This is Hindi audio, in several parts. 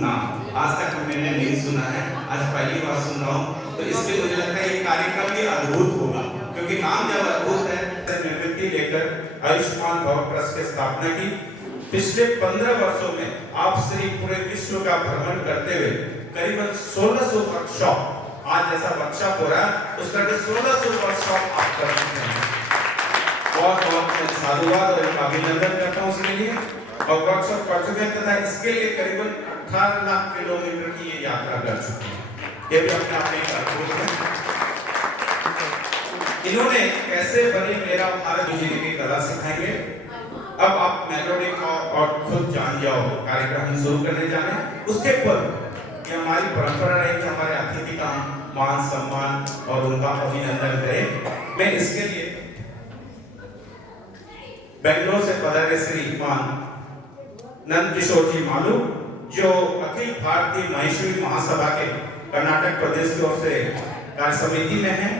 नाम आज तक मैंने नहीं सुना है, आज पहली बार सुन रहा हूँ, तो इसलिए मुझे लगता है ये कार्यक्रम भी अद्भुत होगा, क्योंकि नाम जब अद्भुत है। निवृत्ति लेकर आयुष्मान भव ट्रस्ट की स्थापना की। पिछले 15 वर्षों में आप श्री पूरे विश्व का भ्रमण करते हुए करीबन 1600 वर्कशॉप, आज जैसा वर्कशॉप हो रहा है उसका 1600 वर्कशॉप आप कर सकते हैं। बहुत बहुत साधुवाद और अभिनंदन करता हूँ उसके लिए। और वर्कशॉप कर चुके हैं तथा इसके लिए करीबन 18 लाख किलोमीटर की ये यात्रा कर चुके हैं। ये भी अपने आप में एक अद्भुत है। इन्होंने कैसे बने मेरा भारत जीने की कला सिखाएंगे। अब आप मेलोडी को और खुद जान जाओ। कार्यक्रम हम शुरू करने जा रहे हैं। उसके पूर्व ये हमारी परंपरा रही कि हमारे अतिथि का मान सम्मान और उनका अभिनंदन करें। मैं इसके लिए बेंगलोर से पधारे श्रीमान नंद किशोर जी मालू, जो अखिल भारतीय महेश्वरी महासभा के कर्नाटक प्रदेश की ओर से कार्य समिति में है।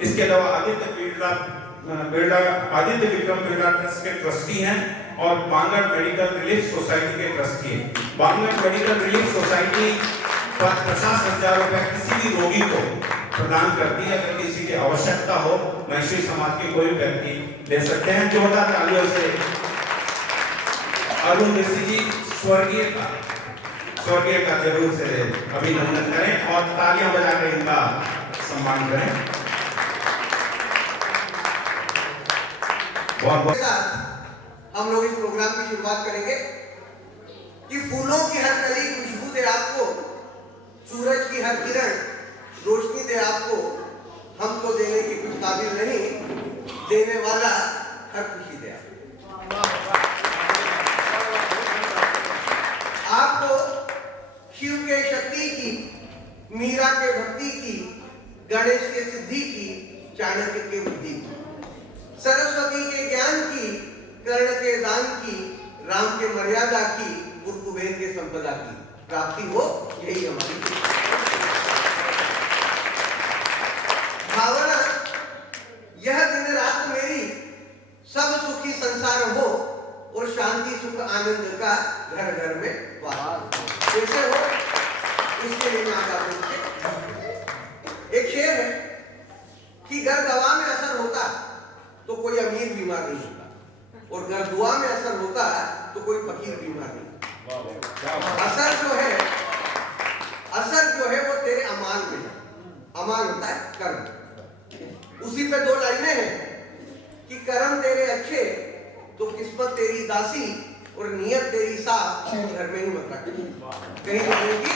इसके अलावा आदित्य विक्रम बिरला ट्रस्ट के ट्रस्टी हैं और बांगड़ मेडिकल रिलीफ सोसाइटी के ट्रस्टी हैं। बांगड़ मेडिकल रिलीफ सोसाइटी 50,000 रुपए किसी भी रोगी को प्रदान करती है। अगर किसी की आवश्यकता हो, महेश्वरी समाज के कोई व्यक्ति ले सकते हैं। जोरदार तालियों से अरुण ऋषि जी स्वर्गीय का जरूर से अभिनंदन करें और तालियां बजाकर इनका सम्मान करें। हम लोग इस प्रोग्राम की शुरुआत करेंगे कि फूलों की हर कली खुशबू दे आपको, सूरज की हर किरण रोशनी दे आपको। हम तो देने की कुछ काबिल नहीं, देने वाला हर खुशी दे आपको। शिव के शक्ति की, मीरा के भक्ति की, गणेश के सिद्धि की, चाणक्य के बुद्धि की, सरस्वती के ज्ञान की, कर्ण के दान की, राम के मर्यादा की, कुबेर के संपदा की प्राप्ति हो, यही हमारी भावना। यह दिन रात मेरी सब सुखी संसार हो और शांति सुख आनंद का घर घर में वास कैसे हो, इसके लिए मैं आज आपको एक शेर है कि घर दवा में असर होता तो कोई अमीर बीमार नहीं होता, और घर दुआ में असर होता तो कोई फकीर बीमार नहीं। असर जो है वो तेरे अमाल में है। अमाल होता है कर्म। उसी पे 2 लाइनें हैं कि कर्म तेरे अच्छे तो किस्मत तेरी दासी और नियत तेरी साफ, घर में ही मत रख कहीं जाएगी।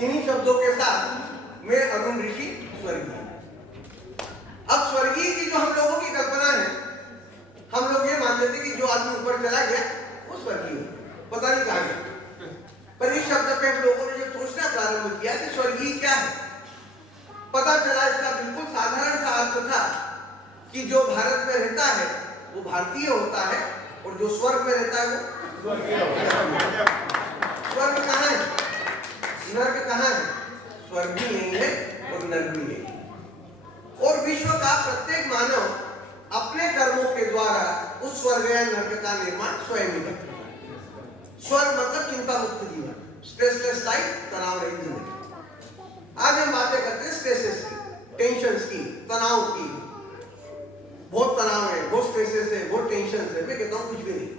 इन्हीं शब्दों के साथ मैं अरुण ऋषि स्वर्गीय। अब स्वर्गीय की जो हम लोगों की कल्पना है, हम लोग ये मान लेते कि जो आदमी ऊपर चला गया वो स्वर्गीय हो, पता नहीं कहाँ गया। पर इस शब्द पे हम लोगों ने जब सोचना प्रारंभ किया कि स्वर्गीय क्या है, पता चला इसका बिल्कुल साधारण सा अर्थ था कि जो भारत में रहता है वो भारतीय होता है और जो स्वर्ग में रहता है वो स्वर्गीय होता है। स्वर्ग कहाँ है, नर्क कहाँ है? स्वर्ग भी यही है और नर्क भी यही है। और विश्व का प्रत्येक मानव अपने कर्मों के द्वारा उस स्वर्ग या नर्क का निर्माण स्वयं ही करता है। स्वर्ग मतलब चिंता मुक्त जीवन, स्ट्रेसलेस लाइफ, तनाव रहित जिंदगी। आज हम बातें करते हैं स्ट्रेसेस की, टेंशन्स की, तनाव की। बहुत तनाव है, बहुत स्ट्रेसेस है, बहुत टेंशन है। मैं कहता हूँ कुछ भी नहीं।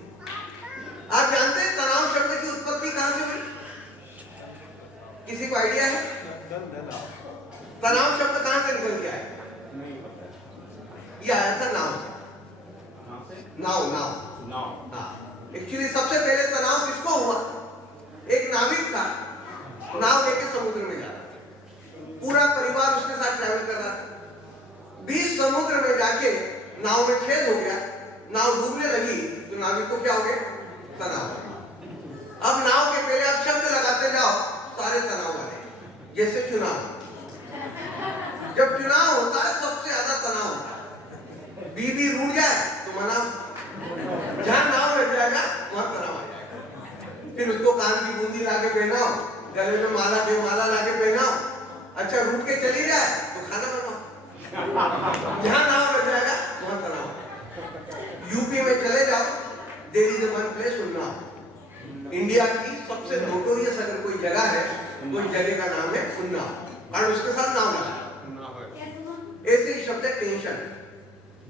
आप जानते हैं तनाव शब्द की उत्पत्ति कहां से हुई? किसी को आइडिया है? तनाव शब्द कहां से निकल के आया? ये आया था नाव से। एक्चुअली सबसे पहले तनाव किसको हुआ? एक नाविक था, नाव लेके समुद्र में जा रहा था। पूरा परिवार उसके साथ ट्रैवल कर रहा था। 20 समुद्र में जाके नाव में छेद हो गया, नाव डूबने लगी तो नाविक को क्या हो गया? तनाव। अब नाव के पहले आप शब्द लगाते जाओ, सारे तनाव वाले। जैसे चुनाव, जब चुनाव होता है सबसे ज्यादा तनाव होता है। बीबी रूठ जाए तो मनाओ, जहां नाव लग जाएगा वहां तनाव आ जाएगा। फिर उसको कान की बूंदी लाके पहनाओ, गले में माला लाके पहनाओ। अच्छा रूठ के चली जाए तो खाना बनाओ। जहां नाव लग जाएगा वहां तनाव। यूपी में चले जाओ, there is one place Unnao. और उसके साथ नाम लगा ऐसे ही शब्द है टेंशन।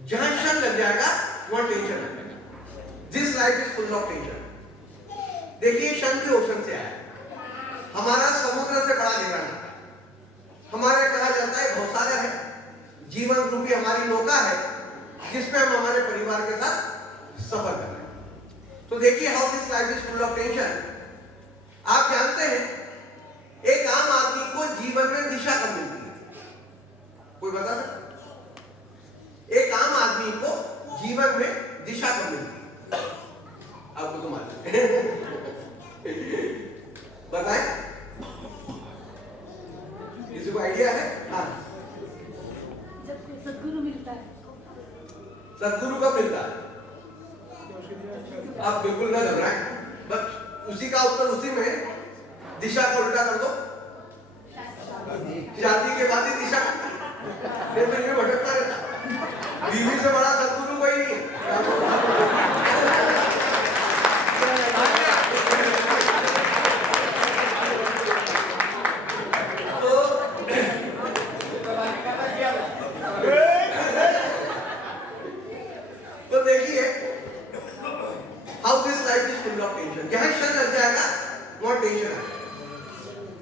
जहां शन लग जाएगा वहां टेंशन है। This life is full of tension. देखिए शन भी ओशन से आया, हमारा समुद्र से बड़ा गहरा है। हमारे कहा जाता है भवसागर है, जीवन रूपी हमारी नौका है जिसमें हम हमारे परिवार के साथ सफर कर रहे हैं। तो देखिए how this life is full of tension. आप जानते हैं एक आम आदमी को जीवन में दिशा कब मिलती है? कोई बता सकता? एक आम आदमी को जीवन में दिशा कब मिलती है? आपको तो मालूम है। बताए, किसी को आइडिया है? हाँ, जब सद्गुरु मिलता है। सद्गुरु कब मिलता है? आप बिल्कुल ना घबराएं, बस उसी का उत्तर उसी में, दिशा का उल्टा कर दो। शादी के बाद ही दिशा, नहीं तो ये भटकता रहता। बीवी से बड़ा सद्गुरु कोई नहीं है। तो देखिए how this life is full of tension. जहां शन लग जाएगा वहां टेंशन है।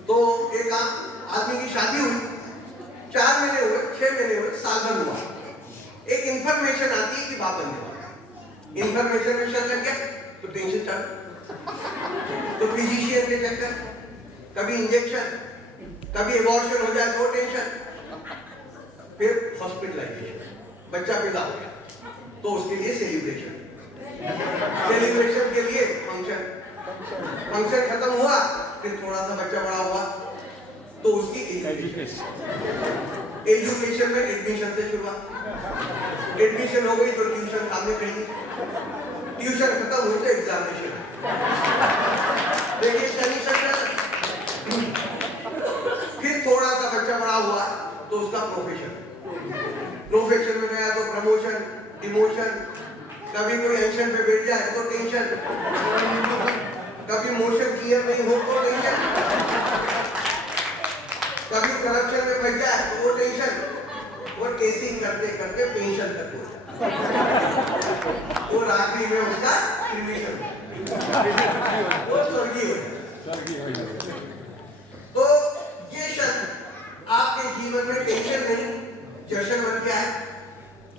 तो एक आदमी की शादी हुई, 4 महीने हुए, 6 महीने हुए, साल भर हुआ, एक इंफॉर्मेशन आती है कि बाप बनने वाला। इंफॉर्मेशन में शन लग गया तो टेंशन चालू। तो फिजिशियन के चक्कर, कभी इंजेक्शन, कभी एबॉर्शन हो जाए तो टेंशन, फिर हॉस्पिटलाइजेशन, बच्चा पैदा हो गया तो उसके लिए सेलिब्रेशन, सेलिब्रेशन के लिए फंक्शन, फंक्शन खत्म हुआ फिर थोड़ा सा बच्चा बड़ा हुआ तो उसकी एजुकेशन में एडमिशन से शुरुआत, एडमिशन हो गई तो ट्यूशन सामने खड़ी, ट्यूशन खत्म हुई तो एग्जामिनेशन। देखिए शनि चक्र। फिर थोड़ा सा बच्चा बड़ा हुआ तो उसका प्रोफेशन, प्रोफेशन में गया तो प्रमोशन, डिमोशन, कभी कोई एक्शन पे बैठ जाए तो टेंशन, कभी मोशन क्लियर नहीं हो तो टेंशन, कभी करप्शन में फंस जाए तो वो टेंशन, और केसिंग करते करते पेंशन तक हो वो आखिरी में उसका क्रिमिनेशन, वो स्वर्गीय हो। तो ये शब्द आपके जीवन में टेंशन नहीं, जश्न बन के आए।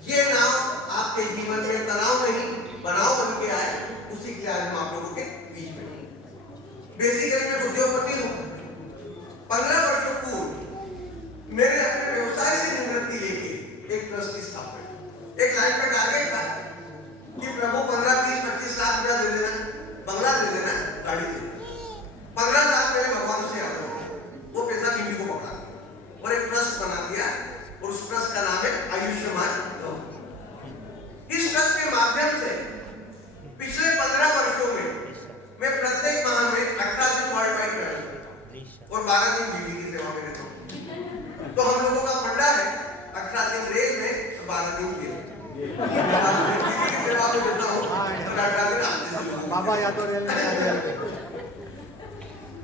ये नाम आपके जीवन में तनाव नहीं, बनाव बन के आए। उसी के लिए आज हम आप लोगों के बीच में। बेसिकली मैं उद्योगपति हूँ। 15 वर्षों पूर्व मैंने अपने व्यवसाय से निवृत्ति लेके एक ट्रस्ट की स्थापना, एक लाइफ का टारगेट था कि प्रभु 15, 20, 25 लाख रुपया दे देना, बंगला दे देना, गाड़ी दे देना। 15 साल पहले भगवान से आता वो पैसा बीवी को पकड़ा और एक ट्रस्ट बना दिया और उस ट्रस्ट का नाम है आयुष्मान भव। इस ट्रस्ट के माध्यम से पिछले 15 वर्षों में मैं प्रत्येक माह में 18 दिन वर्ल्ड वाइड ट्रैवल करता हूं और 12 दिन बीवी की सेवा में रहता हूं। तो हम लोगों का फंडा है 18 दिन रेल में, 12 दिन जेल में। बीवी की सेवा में रहता हूं और 18 दिन आते बाबा या तो रेल में।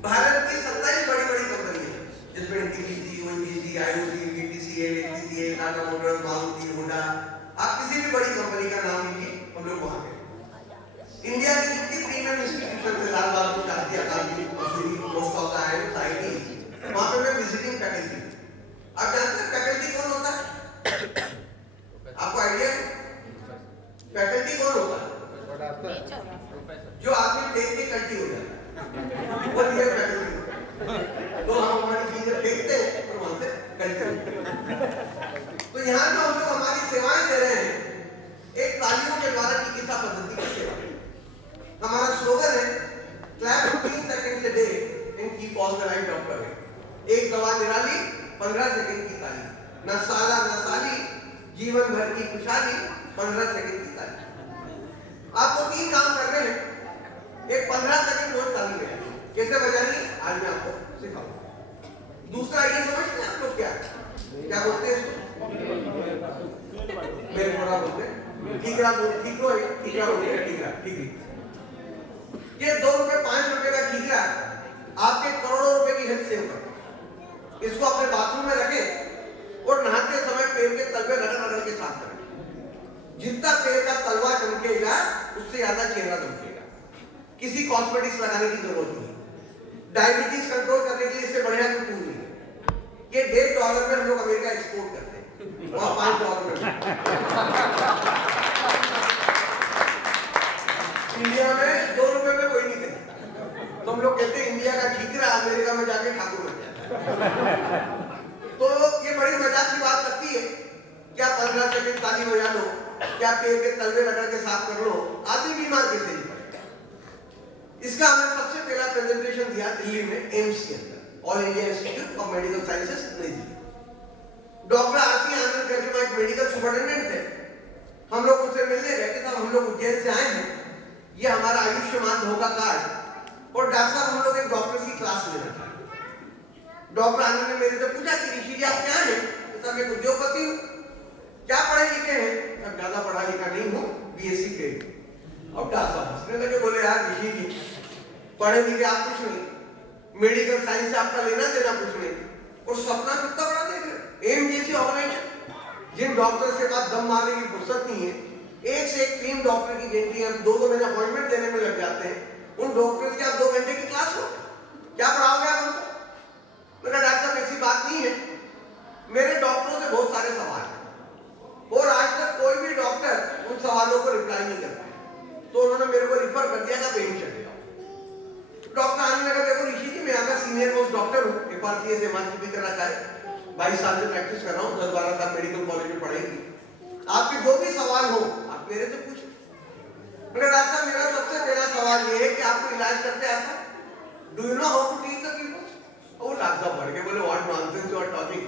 भारत की 27 बड़ी-बड़ी कंपनी है जिसमें NTPC, ONGC, IOC, BPCL, HPCL, Tata Motors, Maruti, Honda, आप किसी भी बड़ी कंपनी का नाम लीजिए, हम लोग वहां पे। इंडिया की जितनी प्रीमियम इंस्टीट्यूशन है, लाल बहादुर शास्त्री अकादमी, मसूरी, पोस्ट ऑफ आईआईटी, वहां पे मैं विजिटिंग फैकल्टी। आप जानते हैं फैकल्टी कौन होता है? आपको आइडिया है फैकल्टी कौन होता है? जो आदमी देख के कल्टी हो जाता है वो रियल फैकल्टी होता है। तो हम हमारी चीजें देखते हैं और वहां से कल्टी। तो यहाँ जो हम लोग हमारी सेवाएं दे रहे हैं, एक तालियों के द्वारा चिकित्सा पद्धति की सेवा। हमारा स्लोगन है clap 15 seconds a day and keep all the life doctor away. एक दवा निराली, 15 सेकंड की ताली, न साला न साली, जीवन भर की खुशहाली, 15 सेकंड की ताली। आपको 3 काम करने हैं, एक 15 सेकंड रोज ताली बजानी। कैसे बजानी आज मैं आपको सिखाऊंगा। दूसरा ये समझते हैं आप लोग क्या बोलते हैं इसको? मेरे थोड़ा बोलते हैं ठीकरा, ठीकरो है, ठीकरा बोलते हैं, ठीकरा, ठीक। ये 2 रुपए 5 रुपए का ठीकरा आपके करोड़ों रुपए की हेल्थ सेव करता है। इसको अपने बाथरूम में रखें और नहाते समय पैर के तलवे रगड़ रगड़ के साफ करें। जितना पैर का तलवा चमकेगा उससे ज्यादा चेहरा चमकेगा। किसी कॉस्मेटिक्स लगाने की जरूरत नहीं। डायबिटीज कंट्रोल करने के लिए इससे बढ़िया कोई टूल नहीं है। ये $1.5 में हम लोग अमेरिका एक्सपोर्ट करते हैं और $5 में इंडिया में $2 में कोई नहीं करता। तो हम लोग कहते हैं इंडिया का ठीकरा अमेरिका में जाके ठाकुर बन जाता है। तो ये बड़ी मजाक की बात लगती है। क्या 15 सेकंड ताली बजा लो, क्या पैर के तलवे रगड़ के साफ कर लो, आदमी बीमार कैसे नहीं पड़ेगा। इसका हमने सबसे पहला प्रेजेंटेशन दिया दिल्ली में एम्स के अंदर, all India institute of medical sciences नई दिल्ली। डॉक्टर आरसी आनंद करके मैं एक मेडिकल सुपरिटेंडेंट थे, हम लोग उनसे मिलने गए कि साहब हम लोग उज्जैन से आए हैं, ये हमारा आयुष्मान धोखा कार्ड, और डॉक्टर साहब हम लोग एक डॉक्टर की क्लास लेना चाहते हैं। डॉक्टर आनंद ने मेरे से पूछा कि ऋषि जी आप क्या हैं? तो मैं उद्योगपति हूँ। क्या पढ़े लिखे हैं? सब ज्यादा पढ़ा लिखा नहीं हूँ, बीएससी फेल। अब डॉक्टर साहब हंसने लगे, बोले यार ऋषि जी पढ़े लिखे आप कुछ नहीं, मेडिकल साइंस से आपका लेना देना कुछ नहीं, और सपना कितना बड़ा देख रहे। एम जैसी ऑर्गेनाइजेशन जिन डॉक्टर्स के पास दम मारने की फुर्सत नहीं है, एक से एक 3 डॉक्टर की गिनती है, 2-2 महीने अपॉइंटमेंट देने में लग जाते हैं। उन डॉक्टर्स की आप 2 घंटे की क्लास हो, क्या पढ़ाओगे आप उनको? मेरा डॉक्टर साहब ऐसी बात नहीं है, मेरे डॉक्टरों से बहुत सारे सवाल हैं और आज तक कोई भी डॉक्टर उन सवालों को रिप्लाई नहीं करता। तो उन्होंने मेरे को रिफर कर दिया था बेंच चले जाओ। डॉक्टर आने लगा, देखो ऋषि जी मैं यहाँ का सीनियर मोस्ट डॉक्टर हूँ, एफआरसीएस एमआरसीपी का रखा है, 22 साल से प्रैक्टिस कर रहा हूँ, 10-12 साल मेडिकल कॉलेज में पढ़ेगी, आपके जो भी सवाल हो आप मेरे से पूछो। डॉक्टर साहब मेरा सबसे पहला सवाल ये है कि आपको इलाज करते आता है? Do you know how to treat the people? और डॉक्टर साहब बढ़ के बोले what nonsense you are talking,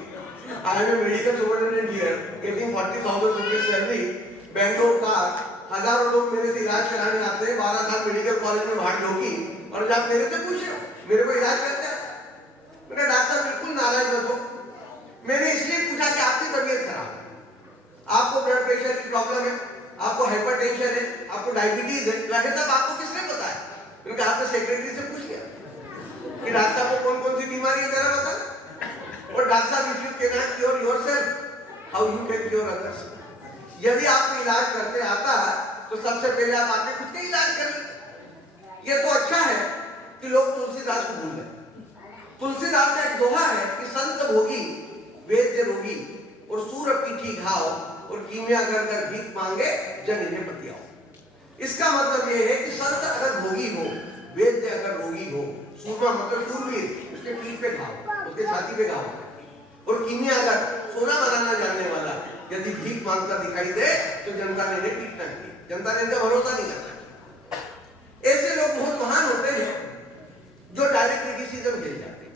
I am a medical superintendent here getting 40,000 rupees salary, Bangalore का हजारों लोग मेरे से इलाज कराने आते हैं, 12 साल मेडिकल कॉलेज में भाग लोगी, और आप मेरे से पूछ रहे हो मेरे को इलाज करते हैं? मेरा डॉक्टर साहब बिल्कुल नाराज मत हो, मैंने इसलिए पूछा कि आपकी तबीयत खराब है, आपको ब्लड प्रेशर की प्रॉब्लम है, आपको हाइपरटेंशन है, आपको डायबिटीज है। डॉक्टर साहब आपको किसने बताया? क्योंकि आपने सेक्रेटरी से पूछ लिया कि डॉक्टर साहब को कौन कौन सी बीमारी है जरा बता। और डॉक्टर साहब if you can not cure yourself how you can cure others. यदि आपको इलाज करते आता तो सबसे पहले आप आपने खुद का इलाज कर लेते। ये तो अच्छा है कि लोग तुलसीदास को भूल गए। तुलसीदास का एक दोहा है कि संत भोगी वैद्य रोगी और सूर पीठी घाव और कीमिया कर भीख मांगे जन इन्हें बतियाओ। इसका मतलब यह है कि संत अगर भोगी हो, वैद्य अगर रोगी हो, सूरमा मतलब शूरवीर, उसके पीठ पे घाव, उसके छाती पे घाव, और कीमिया अगर सोना बनाना जानने वाला यदि भीख मांगता दिखाई दे तो जनता ने इन्हें पीटना चाहिए, जनता ने इनका भरोसा नहीं करना। ऐसे लोग बहुत महान होते हैं जो डायरेक्ट क्रिटिसिज्म झेल जाते हैं।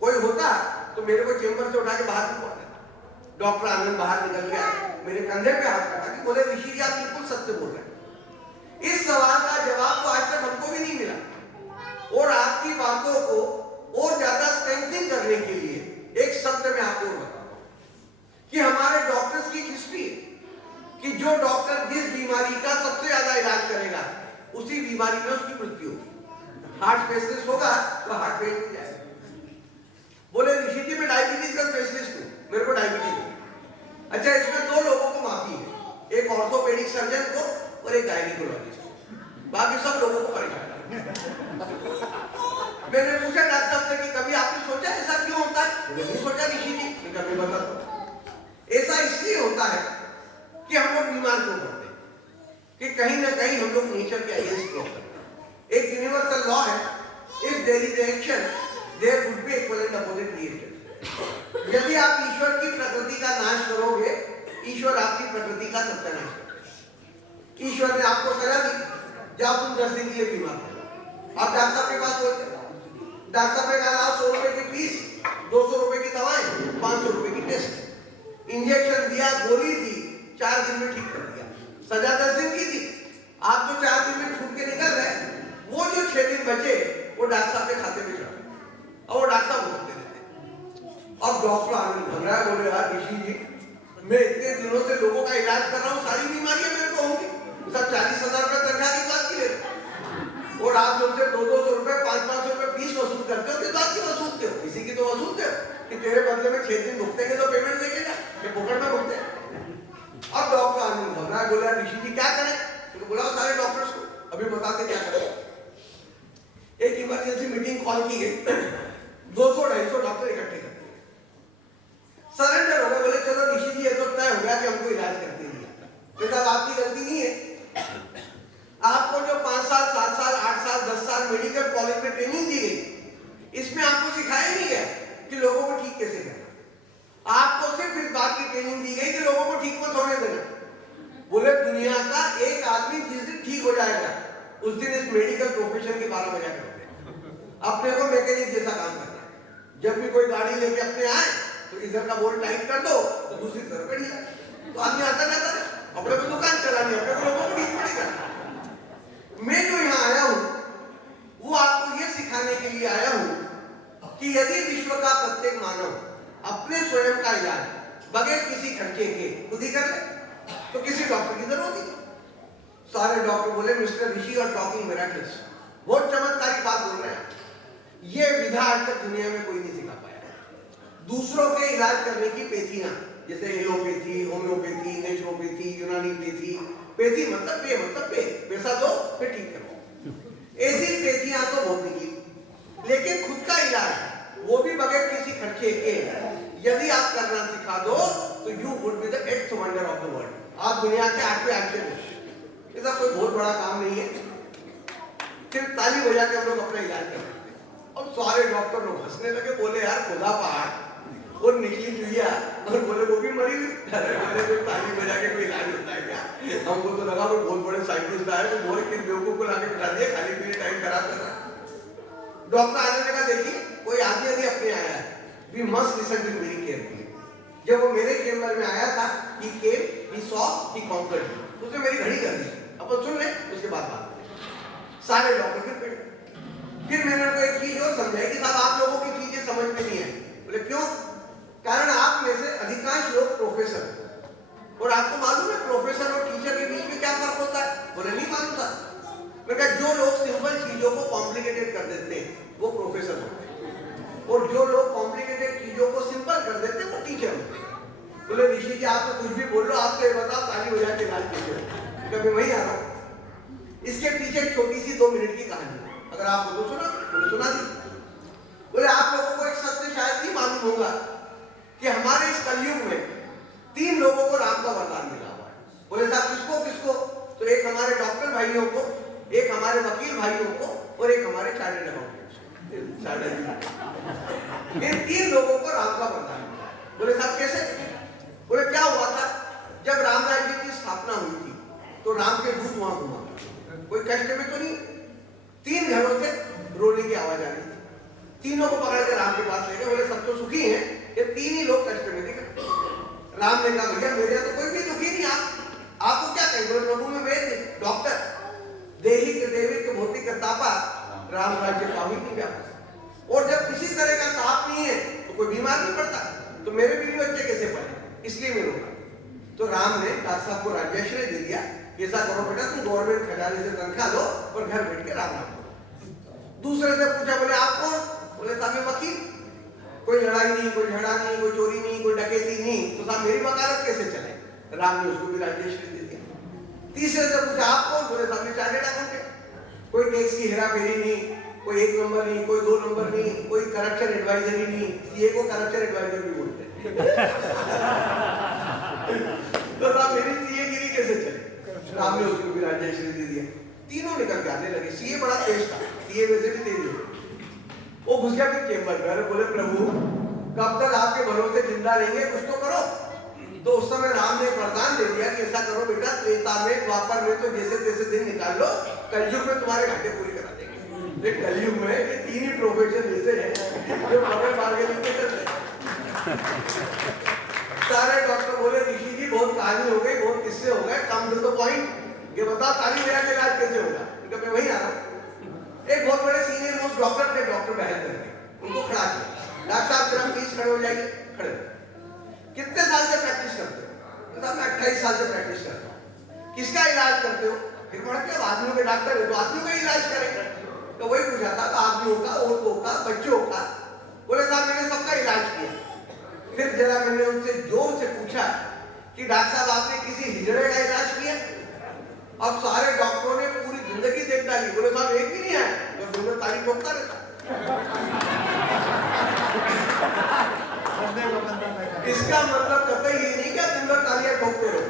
कोई होता तो मेरे को चेंबर से उठा के बाहर निकाल देता। डॉक्टर आनंद बाहर निकल के आए, मेरे कंधे पे हाथ रखा कि बोले ऋषि जी आप बिल्कुल सत्य बोल रहे हैं। इस सवाल का जवाब तो आज तक हमको भी नहीं मिला, और आपकी बातों को और ज्यादा स्ट्रेंथनिंग करने के लिए एक शब्द मैं आपको बताऊं कि हमारे डॉक्टर्स की हिस्ट्री है कि जो डॉक्टर जिस बीमारी का सबसे ज्यादा इलाज करेगा उसी बीमारी में उसकी मृत्यु होगी। हार्ट स्पेशलिस्ट होगा तो हार्ट फेल हो जाएगा। बोले ऋषि जी मैं डायबिटीज का स्पेशलिस्ट हूं, मेरे को डायबिटीज है। अच्छा इसमें 2 लोगों को माफी है, एक ऑर्थोपेडिक सर्जन को और एक गायनिकोलॉजिस्ट को, बाकी सब लोगों को परेशान है। मैंने पूछा डॉक्टर साहब से कि कभी आपने सोचा ऐसा क्यों होता है? मैंने नहीं सोचा ऋषि जी, मैं कभी बताता हूं। ऐसा इसलिए होता है कि हम लोग बीमार क्यों पड़ते हैं कि कहीं ना कहीं हम लोग नेचर के अगेंस्ट क्यों करते हैं। एक यूनिवर्सल लॉ है, if there is action there would be equivalent opposite reaction. यदि आप ईश्वर की प्रकृति का नाश करोगे, ईश्वर आपकी प्रकृति का सत्यानाश करेगा। ईश्वर ने आपको सजा दी, जाओ तुम 10 दिन के लिए बीमार हो, आप डॉक्टर साहब के पास बोलते, डॉक्टर साहब ने कहा 100 रुपए की फीस, 200 रुपए की दवाएं, 500 रुपए की टेस्ट, इंजेक्शन दिया, गोली दी, 4 दिन में ठीक कर दिया। सजा 10 दिन की थी, आप तो 4 दिन में छूट के निकल रहे, वो जो 6 दिन बचे वो डॉक्टर साहब के खाते में चढ़े और वो डॉक्टर साहब भुगतते रहते। अब डॉक्टर आनंद घबराया, बोले यार ऋषि जी मैं इतने दिनों से लोगों का इलाज कर रहा हूँ, सारी बीमारियां मेरे को होंगी, सब 40,000 रुपए तनख्वाह की बात की लेते, और आप लोग से 200-200 रुपए 500-500 रुपए फीस वसूल करते हो, किस बात की वसूलते हो? किसी की तो वसूलते हो। कि तेरे बदले में 6 दिन भुगतेंगे तो पेमेंट देंगे ना, ये पकड़ में भुगते। अब डॉक्टर आनंद घबरा बोला ऋषि जी क्या करें, तो बुलाओ सारे डॉक्टर्स को, अभी बताते क्या करें। एक इमरजेंसी मीटिंग कॉल की गई, 200-250 डॉक्टर इकट्ठे कर दिए, सरेंडर हो गए, बोले चलो ऋषि जी ये तो तय हो गया कि हमको इलाज करते दिया, बेटा आपकी गलती नहीं है। आपको जो 5 साल 7 साल 8 साल 10 साल मेडिकल कॉलेज में ट्रेनिंग दी गई, इसमें आपको सिखाया नहीं गया कि लोगों को ठीक कैसे करना। आपको सिर्फ इस बात की ट्रेनिंग दी गई कि लोगों को ठीक मत होने देना। बोले दुनिया का एक आदमी जिस दिन ठीक हो जाएगा उस दिन इस मेडिकल प्रोफेशन के 12 बजा कर अपने को मैकेनिक जैसा काम करना है। जब भी कोई गाड़ी लेके अपने आए तो इधर का बोल्ट टाइट कर दो तो दूसरी तरफ कर दिया, तो आदमी आता जाता है, अपने को दुकान चलानी है, अपने को लोगों को ठीक पड़ेगा। मैं जो यहाँ आया हूँ वो आपको ये सिखाने के लिए आया हूँ कि यदि विश्व का प्रत्येक मानव अपने स्वयं का इलाज बगैर किसी खर्चे के खुद ही कर ले तो किसी डॉक्टर की जरूरत नहीं। सारे डॉक्टर बोले मिस्टर ऋषि और टॉकिंग मिरेकल्स, बहुत चमत्कारिक बात बोल रहे हैं, ये विधा आज तक दुनिया में कोई नहीं सिखा पाया। दूसरों के इलाज करने की पेथियां, जैसे एलोपैथी, होम्योपैथी, नेचुरोपैथी, यूनानी पैथी, पैथी मतलब पैसा दो फिर ठीक करो, ऐसी पेथियां तो बहुत निकली। लेकिन खुद का इलाज वो भी बगैर किसी खर्चे के यदि आप करना सिखा दो तो you would be the 8th wonder of the world. आप दुनिया के 8वें आश्चर्य, ऐसा कोई बहुत बड़ा काम नहीं है। फिर ताली बजा के हम लोग अपना इलाज कर रहे थे और सारे डॉक्टर लोग हंसने लगे, बोले यार खुदा पहाड़ और निकली चुहिया, और बोले वो भी मरी हुई। बोले कोई ताली बजा के कोई इलाज होता है क्या? हमको तो लगा कोई बहुत बड़े साइंटिस्ट आए तो बहुत किस बेवकूफ को लाके बिठा दिया, खाली पीने टाइम खराब कर रहा। डॉक्टर आने लगा, देखिए कोई आदमी यदि अपने आया है, we must listen to very carefully. जब वो मेरे चेंबर में आया था, he came, he saw, he conquered, उसने मेरी घड़ी कर दी, अपन सुन ले उसके बाद बात। सारे डॉक्टर फिर बैठे, फिर मैंने उनको एक चीज और समझाई कि साहब आप लोगों की चीजें समझ में नहीं है। बोले क्यों? कारण आप में से अधिकांश लोग प्रोफेसर, और आपको मालूम है प्रोफेसर और टीचर के बीच में क्या फर्क होता है? बोले नहीं मालूम था। मैंने कहा जो लोग सिंपल चीजों को कॉम्प्लिकेटेड कर देते हैं वो प्रोफेसर होते हैं, और जो लोग कॉम्प्लिकेटेड चीजों को सिंपल कर देते हैं वो टीचर होते हैं। बोले ऋषि जी आप तो कुछ भी बोल लो, आप तो ये बताओ ताली बजा के इलाज कैसे हो? कभी वही आ रहा हूँ। इसके पीछे एक छोटी सी 2 मिनट की कहानी, अगर आपको तो सुना दी। बोले आप लोगों को एक सत्य शायद नहीं मालूम होगा कि हमारे इस कलयुग में 3 लोगों को राम का वरदान मिला हुआ है। बोले साहब किसको किसको? तो एक हमारे डॉक्टर भाइयों को, एक हमारे वकील भाइयों को, और एक हमारे चार्टर्ड अकाउंटेंट्स को। इन 3 लोगों को राम का वरदान मिला। बोले साहब कैसे? बोले क्या हुआ था, जब राम राज्य की स्थापना हुई थी तो राम के दूत वहां घुमा, कोई कष्ट में तो नहीं, 3 घरों से रोने की आवाज आ रही थी। तीनों को पकड़ के राम के पास ले गए, बोले सब तो सुखी हैं, ये 3 ही लोग कष्ट में दिख रहे। राम ने कहा भैया मेरे तो कोई भी दुखी नहीं, आपको क्या कहें? बोले प्रभु में वेद डॉक्टर देही के देवी के भौतिक का तापा राम राज्य का ही नहीं व्यापक, और जब किसी तरह का ताप नहीं है तो कोई बीमार नहीं पड़ता, तो मेरे बीवी बच्चे कैसे पड़े? इसलिए मैं रोका। तो राम ने डॉक्टर साहब को राज्याश्रय दे दिया, ऐसा करो बेटा तुम गवर्नमेंट खजाने से तनख्वाह लो और घर बैठ के राम नाम करो। दूसरे से पूछा, बोले आप कौन? बोले साहब मैं वकील, कोई लड़ाई नहीं, कोई झगड़ा नहीं, कोई चोरी नहीं, कोई डकैती नहीं, तो साहब मेरी वकालत कैसे चले? राम ने उसको भी राज्याश्रय दे दिया। तीसरे से पूछा आप कौन? बोले साहब मैं चार्टर्ड अकाउंटेंट, कोई टैक्स की हेरा फेरी नहीं, कोई 1 नंबर नहीं, कोई 2 नंबर नहीं, कोई करप्शन एडवाइजरी नहीं, सीए को करप्शन एडवाइजर भी बोलते हैं। तो साहब मेरी सीए गिरी कैसे चले? राम ने उसको भी राज्याश्रय दे दिया। तीनों निकल के आने लगे। सीए बड़ा तेज था, सीए वैसे भी तेज है। वो घुस गया फिर चेंबर में, बोले प्रभु कब तक आपके भरोसे जिंदा रहेंगे, कुछ तो करो। तो उस समय राम ने वरदान दे दिया कि ऐसा करो बेटा, त्रेता में द्वापर में तो जैसे तैसे दिन निकाल लो, कलयुग में तुम्हारे घाटे पूरी करा देंगे। कलयुग में ये 3 ही प्रोफेशन ऐसे हैं जो बगैर बार्गेनिंग के चलते। सारे डॉक्टर बोले ऋषि जी बहुत कहानी हो गई, बहुत किस्से हो गए, कम टू द पॉइंट, ये बताओ ताली बजा के इलाज कैसे होगा? मैं वही आ रहा हूँ। एक बहुत बड़े सीनियर मोस्ट डॉक्टर थे, डॉक्टर बहल करके, उनको खड़ा किया, डॉक्टर साहब जरा प्लीज खड़े हो जाइए। खड़े। कितने साल से प्रैक्टिस करते हो? मैं 28 साल से प्रैक्टिस करता हूँ। किसका इलाज करते हो? फिर बोला कि आदमियों के डॉक्टर है तो आदमियों का इलाज करेंगे। तो वही पूछा था, आदमियों का, औरतों का, बच्चों का। बोले साहब मैंने सबका इलाज किया। फिर जरा मैंने उनसे जोर से पूछा कि डॉक्टर साहब आपने किसी हिजड़े का इलाज किया? अब सारे डॉक्टरों ने पूरी जिंदगी देख डाली, बोले साहब एक भी नहीं आया, तो दिन में ताली ठोकता रहता। इसका मतलब कतई ये नहीं कि आप दिन भर तालियां ठोकते रहो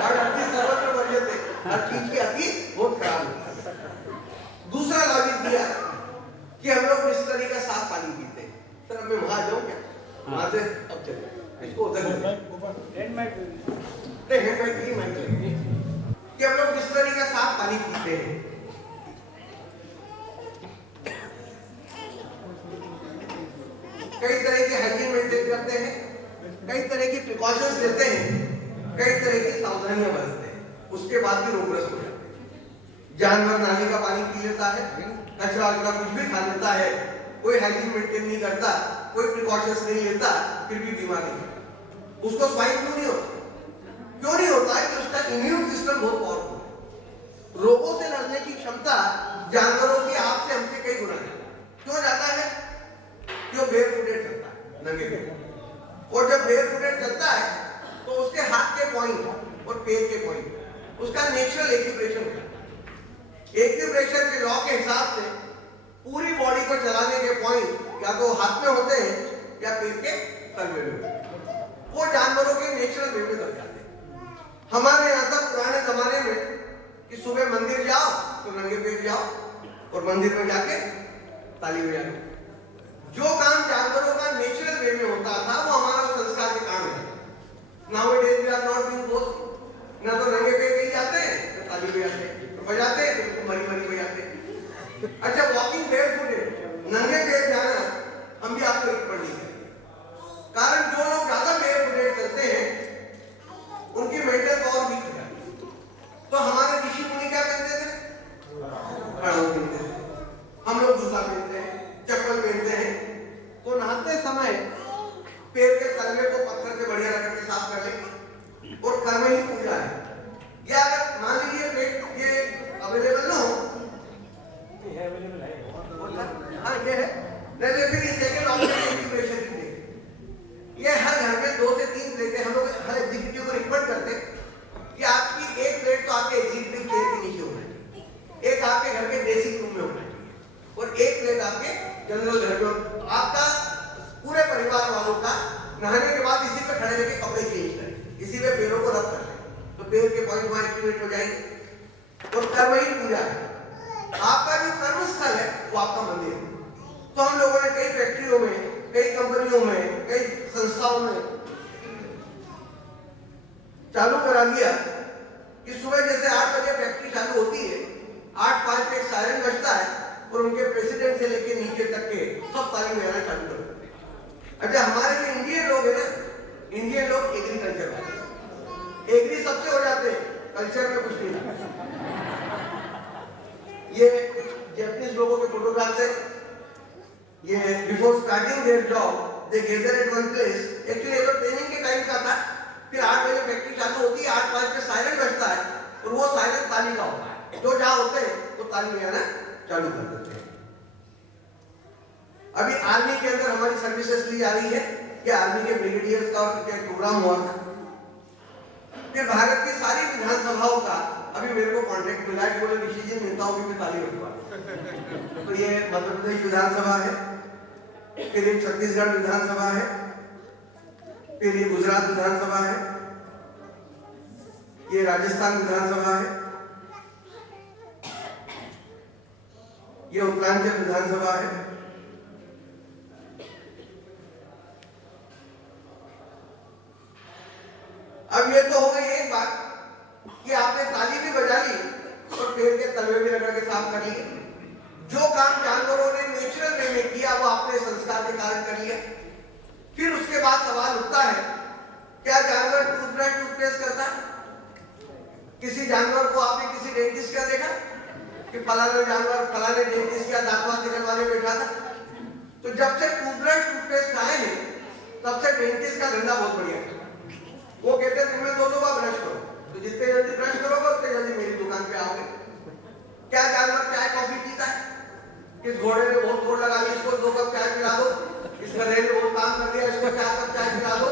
और अति सर्वत्र वर्जते, हर चीज की अति बहुत खराब होती है। दूसरा लॉजिक दिया कि हम लोग बिस्लरी का साफ पानी पीते हैं। सर मैं वहां जाऊं क्या? वहां से अब चले इसको उधर हैंड माइक कि हम लोग बिस्लरी का साफ पानी पीते हैं। कई तरह के हाइजीन मेंटेन करते हैं, कई तरह की प्रिकॉशंस लेते हैं, कई तरह की सावधानियां बरतते हैं, उसके बाद भी रोगग्रस्त हो जाते हैं। जानवर नाली का पानी पी लेता है, कचरा वगैरह कुछ भी खा लेता है, कोई हाइजीन मेंटेन नहीं करता, कोई प्रिकॉशंस नहीं लेता, फिर भी बीमार नहीं होता। उसको स्वाइन फ्लू नहीं होता। क्यों नहीं होता है? कि उसका इम्यून सिस्टम बहुत पावरफुल है। रोगों से लड़ने की क्षमता जानवरों की आपसे हमसे कई गुना है। क्यों जाता है? जो बेयरफुटेड चलता है, नंगे पैर। और जब बेयरफुटेड चलता है तो उसके हाथ के पॉइंट और पैर के पॉइंट उसका नेचुरल एक्यूप्रेशन होता है। एक्यूप्रेशन के लॉ के हिसाब से पूरी बॉडी को चलाने के पॉइंट या तो हाथ में होते हैं या पैर के तलवे में होते हैं। वो जानवरों के नेचुरल वे में लग जाते हैं। हमारे यहाँ तक पुराने जमाने में कि सुबह मंदिर जाओ तो नंगे पैर जाओ और मंदिर में जाके ताली बजाओ। जो काम जानवरों का नेचुरल वे में होता था वो हमारा संस्कार के कारण है। Nowadays we are not doing both. ना तो नंगे पैर कहीं जाते हैं तो ताली बजाते हैं, तो बजाते हैं तो मरी मरी बजाते हैं। अच्छा वॉकिंग बेयरफुटेड नंगे पैर जाना हम भी आपको रिकमेंड नहीं करेंगे। कारण जो लोग ज्यादा बेयरफुटेड चलते हैं उनकी मेंटल पावर वीक हो जाती है। तो हमारे ऋषि मुनि क्या कहते थे? खड़ाऊ पहनते थे, हम लोग जूता पहनते हैं, चप्पल पहनते हैं। तो नहाते समय पैर के तलवे को पत्थर से बढ़िया रगड़ के साफ कर लेंगे और कर्म ही पूजा है। या अगर मान लीजिए पेट ये अवेलेबल ना हो, हाँ ये है, नहीं फिर ये सेकंड ऑप्शन इंटीग्रेशन की है। ये हर घर में 2 से 3 प्लेटें हम लोग हर एग्जीक्यूटिव को रिकमेंड करते हैं कि आपकी एक प्लेट तो आपके एग्जीक्यूटिव चेयर के नीचे होना चाहिए, एक आपके घर के ड्रेसिंग रूम में होना चाहिए और एक प्लेट आपके जनरल घर में। आपका पूरे परिवार वालों का नहाने के बाद इसी पे खड़े रहकर कपड़े चेंज करें, इसी पे पैरों को रब कर लें तो पैर के पॉइंट वहां एक्टिवेट हो जाएंगे। और कर्म ही पूजा है। आपका जो कर्म स्थल है वो आपका मंदिर है। तो हम लोगों ने कई फैक्ट्रियों में, कई कंपनियों में, कई संस्थाओं में चालू करा दिया कि सुबह जैसे 8 बजे फैक्ट्री चालू होती है, 8:05 पे एक सायरन बजता है और उनके प्रेसिडेंट से लेके नीचे तक के सब ताली बजाना चालू कर देते हैं। अच्छा हमारे जो इंडियन लोग हैं ना, इंडियन लोग एग्रीकल्चर वाले, एग्री सबसे हो जाते हैं, कल्चर में कुछ नहीं। ये जैपनीज लोगों के फोटोग्राफ्स है। ये before starting their job they gather at one place. Actually ये तो ट्रेनिंग के टाइम का था। फिर 8 बजे फैक्ट्री चालू होती है, 8:05 पे सायरन बजता है और वो सायरन ताली का होता है। जो जहां होते हैं वो ताली बजाना चालू कर देते हैं। अभी आर्मी के अंदर हमारी सर्विसेज ली जा रही है कि आर्मी के ब्रिगेडियर्स का और क्या प्रोग्राम हुआ था। फिर भारत की सारी विधानसभाओं का अभी मेरे को कॉन्ट्रैक्ट मिला है, बोले ऋषि जी नेताओं की भी ताली बजवा। तो ये मध्य प्रदेश विधानसभा है, फिर ये छत्तीसगढ़ विधानसभा है, फिर ये गुजरात विधानसभा है, ये राजस्थान विधानसभा है, ये उत्तरांचल विधानसभा है, अब ये तो हो गई एक बात कि आपने ताली भी बजा ली और पैर के तलवे भी रगड़ के साफ कर लिए। जो काम जानवरों ने नेचुरल वे में किया वो आपने संस्कार के कारण कर लिया। फिर उसके बाद सवाल उठता है, क्या जानवर टूथब्रश टूथपेस्ट करता? किसी जानवर को आपने किसी डेंटिस्ट का देखा कि फलाना जानवर फलाने डेंटिस्ट का दांत वांत निकलवाने बैठा था? तो जब से टूथब्रश टूथपेस्ट आए हैं तब से डेंटिस्ट का धंधा बहुत बढ़िया है। वो कहते हैं दिन में 2 बार ब्रश करो, तो जितने जल्दी ब्रश करोगे उतने जल्दी मेरी दुकान पे आओगे। क्या जानवर चाय कॉफी पीता है? किस घोड़े ने बहुत जोर लगा ली, इसको 2 कप चाय पिला दो, इस गधे ने बहुत काम कर दिया, इसको 4 कप चाय पिला दो।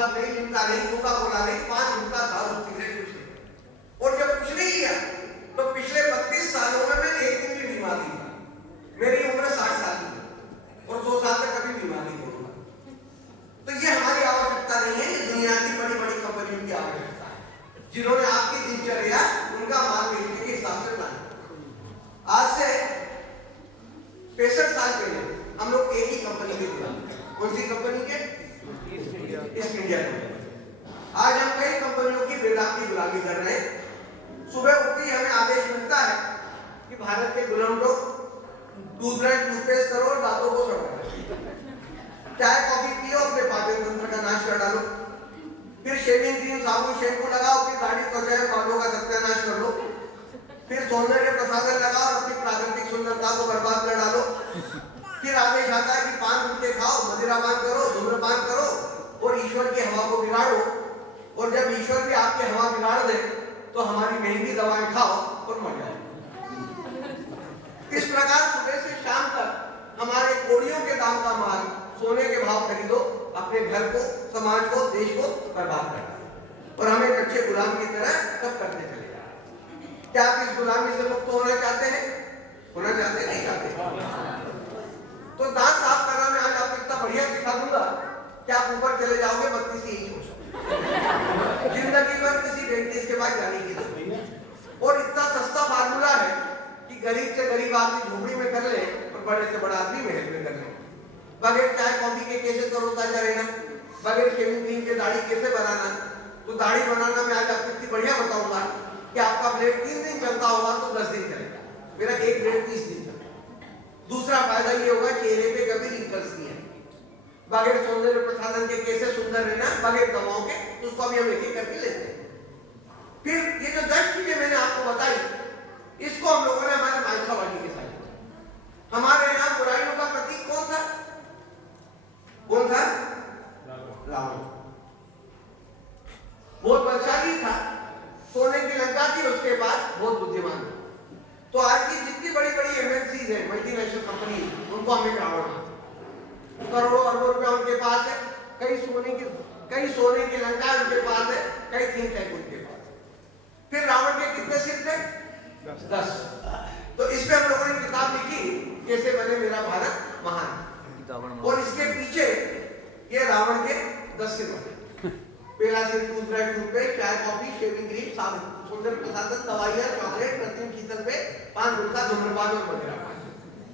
थम्स अप नहीं, लिम्का नहीं, कोका कोला नहीं, 5 गुटखा दारू सिगरेट कुछ नहीं। और जब कुछ नहीं किया तो पिछले 32 सालों में मैं एक दिन भी बीमार नहीं हुआ। मेरी उम्र 60 साल की है और 2 साल तक कभी बीमार नहीं होगा। तो ये हमारी आवश्यकता नहीं है, ये दुनिया की बड़ी बड़ी कंपनियों की आवश्यकता है, जिन्होंने आपकी दिनचर्या उनका माल बेचने के हिसाब से बनाया। आज से 65 साल पहले हम लोग एक ही कंपनी के गुलाम थे। कौन सी कंपनी के? East India company. आज हम कई कंपनियों की बेदाग की गुलामी कर रहे हैं। सुबह उठते ही हमें आदेश मिलता है कि भारत के गुलाम लोग टूथब्रश टूथपेस्ट करो और दांतों को सड़ो, चाय कॉफी पियो, अपने पाचन तंत्र का नाश कर डालो, फिर शेविंग क्रीम साबुन शैम्पू लगाओ, फिर दाढ़ी त्वचा बालों का सत्यानाश कर लो, फिर सौंदर्य प्रसाधन लगाओ और अपनी प्राकृतिक सुंदरता को बर्बाद कर डालो। फिर आदेश आता है कि पान गुटखे खाओ, मदिरापान करो, धूम्रपान करो और ईश्वर की हवा को बिगाड़ो। और जब ईश्वर भी आपकी हवा बिगाड़ दे तो हमारी महंगी दवाएं खाओ और मर जाओ। इस प्रकार सुबह से शाम तक हमारे कोड़ियों के दाम का माल सोने के भाव खरीदो, अपने घर को, समाज को, देश को बर्बाद कर और हमें एक अच्छे गुलाम की तरह सब करते चले। क्या आप इस गुलामी से मुक्त होना चाहते हैं? होना चाहते नहीं चाहते? तो दांत साफ करना मैं आज आपको इतना बढ़िया सिखा दूंगा कि आप ऊपर चले जाओगे 32 इंच हो सकते। जिंदगी भर किसी डेंटिस्ट के पास जाने की जरूरत नहीं। और इतना सस्ता फार्मूला है कि गरीब से गरीब आदमी झोपड़ी में कर ले और बड़े से बड़ा आदमी महल में कर ले। बगैर चाय कॉफी के कैसे तरोताजा रहना, बगैर शेविंग क्रीम के दाढ़ी कैसे बनाना। तो दाढ़ी बनाना मैं आज आपको इतनी बढ़िया बताऊंगा कि आपका ब्लेड 3 दिन चलता होगा तो 10 दिन चलेगा, मेरा एक ब्लेड 30 दिन चलेगा। दूसरा फायदा ये होगा चेहरे पे कभी रिंकल्स नहीं है। बगैर सौंदर्य प्रसाधन के कैसे सुंदर रहना, बगैर दवाओं के, तो उसको भी हम एक एक करके लेते हैं। फिर ये जो 10 चीजें मैंने आपको बताई, इसको हम लोगों ने हमारे माइथोलॉजी के साथ, हमारे यहाँ बुराइयों का प्रतीक कौन था? कौन था? रावण। बहुत बलशाली था, सोने की लंका थी उसके पास, बहुत बुद्धिमान था। तो आज की जितनी बड़ी बड़ी एमएनसीज है, मल्टीनेशनल कंपनी, उनको हमें रावण मानते हैं। करोड़ों अरबों रुपया उनके पास है, कई सोने की लंका उनके पास है, कई थिंक टैंक उनके पास है। फिर रावण के कितने सिर थे? 10। तो इस पे हम लोगों ने किताब लिखी, कैसे बने मेरा भारत महान। और इसके पीछे ये रावण के 10 सिर बने। पहला सिर टूथब्रश टूथपेस्ट, चाय कॉफी, शेविंग क्रीम, साबुन, सौंदर्य प्रसाधन, दवाइयाँ, चॉकलेट, कृत्रिम शीतल पे, पान गुटखा, धूम्रपान और मदिरापान।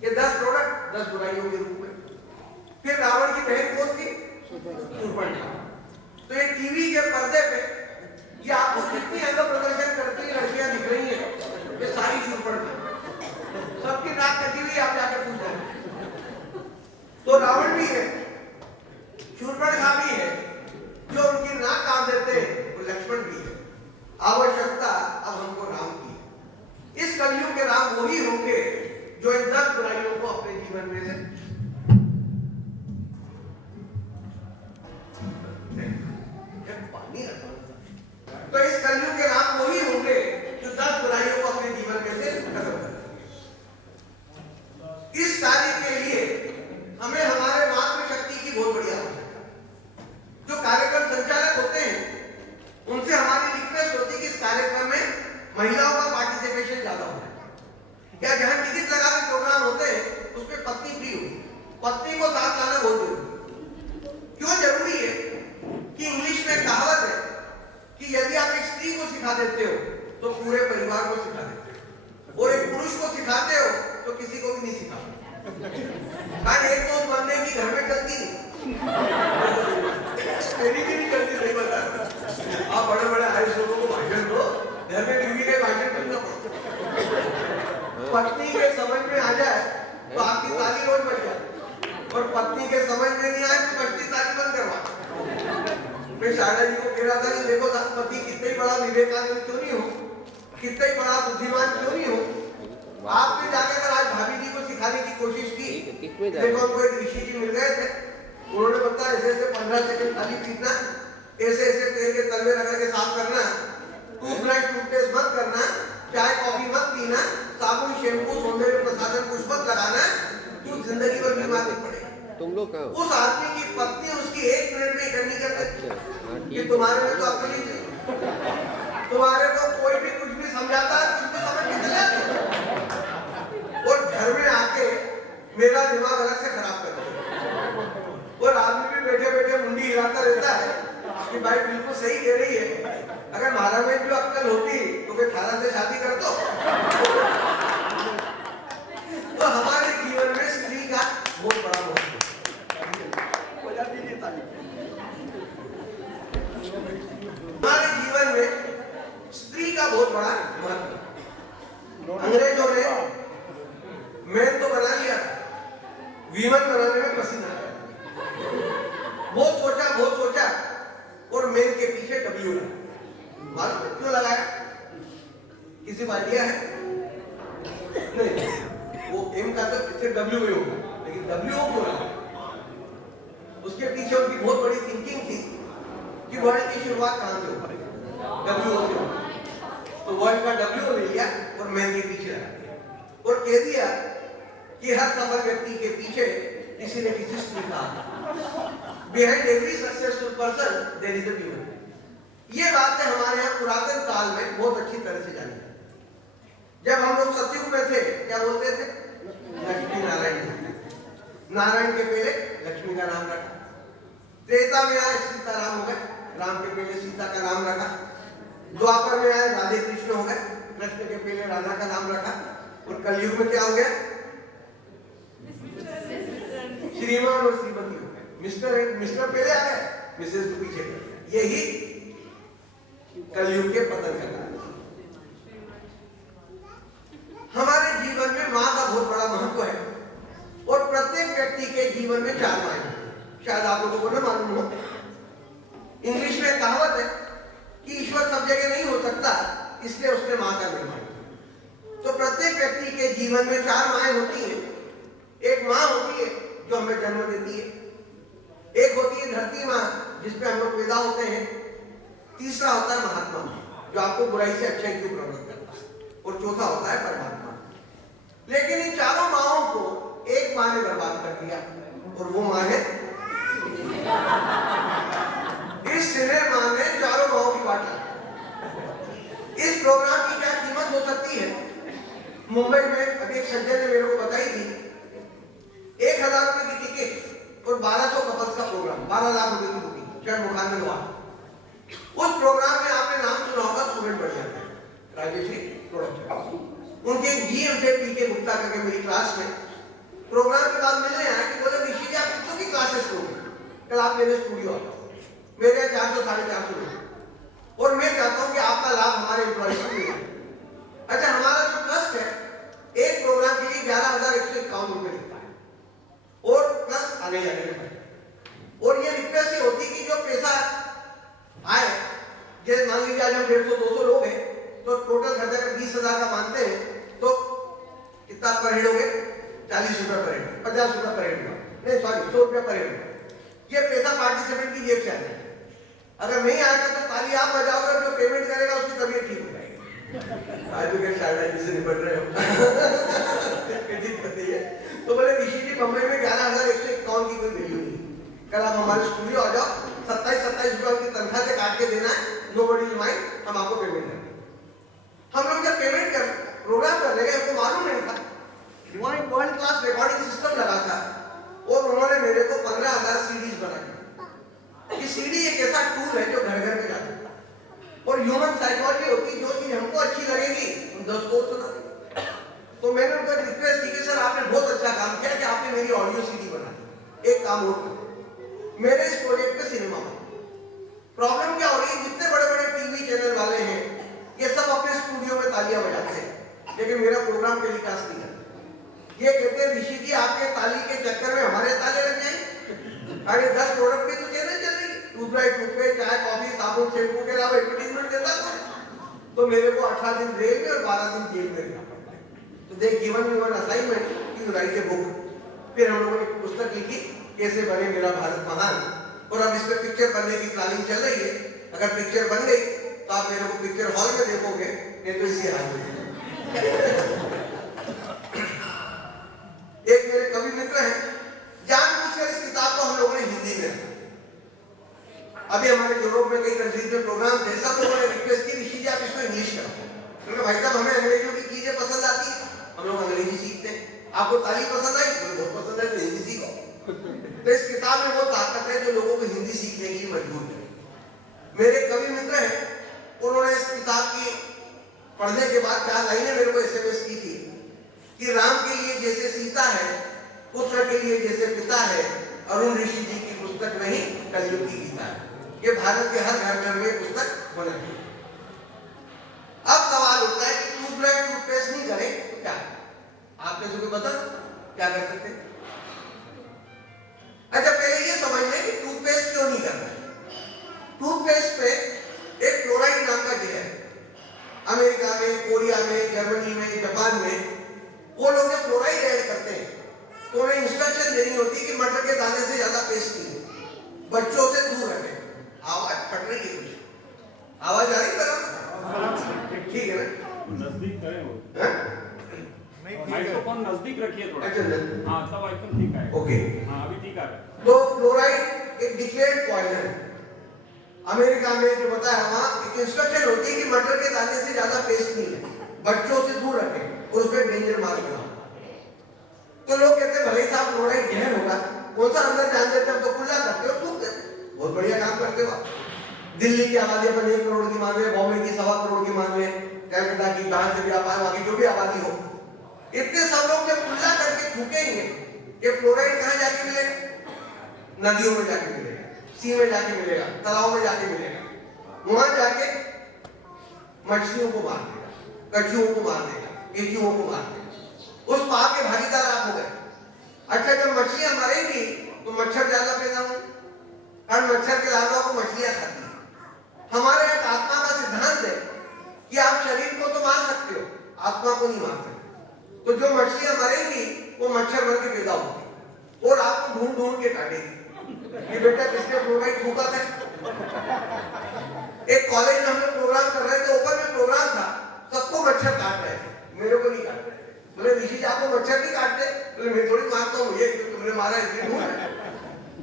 ये 10 प्रोडक्ट 10 बुराइयों के रूप में। फिर रावण की बहन कौन थी? शूर्पणखा। तो ये टीवी के पर्दे पे ये आपको कितनी अंग प्रदर्शन करती लड़कियां दिख रही हैं, ये सारी शूर्पणखा। सबकी नाक कटी हुई, आप जाके पूछ रहे। तो रावण भी है, शूर्पणखा भी है, जो उनकी नाक काट देते हैं, वो लक्ष्मण भी है। आवश्यकता अब हमको राम की है। इस कलयुग के राम वही होंगे जो इन 10 बुराइयों को अपने जीवन में से पानी रखा। तो इस कलयुग के राम वही होंगे जो 10 बुराइयों को अपने जीवन में से खत्म करेंगे। इस कार्य के लिए हमें हमारे मातृशक्ति की बहुत बड़ी आवश्यकता है। जो कार्यक्रम संचालक होते हैं उनसे हमारी रिक्वेस्ट होती है कि इस कार्यक्रम में महिलाओं का पार्टिसिपेशन ज्यादा हो। या जहां टिकट लगा के प्रोग्राम होते हैं उसमें पत्नी फ्री हो, पत्नी को साथ लाना बहुत जरूरी। क्यों जरूरी है कि इंग्लिश में कहावत है कि यदि आप एक स्त्री को सिखा देते हो तो पूरे परिवार को सिखा देते हो, और एक पुरुष को सिखाते हो तो किसी को भी नहीं सिखाते। कारण एक दोस्त बनने की घर में चलती नहीं, मेरी भी नहीं चलती। नहीं बता, आप बड़े बड़े आयुष लोगों को भाषण दो, घर में बीवी के भाषण करना पड़ता। पत्नी के समझ में आ जाए तो आपकी ताली रोज बच जाए, और पत्नी के समझ में नहीं आए तो बचती ताली बंद करवा। मैं शारदा जी को कह रहा था कि देखो पति कितने ही बड़ा विवेकानंद क्यों नहीं हो, कितने ही बड़ा बुद्धिमान क्यों नहीं हो, आपने जाके अगर आज भाभी जी को सिखाने की कोशिश की। देखो हमको एक ऋषि जी मिल गए थे, उन्होंने बताया ऐसे ऐसे 15 सेकंड खाली पीना, ऐसे ऐसे तेल के तलवे रगड़ के साफ करना, टूथब्रश टूथपेस्ट मत करना, चाय कॉफी मत पीना, साबुन शैम्पू सौंदर्य प्रसाधन कुछ मत लगाना, तो जिंदगी भर बीमार नहीं पड़ेगा। तुम लोग उस आदमी की पत्नी उसकी 1 मिनट में करनी कर सकती है। कि तुम्हारे में तो अक्ल ही नहीं, तुम्हारे को कोई भी कुछ भी समझाता है, कुछ भी समझ के चले आते। और घर में आके मेरा दिमाग अलग से खराब कर दिया। और आदमी भी बैठे बैठे मुंडी हिलाता रहता है कि भाई बिल्कुल सही कह रही है, अगर महारा में जो अक्ल होती तो फिर थारा से शादी कर दो। तो हमारे जीवन में स्त्री का बहुत बड़ा महत्व है। हमारे जीवन में स्त्री का बहुत बड़ा महत्व। अंग्रेजों ने मैन तो बना लिया, वीमन बनाने में पसीना आया। बहुत सोचा और मैन के पीछे डब्ल्यू लगा। मालूम है क्यों लगाया? किसी को आइडिया है? नहीं, वो एम का तो पीछे डब्ल्यू में होगा, लेकिन डब्ल्यू क्यों लगा? उसके पीछे उनकी बहुत बड़ी थिंकिंग थी कि वर्ल्ड की शुरुआत कहां से होगी? डब्ल्यू से होगी। तो वर्ल्ड का डब्ल्यू ले लिया और मैन के पीछे लगा दिया और कह दिया कि हर सफल व्यक्ति के पीछे किसी न किसी स्त्री का behind every successful person there is a women. ये बात है हमारे यहाँ पुरातन काल में बहुत अच्छी तरह से जानी जाती। जब हम लोग सतयुग में थे क्या बोलते थे? लक्ष्मी नारायण। नारायण के पहले लक्ष्मी का नाम रखा। त्रेता में आए सीताराम हो गए, राम के पहले सीता का नाम रखा। द्वापर में आए राधे कृष्ण हो गए, कृष्ण के पहले राधा का नाम रखा। और कलयुग में क्या हो गया? श्रीमान और श्रीमती हो गए। मिस्टर पहले आ गए, मिसेस को पीछे कर दिया। यही कलयुग के पतन का कारण। हमारे जीवन में माँ का बहुत बड़ा महत्व है और प्रत्येक व्यक्ति के जीवन में 4 माँ हैं। शायद आप लोगों को ना मालूम हो। इंग्लिश में कहावत है कि ईश्वर सब जगह नहीं हो सकता, इसलिए उसने माँ का निर्माण किया। तो प्रत्येक व्यक्ति के जीवन में 4 माएँ होती हैं। एक माँ होती है जो हमें जन्म देती है, एक होती है धरती माँ जिसपे हम लोग पैदा होते हैं, तीसरा होता है महात्मा जो आपको बुराई से अच्छाई की प्रवृत्त करता है, और चौथा होता है परमात्मा। लेकिन इन चारों माओं को एक माँ ने बर्बाद कर दिया और वो माँ है इस सिनेमा ने चारों माओं की बात लाई। इस प्रोग्राम की क्या कीमत हो सकती है? मुंबई में अभी एक सज्जन ने मेरे को बताई थी, 1000 रुपए की टिकट और 1200 कपल्स का प्रोग्राम, 12 लाख रुपए की बुकिंग, शायद मुखान में हुआ। उस प्रोग्राम में आपने नाम सुना होगा, स्टूडेंट बढ़ जाते हैं, राजेश्री प्रोडक्शन। उनके जीएम थे पीके गुप्ता करके मेरी क्लास में। प्रोग्राम के बाद मिलने आया कि बोले ऋषि जी आप कितनों की क्लासेस लोगे? कल आप मेरे स्टूडियो आओ। मेरे 400 450 लोग, और मैं चाहता हूँ कि आपका लाभ हमारे एम्प्लॉइज को मिले। अच्छा, हमारा जो ट्रस्ट है एक प्रोग्राम के लिए 11,151 रुपए देता है और प्लस आने जाने में। और ये रिक्वेस्ट ही होती कि जो पैसा आए, जैसे मान लीजिए आज हम 150-200 लोग हैं तो टोटल खर्चा कर 20,000 का मानते हैं, तो कितना पर हेड हो गए? 40 रुपए पर हेड, 50 रुपए पर हेड, नहीं सॉरी 100 रुपए पर हेड। ये पैसा पार्टिसिपेंट की जेब से आएगा। अगर नहीं आएगा तो ताली आप बजाओगे और जो पेमेंट करेगा उसकी तबीयत ठीक हो जाएगी। आज तो क्या शायद से निपट रहे हो तो बोले ऋषि जी बम्बई में 11,151 की कोई वैल्यू नहीं। कल आप हमारे स्टूडियो आ जाओ, 27-27 रुपए उनकी तनख्वाह से काट के देना है, नोबडी विल माइंड, हम आपको पेमेंट करेंगे। हम लोग जब पेमेंट कर प्रोग्राम कर रहे हैं, हमको मालूम नहीं था, वहाँ एक वर्ल्ड क्लास रिकॉर्डिंग सिस्टम लगा था और उन्होंने मेरे को 15,000 सीडीज बनाई। ये सीडी एक ऐसा टूल है जो घर घर में जाता है और ह्यूमन साइकोलॉजी होती है, जो चीज हमको अच्छी लगेगी हम 10 को सुना देंगे। तो मैंने उनको रिक्वेस्ट की कि सर आपने बहुत अच्छा काम किया कि आपने मेरी ऑडियो सीडी बना दी, एक काम और मेरे इस प्रोजेक्ट पे सिनेमा बना। प्रॉब्लम क्या हो रही है, जितने बड़े बड़े टीवी चैनल वाले हैं ये सब अपने स्टूडियो में तालियां बजाते हैं, लेकिन मेरा प्रोग्राम टेलीकास्ट नहीं करते। ये कहते हैं ऋषि जी आपके ताली के चक्कर में हमारे ताले लग जाएंगे। अरे 10 प्रोडक्ट की तो चैनल चल रही है, टूथपेस्ट, चाय, कॉफी, साबुन, शैम्पू के अलावा एडवर्टाइजमेंट देता है। तो मेरे को 18 दिन जेल में और 12 दिन जेल में रहना पड़ता है। तो देख गिवन मी वन असाइनमेंट कि राइट ए बुक। फिर हम लोगों ने एक पुस्तक लिखी, कैसे बने मेरा भारत महान, और अब इस पे पिक्चर बनने की प्लानिंग चल रही है। अगर पिक्चर बन गई तो आप मेरे को पिक्चर हॉल में देखोगे, नहीं तो इसी हाल में। एक मेरे कवि मित्र हैं, जानबूझकर इस किताब को हम लोगों ने हिंदी में, अभी हमारे यूरोप में मेरे कवि मित्र हैं, उन्होंने इस किताब की पढ़ने के बाद 4 लाइनें मेरे को एसएमएस की थी कि राम के लिए जैसे सीता है, पुत्र के लिए जैसे पिता है, अरुण ऋषि जी की पुस्तक नहीं कलयुग की गीता है। ये भारत के हर घर में पुस्तक होना चाहिए। अब सवाल उठता है कि टूथब्रश टूथपेस्ट नहीं करें तो क्या? आपने तो कोई बता क्या कर सकते? अच्छा, पहले ये समझ लें कि टूथपेस्ट क्यों नहीं करना है। टूथपेस्ट पे एक फ्लोराइड नाम का जहर है। अमेरिका में, कोरिया में, जर्मनी में, जापान में वो लोग फ्लोराइड ऐड करते हैं तो उन्हें इंस्ट्रक्शन देनी होती है कि मटर के दाने से ज्यादा पेस्ट नहीं, बच्चों से दूर रखें। आवाज फटने की कुछ आवाज आ रही है? ठीक है ना? नजदीक करें वो, हाँ? माइक्रोफोन नजदीक रखिए थोड़ा। अच्छा, हाँ, तब एकदम ठीक है। ओके। हाँ, अभी ठीक आ रहा है। तो फ्लोराइड एक डिक्लेयर्ड पॉइजन है। अमेरिका में जो बताया वहां एक इंस्ट्रक्शन होती है कि मटर के दाने से ज्यादा पेस्ट नहीं है, बच्चों से दूर रखें और उस पर डेंजर मार्क लगाओ। तो लोग कहते हैं भले ही साहब फ्लोराइड जहर होगा, कौन सा अंदर जान देते हैं, तो खुला करते हो, थूक देते, बहुत बढ़िया काम करते हो आप। दिल्ली की आबादी अपन 1 करोड़ की मान रहे, बॉम्बे की 1.25 करोड़ की मान रहे, कलकत्ता की, जहां से भी आप आए, वहां की जो भी आबादी हो, इतने सब लोग जब खुला करके थूकेंगे, ये फ्लोराइड कहां जाके मिलेगा? नदियों में जाके मिलेगा, सी में जाके मिलेगा, तालाब में जाके मिलेगा, वहां जाके मछलियों को मार देगा, कछुओं को मार देगा, केंचुओं को मार देगा। उस पाप के भागीदार आप हो गए। अच्छा, जब मछलियां मरेंगी तो मच्छर ज्यादा पैदा होंगे और मच्छर के लार्वा को मछलियां खाती हैं। हमारे एक आत्मा का सिद्धांत है कि आप शरीर को तो मार सकते हो, आत्मा को नहीं मार सकते। तो जो मछलियां मरेंगी वो मच्छर बन के पैदा होगी और आपको ढूंढ ढूंढ के काटेगी कि बेटा किसने फ्लोराइड फूका था। एक कॉलेज में हम लोग प्रोग्राम कर रहे थे, ओपन में प्रोग्राम था, सबको मच्छर काट रहे थे, मेरे को नहीं काट रहे। बोले ऋषि जी आपको मच्छर नहीं काटते? बोले मैं थोड़ी मारता हूँ, ये तुमने मारा इसलिए ढूंढ रहे।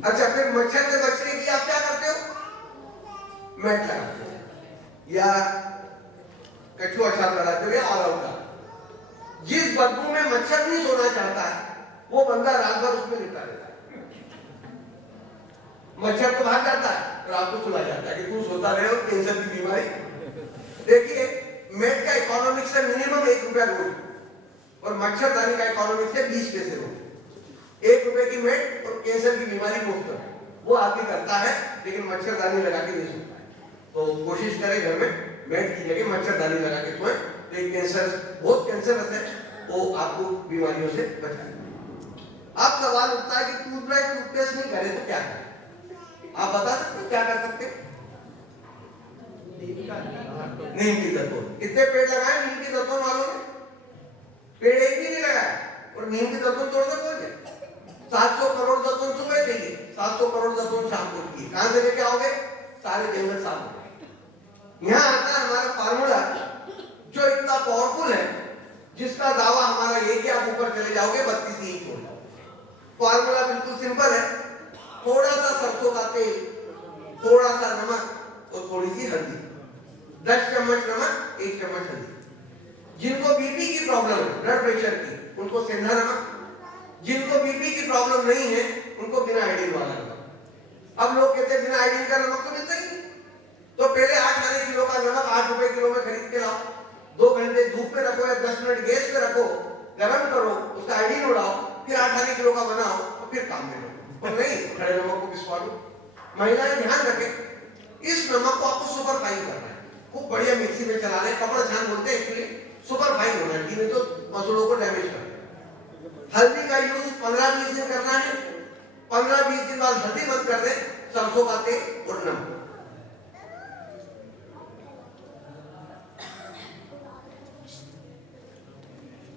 अच्छा, फिर मच्छर से बचने के लिए आप क्या करते हो? मैट लगाते हो या कछुआ छाप लगाते हो या ऑल आउट। जिस बदबू में मच्छर नहीं सोना चाहता है वो बंदा रात भर उसमें लेटा रहता है। मच्छर तो भाग जाता है और आपको सुला जाता है कि तू सोता रहे हो, कैंसर की बीमारी। देखिए, मैट का इकोनॉमिक्स है मिनिमम 1 रुपया रोज और मच्छरदानी का इकोनॉमिक्स है 20 पैसे रोज। 1 रुपए की मैट और कैंसर की बीमारी मुफ्त है, वो आदमी करता है, लेकिन मच्छरदानी लगा के नहीं सोता है। तो कोशिश करें घर में मैट की जगह मच्छरदानी लगा के सोएं, तो एक कैंसर बहुत कैंसरस है, वो आपको बीमारियों से बचाएगा। अब सवाल उठता है कि टूथब्रश टूथपेस्ट नहीं करे तो क्या करें? आप बता सकते हैं क्या कर सकते हैं? नीम की दतून। कितने पेड़ लगाए नीम की दतून वालों ने? पेड़ एक भी नहीं लगाया और नीम की दतून तोड़ने पहुंच गए। 700 करोड़ दतून सुबह चाहिए, 700 करोड़ दतून शाम को चाहिए। कहां से लेके आओगे? सारे जंगल साफ हो गए। यहाँ आता है हमारा फार्मूला जो इतना पावरफुल है, जिसका दावा हमारा ये कि आप ऊपर चले जाओगे 32 इंच हो जाओगे। फार्मूला बिल्कुल सिंपल है, थोड़ा सा सरसों का तेल, थोड़ा सा नमक और थोड़ी सी हल्दी। 10 चम्मच नमक, 1 चम्मच हल्दी। जिनको बीपी की प्रॉब्लम है, ब्लड प्रेशर की, उनको सेंधा नमक। जिनको बीपी की प्रॉब्लम नहीं है उनको बिना आयोडीन वाला नमक। अब लोग कहते हैं बिना आयोडीन का नमक तो मिलता ही नहीं, तो पहले 8 आने किलो का नमक 8 रुपए किलो में खरीद के लाओ, 2 घंटे धूप पे रखो या 10 मिनट गैस पे रखो, गर्म करो, उसका आयोडीन उड़ाओ, फिर 8 आने किलो का बनाओ और फिर काम में लो। और नहीं, खड़े नमक को पिसवा दो। महिलाएं ध्यान रखें, इस नमक को आपको सुपर फाइन करना है, खूब बढ़िया मिक्सी में चला लें, कपड़ा छान बोलते हैं इसलिए सुपर फाइन होना है, नहीं तो मसलों को डैमेज कर। हल्दी का यूज 15-20 दिन करना है, 15-20 दिन बाद हल्दी बंद कर दें, सरसों का तेल और नमक।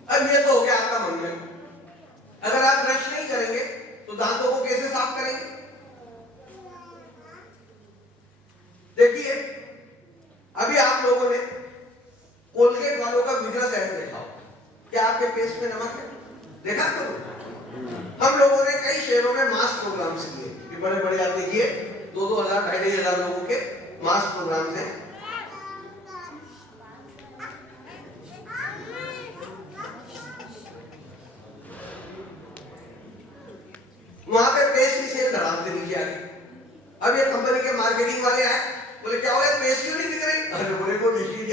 अब ये तो हो गया आपका मंजन। अगर आप ब्रश नहीं करेंगे तो दांतों को कैसे साफ करेंगे? देखिए, अभी आप लोगों ने कोलगेट वालों का विग्रह ऐड देखा हो, क्या आपके पेस्ट में नमक है? देखा तो हम लोगों ने कई शहरों में मास प्रोग्राम से किए कि बड़े बड़े आप देखिए 2-2 हजार 2,500 लोगों के मास प्रोग्राम से। वहां पे पेस्ट की सेल धड़ाम से नीचे आ गई। अब ये कंपनी के मार्केटिंग वाले आए, बोले क्या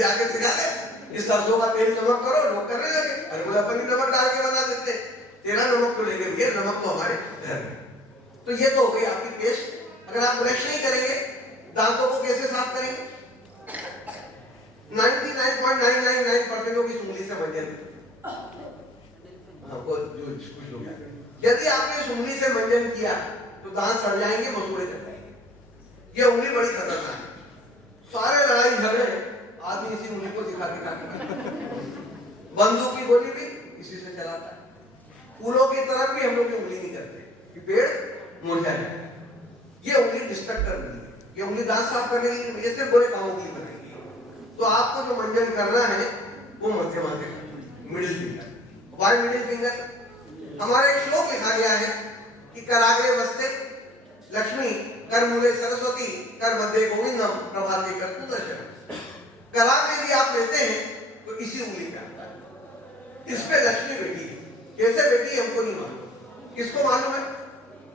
आके सिखा दे, इस सरसों का तेल नमक करो, लोग करने लगे। अरे बोला अपन नमक डाल के बना देते, तेरा नमक तो लेके भैया, नमक तो हमारे घर में। तो ये तो हो गई आपकी पेस्ट। अगर आप ब्रश नहीं करेंगे, दांतों को कैसे साफ करेंगे? 99.999% लोग इस उंगली से मंजन कुछ लोग, यदि आपने इस उंगली से मंजन किया तो दांत सड़ जाएंगे, मसूड़े कर जाएंगे। ये उंगली बड़ी खतरनाक है। सारे लड़ाई झगड़े आदमी इसी उंगली को दिखा बंदूक की गोली भी इसी से चलाता है। फूलों की तरफ भी हम लोग ये उंगली नहीं करते कि पेड़ मुरझा जाए। ये उंगली डिस्ट्रक्टर उंगली, ये उंगली दांत साफ करने की नहीं, ये सिर्फ बुरे कामों के लिए बनाई। तो आपको जो मंजन करना है वो मध्यमा से, middle finger. Why middle finger? हमारे एक श्लोक लिखा गया है कि कराग्रे वस्ते लक्ष्मी, कर मूले सरस्वती, कर मध्य गोविंदम, प्रभाते कर सुदर्शन। कराग्रे यदि आप लेते हैं तो इसी उंगली पे आता है। इस पे लक्ष्मी बैठी है। कैसे बैठी हमको नहीं मालूम। किसको मालूम है?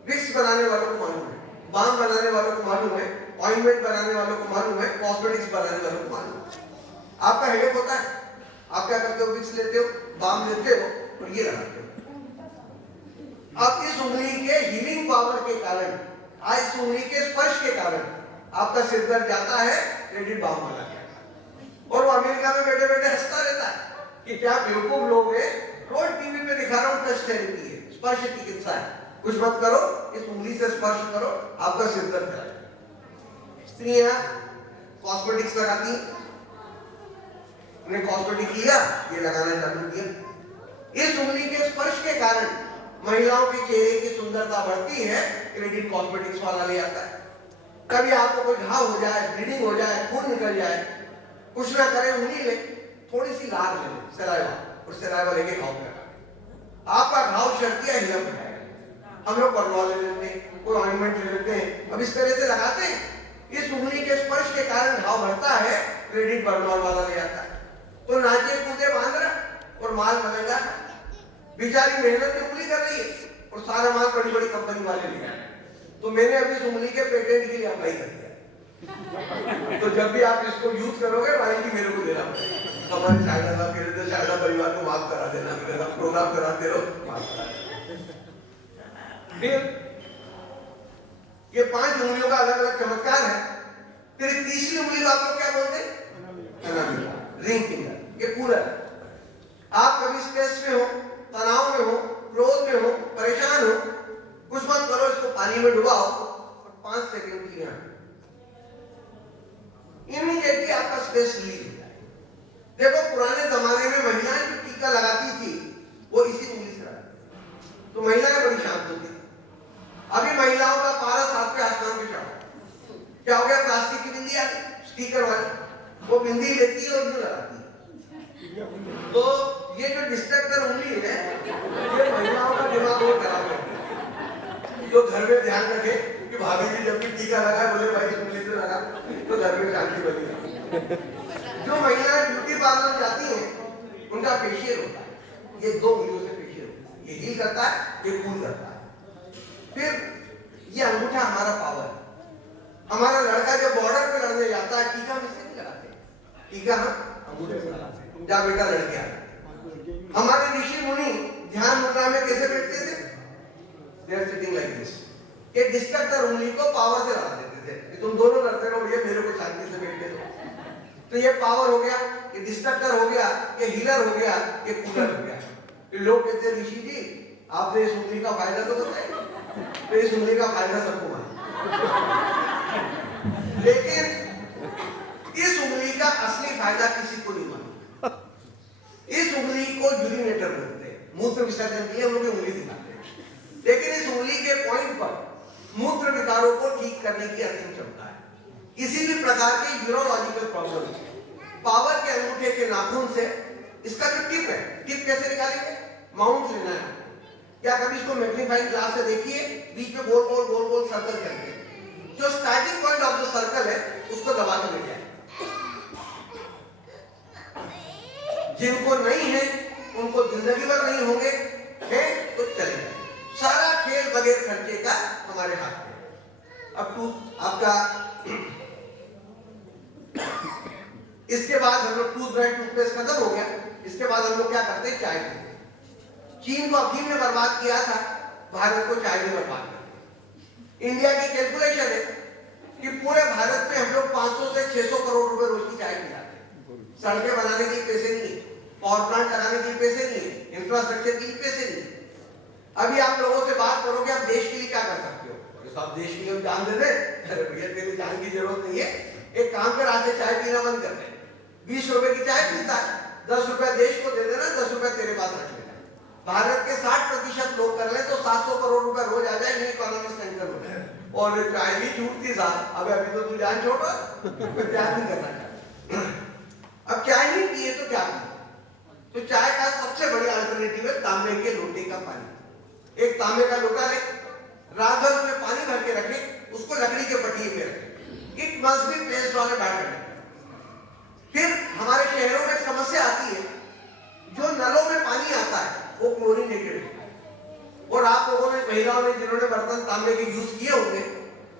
विक्स बनाने वालों को मालूम है, बाम बनाने वालों को मालूम है, ऑइंटमेंट बनाने वालों को मालूम है, कॉस्मेटिक्स बनाने वालों को मालूम है। आपका हेडेक होता है, आप क्या करते हो? विक्स लेते हो, बाम लेते हो और ये लगाते हो। अब इस उंगली के हीलिंग पावर के कारण, आज इस उंगली के स्पर्श के कारण आपका सिर दर्द जाता है, क्रेडिट बाम वाला गया। और वो अमेरिका में बैठे बैठे हंसता रहता है कि क्या बेवकूफ लोग हैं, रोज टीवी पे दिखा रहा हूं टच थेरेपी है, स्पर्श चिकित्सा है, कुछ मत करो, इस उंगली से स्पर्श करो, आपका सिर दर्द जाएगा। स्त्रियां कॉस्मेटिक्स लगाती, उन्हें कॉस्मेटिक लिया, ये लगाना चालू किया। इस उंगली के स्पर्श के कारण महिलाओं के चेहरे की सुंदरता बढ़ती है, क्रेडिट कॉस्मेटिक्स वाला ले आता है। कभी आपको कोई घाव हो जाए, ब्लीडिंग हो जाए, खून निकल जाए, कुछ ना करे, उंगली ले, थोड़ी सी लार ले ले, सलाइवा, और सलाइवा लेके घाव लगा, आपका घाव शर्तिया हिलम हो जाएगा। हम लोग परलॉ ले लेते हैं, कोई ऑइंटमेंट ले लेते हैं, अब इस तरह से लगाते हैं। इस उंगली के स्पर्श के कारण घाव बढ़ता है, क्रेडिट बर्नॉल वाला ले आता है। तो नाचे कूदे बांध रहा और माल बनेगा, बेचारी मेहनत की उंगली कर रही है और सारा माल बड़ी बड़ी कंपनी वाले ले आए। तो मैंने अभी इस उंगली के पेटेंट के लिए अप्लाई कर दिया। तो जब भी आप इसको यूज करोगे, वारंटी मेरे को देना पड़ेगा। हमारे शायदा साहब कह रहे थे, शायदा परिवार को माफ करा देना, मेरा प्रोग्राम कराते रहो, माफ करा देना। फिर ये 5 उंगलियों का अलग अलग चमत्कार है। फिर तीसरी उंगली को आप लोग क्या बोलते हैं? Ring finger. ये कूलर। आप कभी स्ट्रेस में हो, तनाव में हो, क्रोध में हो, परेशान हो, कुछ मत करो, इसको पानी में डुबाओ और 5 सेकंड के लिए इमीडिएटली आपका स्ट्रेस रिलीज हो जाए। देखो पुराने जमाने में महिलाएं जो टीका लगाती थी वो इसी उंगली से लगाती, तो महिलाएं बड़ी शांत होती थी। अभी महिलाओं का पारा 7वें आसमान पे चढ़ा। क्या हो गया? प्लास्टिक की बिंदी आ गई, स्टिकर वाली, वो बिंदी लेती है और यूं लगाती है। तो ये जो डिस्ट्रक्टर उंगली है, ये महिलाओं का दिमाग और खराब करती है। जो घर में ध्यान रखे कि भाभी जी जब भी टीका लगाए, बोले भाई उंगली से लगा, तो घर में शांति बनी। जो महिलाएं ब्यूटी पार्लर जाती हैं, उनका फेशियल होता है, ये 2 उंगलियों से फेशियल होता है। ये हील करता है, ये कूल करता है। फिर ये अंगूठा हमारा पावर है। हमारा लड़का जब बॉर्डर पे लड़ने जाता है, टीका हम इससे नहीं लगाते, टीका हम अंगूठे से लगाते हैं। जा बेटा लड़के आ। हमारे ऋषि मुनि ध्यान मुद्रा में कैसे बैठते थे? They are sitting like this। ये डिस्ट्रक्टर उंगली को पावर से लगा देते थे कि तुम दोनों लड़ते रहो, ये मेरे को शांति से बैठने दो। तो ये पावर हो गया, ये डिस्ट्रक्टर हो गया, ये हीलर हो गया, ये कूलर हो गया। तो लोग कहते हैं ऋषि जी आपने इस उंगली का फायदा तो बताया, तो इस उंगली का फायदा सबको मालूम, लेकिन इस उंगली का असली फायदा किसी को नहीं मालूम। इस उंगली को यूरिनेटर बोलते हैं, मूत्र विसर्जन के लिए हम लोग उंगली दिखाते हैं। लेकिन इस उंगली के पॉइंट पर मूत्र विकारों को ठीक करने की असीम क्षमता है। किसी भी प्रकार के यूरोलॉजिकल प्रॉब्लम, पावर के अंगूठे के नाखून से, इसका जो टिप है, टिप कैसे निकालेंगे? माउंट लेना है, या कभी इसको मैग्नीफाइंग ग्लास से देखिए, बीच में गोल गोल गोल गोल सर्कल करके, जो starting point of the circle है उसको दबा के ले जाए। जिनको नहीं है उनको जिंदगी भर नहीं होंगे, है तो चलेगा। सारा खेल बगैर खर्चे का हमारे हाथ में। अब आपका इसके बाद हम लोग टूथब्रश टूथपेस्ट खत्म हो गया, इसके बाद हम लोग क्या करते हैं, चाय पीते हैं। चीन को अफीम ने बर्बाद किया था, भारत को चाय ने बर्बाद किया। इंडिया की कैलकुलेशन है कि पूरे भारत में हम लोग 500 से 600 करोड़ रुपए रोज की चाय पिलाते हैं। सड़कें बनाने के लिए पैसे नहीं है, पावर प्लांट लगाने के लिए पैसे नहीं है, इंफ्रास्ट्रक्चर के लिए पैसे नहीं है। अभी आप लोगों से बात करोगे आप देश के लिए क्या कर सकते हो, सब देश के लिए जान दे दे, अरे भैया तेरी जान की जरूरत नहीं है, एक काम कर आज से चाय पीना बंद कर दे। 20 रुपए की चाय पीता है, 10 रुपए देश को दे देना, 10 रुपए तेरे पास रख लेना। भारत के 60% लोग कर ले तो 700 करोड़ रुपए रोज आ जाए, नहीं इकोनॉमी सेंटर हो जाए। और चाय भी छूटती साथ, अभी तो तू जान छोड़, मैं चाय नहीं करना चाहता। अब चाय नहीं पिए तो क्या पिए, तो चाय का सबसे बड़ी अल्टरनेटिव है तांबे के लोटे का पानी। एक तांबे का लोटा ले, रात भर उसमें पानी भर के रखे, उसको लकड़ी के पटिए पे रखे, it must be placed on a batter. फिर हमारे शहरों में समस्या आती है, जो नलों में पानी आता है वो क्लोरीनेटेड है, और आप लोगों ने, महिलाओं ने जिन्होंने बर्तन तांबे के यूज किए होंगे,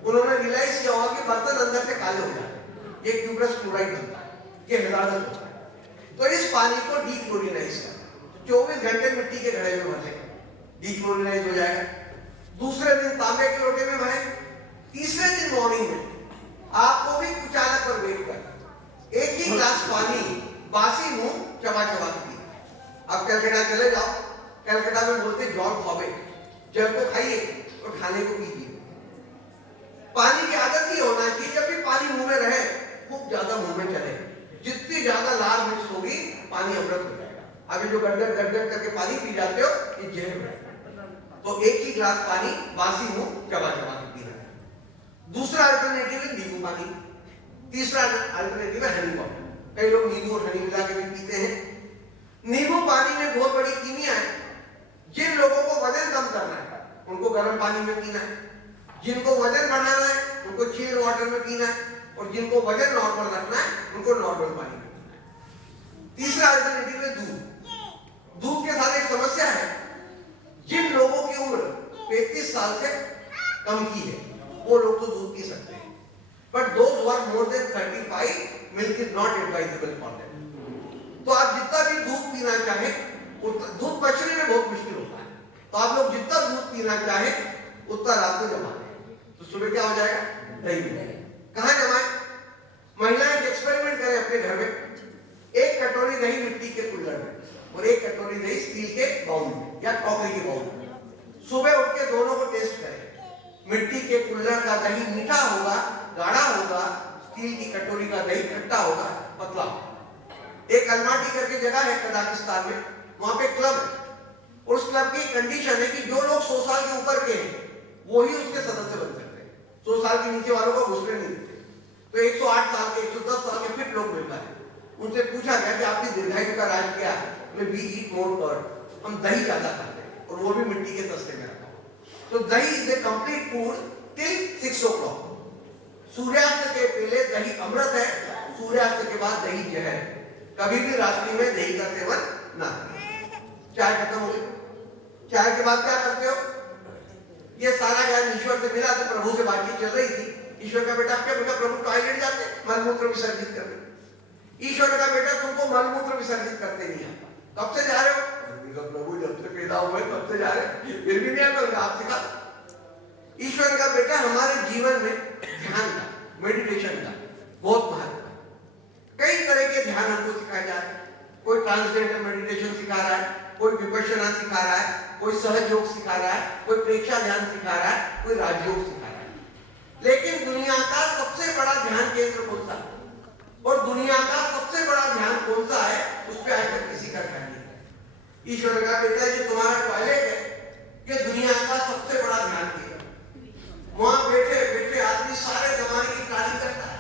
उन्होंने रियलाइज किया होगा कि बर्तन अंदर से काले हो जाते हैं, ये क्यूप्रस क्लोराइड बनता है, ये हैजार्डस होता है। तो इस पानी को डीक्लोरिनाइज करना, 24 घंटे मिट्टी के घड़े में भरे, डीक्लोरिनाइज हो जाएगा। दूसरे दिन तांबे के लोटे में भरे, तीसरे दिन मॉर्निंग में आपको भी कुचाला पर वेट करना, एक ही ग्लास पानी बासी मुंह चबा चबा के पीना। अब कलकत्ता चले जाओ, कलकत्ता में बोलते जॉन फॉबेट, जल को खाइए और खाने को पीजिए। पानी की आदत ही होना चाहिए, जब भी पानी मुंह में रहे खूब ज्यादा मुंह में चले, जितनी ज्यादा लार मिक्स होगी पानी अमृत हो जाएगा। अभी जो गड़गड़ गड़गड़ करके पानी पी जाते हो ये जहर है। तो एक ही ग्लास पानी बासी मुंह चबा चबा के पीना है। दूसरा अल्टरनेटिव है नींबू पानी, तीसरा अल्टरनेटिव है हनी वाटर। कई लोग नींबू और हनी मिला के भी पीते हैं। नींबू पानी में बहुत बड़ी कीमिया है। जिन लोगों को वजन कम करना है उनको गर्म पानी में पीना है, जिनको वजन बढ़ाना है उनको चिल्ड वाटर में पीना है, और जिनको वजन नॉर्मल रखना है उनको नॉर्मल पानी में पीना है। तीसरा अल्टरनेटिव है दूध। दूध के साथ एक समस्या है, जिन लोगों की उम्र 35 साल से कम की है वो लोग तो दूध पी सकते हैं, but those who are more than 35 milk is not advisable for them. तो आप जितना भी दूध पीना चाहे, दूध पचने में बहुत मुश्किल होता है, तो आप लोग जितना दूध पीना चाहे उतना रात को जमा लें, तो सुबह क्या हो जाएगा, दही मिल जाएगा। कहाँ जमाए, महिलाएं एक्सपेरिमेंट करें अपने घर में, एक कटोरी दही मिट्टी के कुल्हड़ में और एक कटोरी दही स्टील के बाउल में या टॉकरी के बाउल में, सुबह उठ के दोनों को टेस्ट करें। मिट्टी के कुल्हड़ का दही मीठा होगा, गाढ़ा होगा, स्टील की कटोरी का दही खट्टा होगा, पतला होगा। एक अलमाटी करके जगह है कजाकिस्तान में, वहां पे क्लब है, उस क्लब की कंडीशन है कि जो लोग 100 साल के ऊपर के हैं वो ही उसके सदस्य बन सकते हैं, 100 साल के नीचे वालों को घुसने नहीं देते। तो 108 साल के 110 साल के फिट लोग मिलता है, उनसे पूछा गया कि आपकी दीर्घायु का राज क्या है, वी ईट मोर कर्ड, हम दही ज्यादा खाते हैं और वो भी मिट्टी के तस्ते में रखा हो। तो दही is a complete food till 6 o'clock। सूर्यास्त के पहले दही अमृत है, सूर्यास्त के बाद दही जहर है। कभी भी रात्रि में दही का सेवन ना करें। चाय खत्म हो गई, चाय के बाद क्या करते हो, ये सारा ज्ञान ईश्वर से मिला, तो प्रभु से बातचीत चल रही थी। ईश्वर का बेटा क्या बोला, प्रभु टॉयलेट जाते मलमूत्र विसर्जित करते। ईश्वर का बेटा तुमको मलमूत्र विसर्जित करते नहीं आता, कब से जा रहे हो, प्रभु जब से पैदा हुए तब से जा रहे हैं, फिर भी नहीं आता, आप सिखा। ईश्वर का बेटा हमारे जीवन में ध्यान का, मेडिटेशन का बहुत महत्व है। कई तरह के ध्यान हमको सिखाए जा रहे हैं। कोई ट्रांसजेंडर मेडिटेशन सिखा रहा है, कोई विपश्यना सिखा रहा है, कोई सहज योग सिखा रहा है, कोई प्रेक्षा ध्यान सिखा रहा है, कोई राजयोग सिखा रहा है। लेकिन दुनिया का सबसे बड़ा ध्यान केंद्र कौन सा है, और दुनिया का सबसे बड़ा ध्यान कौन सा है, उस पर आज तक किसी का ध्यान नहीं है। ईश्वर का बेटा जो तुम्हारा टॉयलेट है, ये दुनिया का सबसे बड़ा ध्यान केंद्र। वहां बैठे बैठे आदमी सारे जमाने की प्लानिंग करता है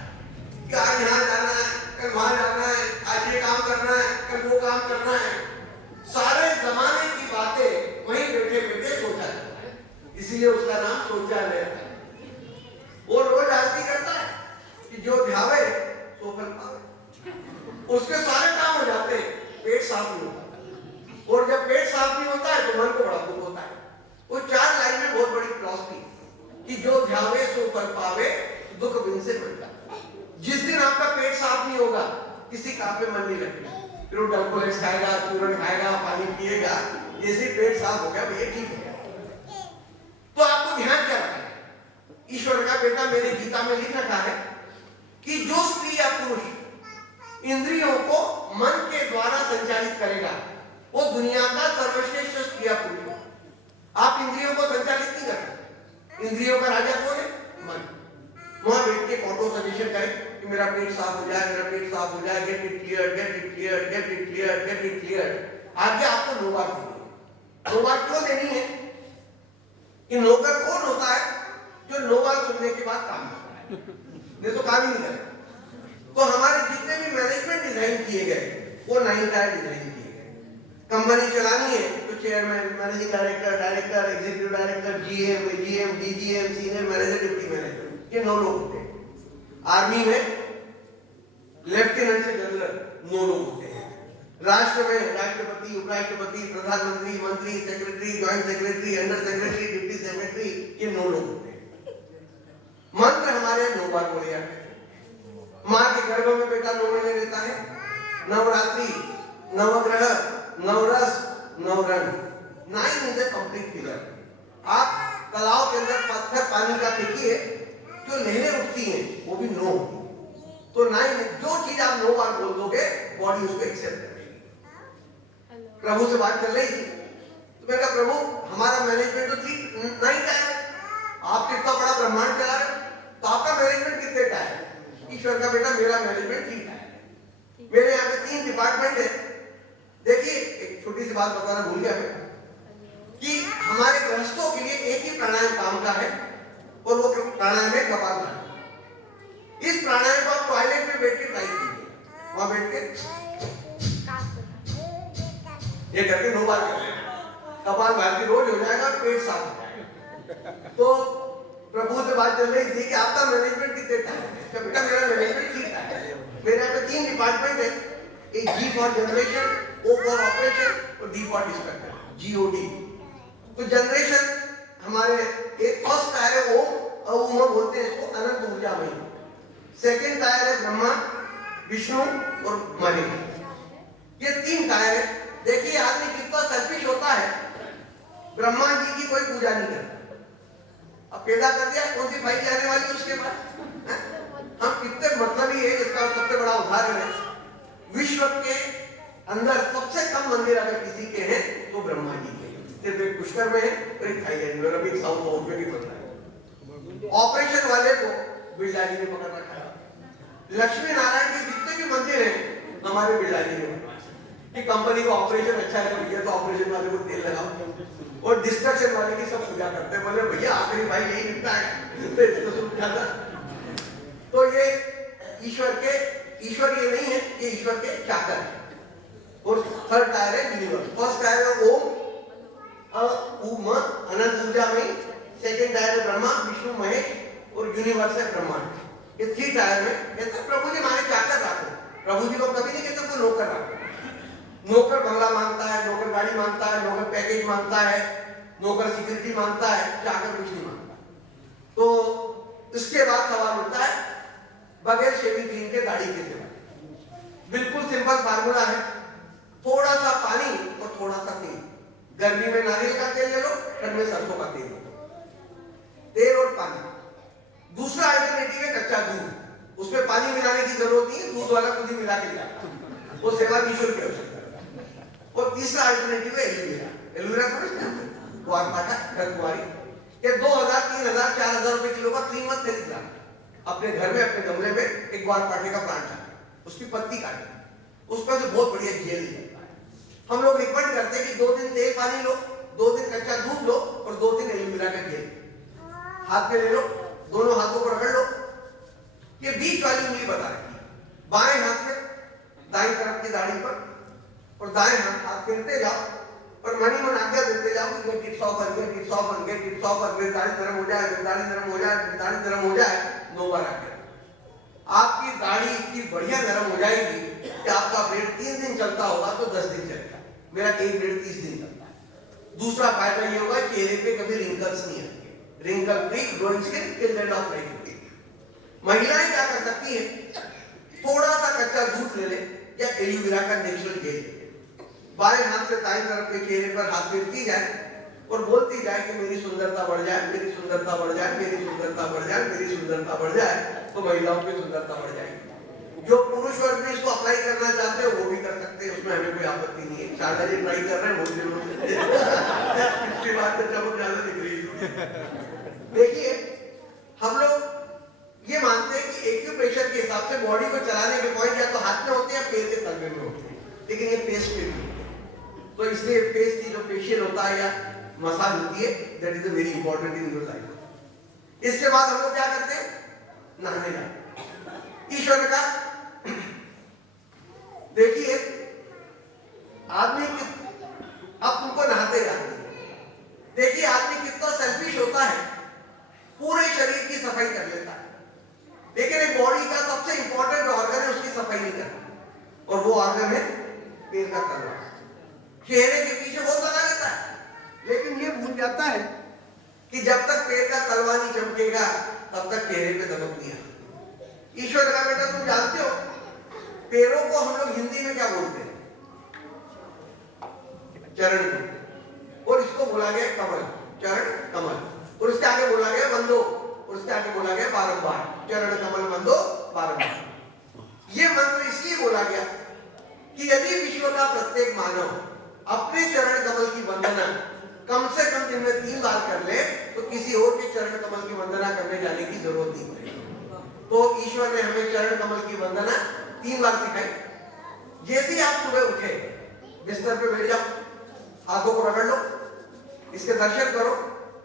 कि आज यहाँ जाना है, कल वहां जाना है, आज ये काम करना है, कल वो काम करना है। सारे जमाने की बातें वहीं बैठे बैठे सोचा जाता है, इसीलिए उसका नाम शौचालय है। वो रोज आरती करता है कि जो ध्यावे तो फल पावे। उसके सारे काम हो जाते हैं, पेट साफ नहीं होता, और जब पेट साफ नहीं होता है तो मन को बड़ा दुख होता है। वो 4 लाइन में बहुत बड़ी फिलॉसफी कि जो ध्यावे सो फल पावे, दुख बिन से मिलता। जिस दिन आपका पेट साफ नहीं होगा किसी काम में मन नहीं लगेगा, फिर वो डम्पोलेक्स खाएगा, चूरन खाएगा, पानी पिएगा, जैसे पेट साफ हो गया भैया ठीक है। तो आपको ध्यान क्या रखना है? ईश्वर का बेटा मेरे गीता में लिख रखा है कि जो स्त्री या पुरुष इंद्रियों को मन के द्वारा संचालित करेगा वो दुनिया का सर्वश्रेष्ठ स्त्री या पुरुष है। आप इंद्रियों को संचालित नहीं करते। इंद्रियों का राजा कौन है? मन। वहां बैठ के ऑटो सजेशन करें कि मेरा पेट साफ हो जाए, मेरा पेट साफ हो जाए, get it clear, get it clear, get it clear, get it clear. आगे आपको नौकर देनी है। नौकर क्यों देनी है? कि नौकर कौन होता है? जो नौकर सुनने के बाद काम करता है, नहीं तो काम ही नहीं करेगा। तो हमारे जितने भी मैनेजमेंट डिजाइन किए गए वो 9 टायर डिजाइन किए गए। कंपनी चलानी है तो chairman, managing director, director, executive director, GM, AGM, DGM, senior manager, deputy manager, ये 9 लोग होते हैं। आर्मी में लेफ्टिनेंट से जनरल 9 लोग होते हैं। राष्ट्र में राष्ट्रपति, उपराष्ट्रपति, प्रधानमंत्री, मंत्री, secretary, joint secretary, under secretary, deputy secretary, ये 9 लोग होते हैं। मंत्र हमारे 9 बार बोले जाते हैं। माँ के गर्भ में बेटा 9 महीने रहता है। नवरात्रि, नवग्रह, नवरस, नवरंग, 9 इज ए कंप्लीट फिगर। आप तालाब के अंदर पत्थर पानी का फेंकिए, जो लहरें उठती हैं वो भी 9 होती हैं। तो 9 जो चीज आप 9 बार बोल दोगे बॉडी उसको एक्सेप्ट करेगी। प्रभु से बात कर रही थी तो मैंने कहा प्रभु हमारा मैनेजमेंट तो 9 का है, आप कितना बड़ा ब्रह्मांड चला रहे हो, तो आपका मैनेजमेंट कितने का है? ईश्वर का बेटा मेरा मैनेजमेंट ठीक है। मेरे यहाँ पे 3 डिपार्टमेंट है। देखिए एक छोटी सी बात बताना भूल गया मैं कि हमारे गृहस्थों के लिए एक ही प्राणायाम काम का है और वो प्राणायाम है कपालभाति। इस प्राणायाम को आप टॉयलेट में बैठ के ट्राई कीजिए। वहां बैठ के ये करके 9 बार कर लेना। कपालभाति रोज हो जाएगा और पेट साफ हो जाएगा। तो प्रभु से बात चल रही थी कि आपका मैनेजमेंट कितने टाइम है? क्या बेटा मेरा मैनेजमेंट ठीक है। मेरे यहाँ पे 3 डिपार्टमेंट है, एक G for generation, O for operation और डी फॉर डिस्ट्रक्शन, जीओडी। तो जनरेशन हमारे एक फर्स्ट टायर है ओम, अवुमा बोलते हैं इसको, अनंत ऊर्जा में। सेकंड टायर है ब्रह्मा, विष्णु और महेश। ये 3 टायर है। देखिए आदमी कितना सेल्फिश होता है। ब्रह्मा जी की कोई पूजा नहीं करता, अब पैदा कर दिया, कौन सी भाई जाने वाली उसके बाद? हम कितने मतलबी है, इसका सबसे बड़ा उदाहरण है विश्व के अंदर सबसे कम मंदिर अगर किसी के हैं तो ब्रह्मा जी के। सिर्फ एक पुष्कर में है और एक थाईलैंड में, अभी साउथ साउथ में भी बनता है। ऑपरेशन वाले को बिरला जी ने पकड़ रखा है। लक्ष्मी नारायण के जितने भी मंदिर हैं हमारे बिरला जी ने बनवाए कि कंपनी का ऑपरेशन अच्छा है भैया, तो ऑपरेशन वाले को तेल लगाओ। और डिस्ट्रक्शन वाले की सब पूजा करते हैं, बोले भैया आखिरी भाई यही निपटा है। तो ये ईश्वर ये नहीं है, ये ईश्वर के चाकर है। और थर्ड टायर है यूनिवर्स। फर्स्ट टायर है ओम, अनंत ऊर्जा में। सेकंड टायर है ब्रह्मा, विष्णु, महेश और यूनिवर्स है ब्रह्मांड। ये 3 टायर में कहते प्रभु जी हमारे चाकर रखो। प्रभु जी को कभी नहीं कहते कोई नौकर रखो। नौकर बंगला मांगता है, नौकर गाड़ी मांगता है, नौकर पैकेज मांगता है, नौकर सिक्योरिटी मांगता है, चाकर कुछ नहीं मांगता। तो इसके बाद सवाल उठता है बगैर शेविंग क्रीम के दाढ़ी कैसे बनाए? बिल्कुल सिंपल फार्मूला है, थोड़ा सा पानी और थोड़ा सा तेल। गर्मी में नारियल का तेल ले लो, ठंड में सरसों का तेल ले लो। तेल और पानी। दूसरा अल्टरनेटिव है कच्चा दूध, उसमें पानी मिलाने की जरूरत नहीं है, दूध वाला खुद ही मिला के जाता, वो सेवा निःशुल्क है। और तीसरा अल्टरनेटिव है एलोवेरा। एलोवेरा समझते हैं? ग्वारपाठा, खरकुआरी, ये 2000, 3000, 4000 रुपए किलो का क्रीम मत खरीदना। अपने घर में अपने गमले में एक ग्वारपाठे का प्लांट है, उसकी पत्ती काटे, उस पर से बहुत बढ़िया जेल निकलता है। हम लोग रिकमेंड करते हैं कि 2 दिन तेल पानी लो, 2 दिन कच्चा दूध लो और 2 दिन एलोवेरा का जेल हाथ में ले लो, दोनों हाथों को रगड़ लो। ये बीच वाली उंगली बता रही है, बाएं हाथ में दाएं तरफ की दाढ़ी पर और दाएं हाथ फेरते जाओ और मनी मन आज्ञा देते जाओ कि get it soft, get it soft, get it soft. दाढ़ी नरम हो जाए, दाढ़ी नरम हो जाए, दाढ़ी नरम हो जाए। 9 बार आज्ञा। आपकी दाढ़ी इतनी बढ़िया नरम हो जाएगी कि आपका ब्लेड 3 दिन चलता होगा तो 10 दिन चलेगा। मेरा एक ब्लेड 30 दिन चलता है। दूसरा फायदा ये होगा चेहरे पे कभी रिंकल्स नहीं आएंगे। Wrinkle free glowing skin till the end of life. महिलाएं क्या कर सकती है, थोड़ा सा कच्चा दूध ले ले या एलोवेरा का नेचुरल जेल, बाएं हाथ से दाएं तरफ के चेहरे पर हाथ फेरती जाए और बोलती जाए कि मेरी सुंदरता बढ़ जाए, मेरी सुंदरता बढ़ जाए, मेरी सुंदरता बढ़ जाए, मेरी सुंदरता बढ़ जाए, तो महिलाओं की सुंदरता बढ़ जाएगी। जो पुरुष वर्ग में इसको अप्लाई करना चाहते हैं वो भी कर सकते हैं, उसमें हमें कोई आपत्ति नहीं है। शारदा जी ट्राई कर रहे हैं, पिछली बात में चमक ज्यादा दिख रही है। देखिए, हम लोग ये मानते हैं कि एक्यूप्रेशर के हिसाब से बॉडी को चलाने के पॉइंट या तो हाथ में होते हैं या पैर के तलवे में होते हैं, लेकिन ये फेस पे भी होते हैं। तो इसलिए फेस की जो फेशियल होता है या मसाज होती है, that is very important in your life. इसके बाद हम लोग क्या करते हैं? नहाने जाते। ईश्वर का देखिए, आदमी अब तुमको नहाते जाते हैं, देखिए आदमी कितना सेल्फिश होता है, पूरे शरीर की सफाई कर लेता है, लेकिन एक बॉडी का सबसे इंपॉर्टेंट ऑर्गन है, उसकी सफाई नहीं करता, और वो ऑर्गन है पैर का तलवा। चेहरे के पीछे बहुत लगा लेता है, लेकिन ये भूल जाता है कि जब तक पैर का तलवा नहीं चमकेगा तब तक चेहरे पे दमक नहीं आती। ईश्वर का बेटा, तुम जानते हो पैरों को हम लोग हिंदी में क्या बोलते हैं? चरण को, और इसको बोला गया कमल, चरण कमल, और उसके आगे बोला गया बंदो, और उसके आगे बोला गया बारंबार, चरण कमल बंदो बारंबार। ये मंत्र इसलिए बोला गया कि यदि विश्व का प्रत्येक मानव अपने चरण कमल की वंदना कम से कम दिन में 3 बार कर ले, तो किसी और के चरण कमल की वंदना करने जाने की जरूरत नहीं पड़ेगी। तो ईश्वर ने हमें चरण कमल की वंदना 3 बार सिखाई। जैसे ही आप सुबह उठे, बिस्तर पे बैठ जाओ, आंखों को रगड़ लो, इसके दर्शन करो,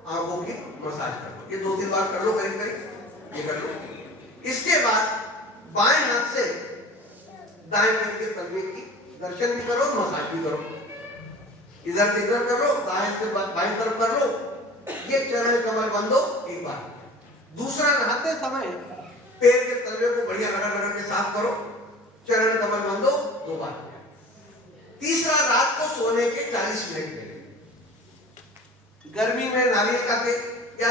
आंखों की मसाज करो, ये 2-3 बार कर लो, करीब करीब ये कर लो। इसके बाद बाएं हाथ से दाएं पैर के तलवे की दर्शन भी करो, मसाज भी करो, इधर से इधर कर लो, दाएं से बाएं तरफ कर लो, ये चरण कमल बंदो एक बार। दूसरा, नहाते समय पैर के तलवे को बढ़िया रगड़ के साफ करो, चरण कमल बंदो 2 बार। तीसरा, रात को सोने के 40 मिनट पहले गर्मी में नारियल का तेल या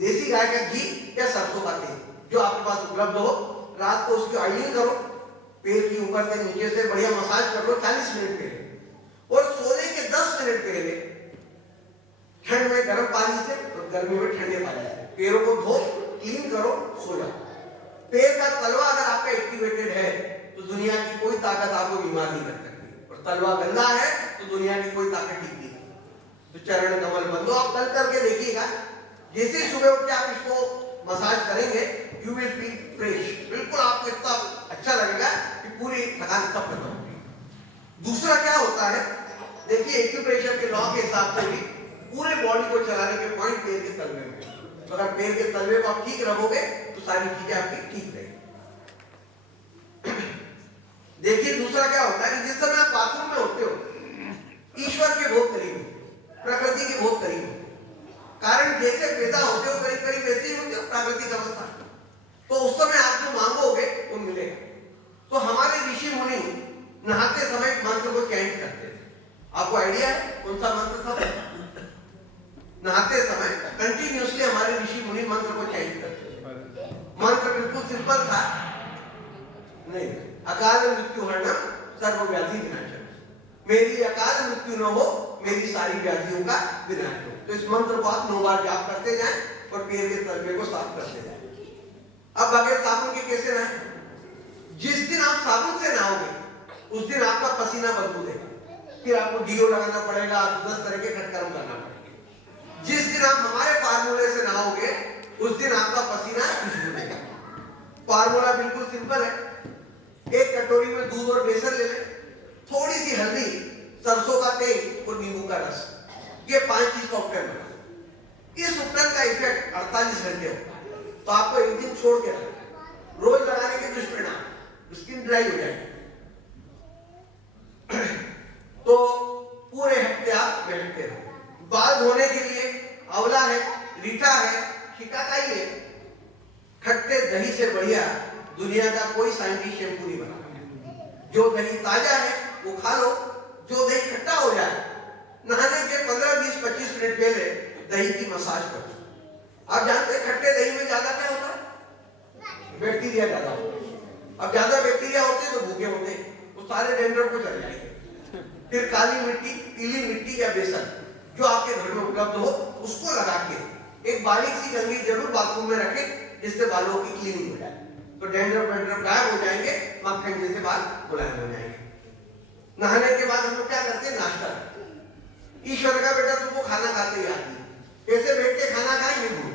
देसी गाय का घी या सरसों का तेल जो आपके पास उपलब्ध हो, रात को उसकी ऑयलिंग करो, पैर की ऊपर से नीचे से बढ़िया मसाज कर लो 40 मिनट पहले, और सोने के 10 मिनट पहले ठंड में गर्म पानी से और गर्मी में ठंडे पानी से पैरों को धो, क्लीन करो, सो जाओ। पैर का तलवा अगर आपका एक्टिवेटेड है तो दुनिया की कोई ताकत आपको बीमार नहीं कर सकती, और तलवा गंदा है तो दुनिया की कोई ताकत ठीक नहीं है। तो चरण कमल बंदो आप कल करके देखिएगा, जैसे सुबह उठ के आप इसको मसाज करेंगे, यू विल फील फ्रेश, बिल्कुल आपको इतना अच्छा लगेगा कि पूरी थकान सब खत्म होगी। दूसरा क्या होता है, देखिए एक्यूप्रेशर के लॉ के हिसाब से भी पूरे बॉडी को चलाने के पॉइंट पैर के तलवे में, तो अगर पैर के तलवे को आप ठीक रखोगे तो सारी चीजें आपकी ठीक रहेगी। देखिए दूसरा क्या होता है कि जिस समय आप बाथरूम में होते हो, ईश्वर के बहुत करीब हो, प्रकृति के बहुत करीब हो, कारण जैसे पैदा होते हो करीब करीब वैसे ही होते हो प्राकृतिक अवस्था, तो उस समय आप जो मांगोगे वो मिलेगा। तो हमारे ऋषि मुनि नहाते समय मंत्र को चैंट करते थे। आपको आइडिया है कौन सा मंत्र था? नहाते समय कंटिन्यूअसली हमारे ऋषि मुनि मंत्र को चैंट करते थे। मंत्र बिल्कुल सिंपल था, नहीं, अकाल मृत्यु हरणम सर्व व्याधि विनाशम, मेरी अकाल मृत्यु न हो, मेरी सारी व्याधियों का विनाश हो। तो इस मंत्र को आप 9 बार जाप करते जाएं और पैर के तलवे को साफ करते जाएं। अब बगैर साबुन के कैसे नहाएं? जिस दिन आप साबुन से नहाओगे उस दिन आपका पसीना बदबू देगा, फिर आपको डीओ लगाना पड़ेगा, 10 तरह के खटकर्म करना पड़ेगा। जिस दिन आप हमारे फार्मूले से नहाओगे उस दिन आपका पसीना खुशबू देगा। फार्मूला बिल्कुल सिंपल है, एक कटोरी में दूध और बेसन ले लें, थोड़ी सी हल्दी, सरसों का तेल और नींबू का रस, ये 5 चीज का उपकरण है। इस उपकरण का इफेक्ट 48 घंटे होता है, तो आपको एक दिन छोड़ के रखना है। रोज लगाने के दुष्परिणाम, स्किन ड्राई हो जाएगी, तो पूरे हफ्ते आप बैठते रहो। बाल धोने के लिए आंवला है, रीठा है, शिकाकाई है, खट्टे दही से बढ़िया दुनिया का कोई साइंटिस्ट शैम्पू नहीं बना। जो दही ताजा है वो खा लो, जो दही खट्टा हो जाए नहाने के 15, 20, 25 मिनट पहले दही की मसाज करो। आप जानते हैं खट्टे दही में ज्यादा क्या होता है? बैक्टीरिया ज्यादा होता है। अब ज्यादा बैक्टीरिया होते हैं तो सारे डेंड्रफ को चले जाएंगे। फिर काली मिट्टी, पीली मिट्टी या बेसन जो आपके घर में उपलब्ध हो उसको लगा के एक बारीक सी कंघी जरूर बाथरूम में रखें जिससे बालों की क्लीनिंग हो जाए, तो डेंड्रफ गायब हो जाएंगे, मक्खन जैसे बाल मुलायम हो जाएंगे। नहाने के बाद हम लोग क्या करते हैं? नाश्ता करते हैं। ईश्वर का बेटा तुमको खाना खाते ही आती है, कैसे बैठ के खाना खाएंगे गुरु।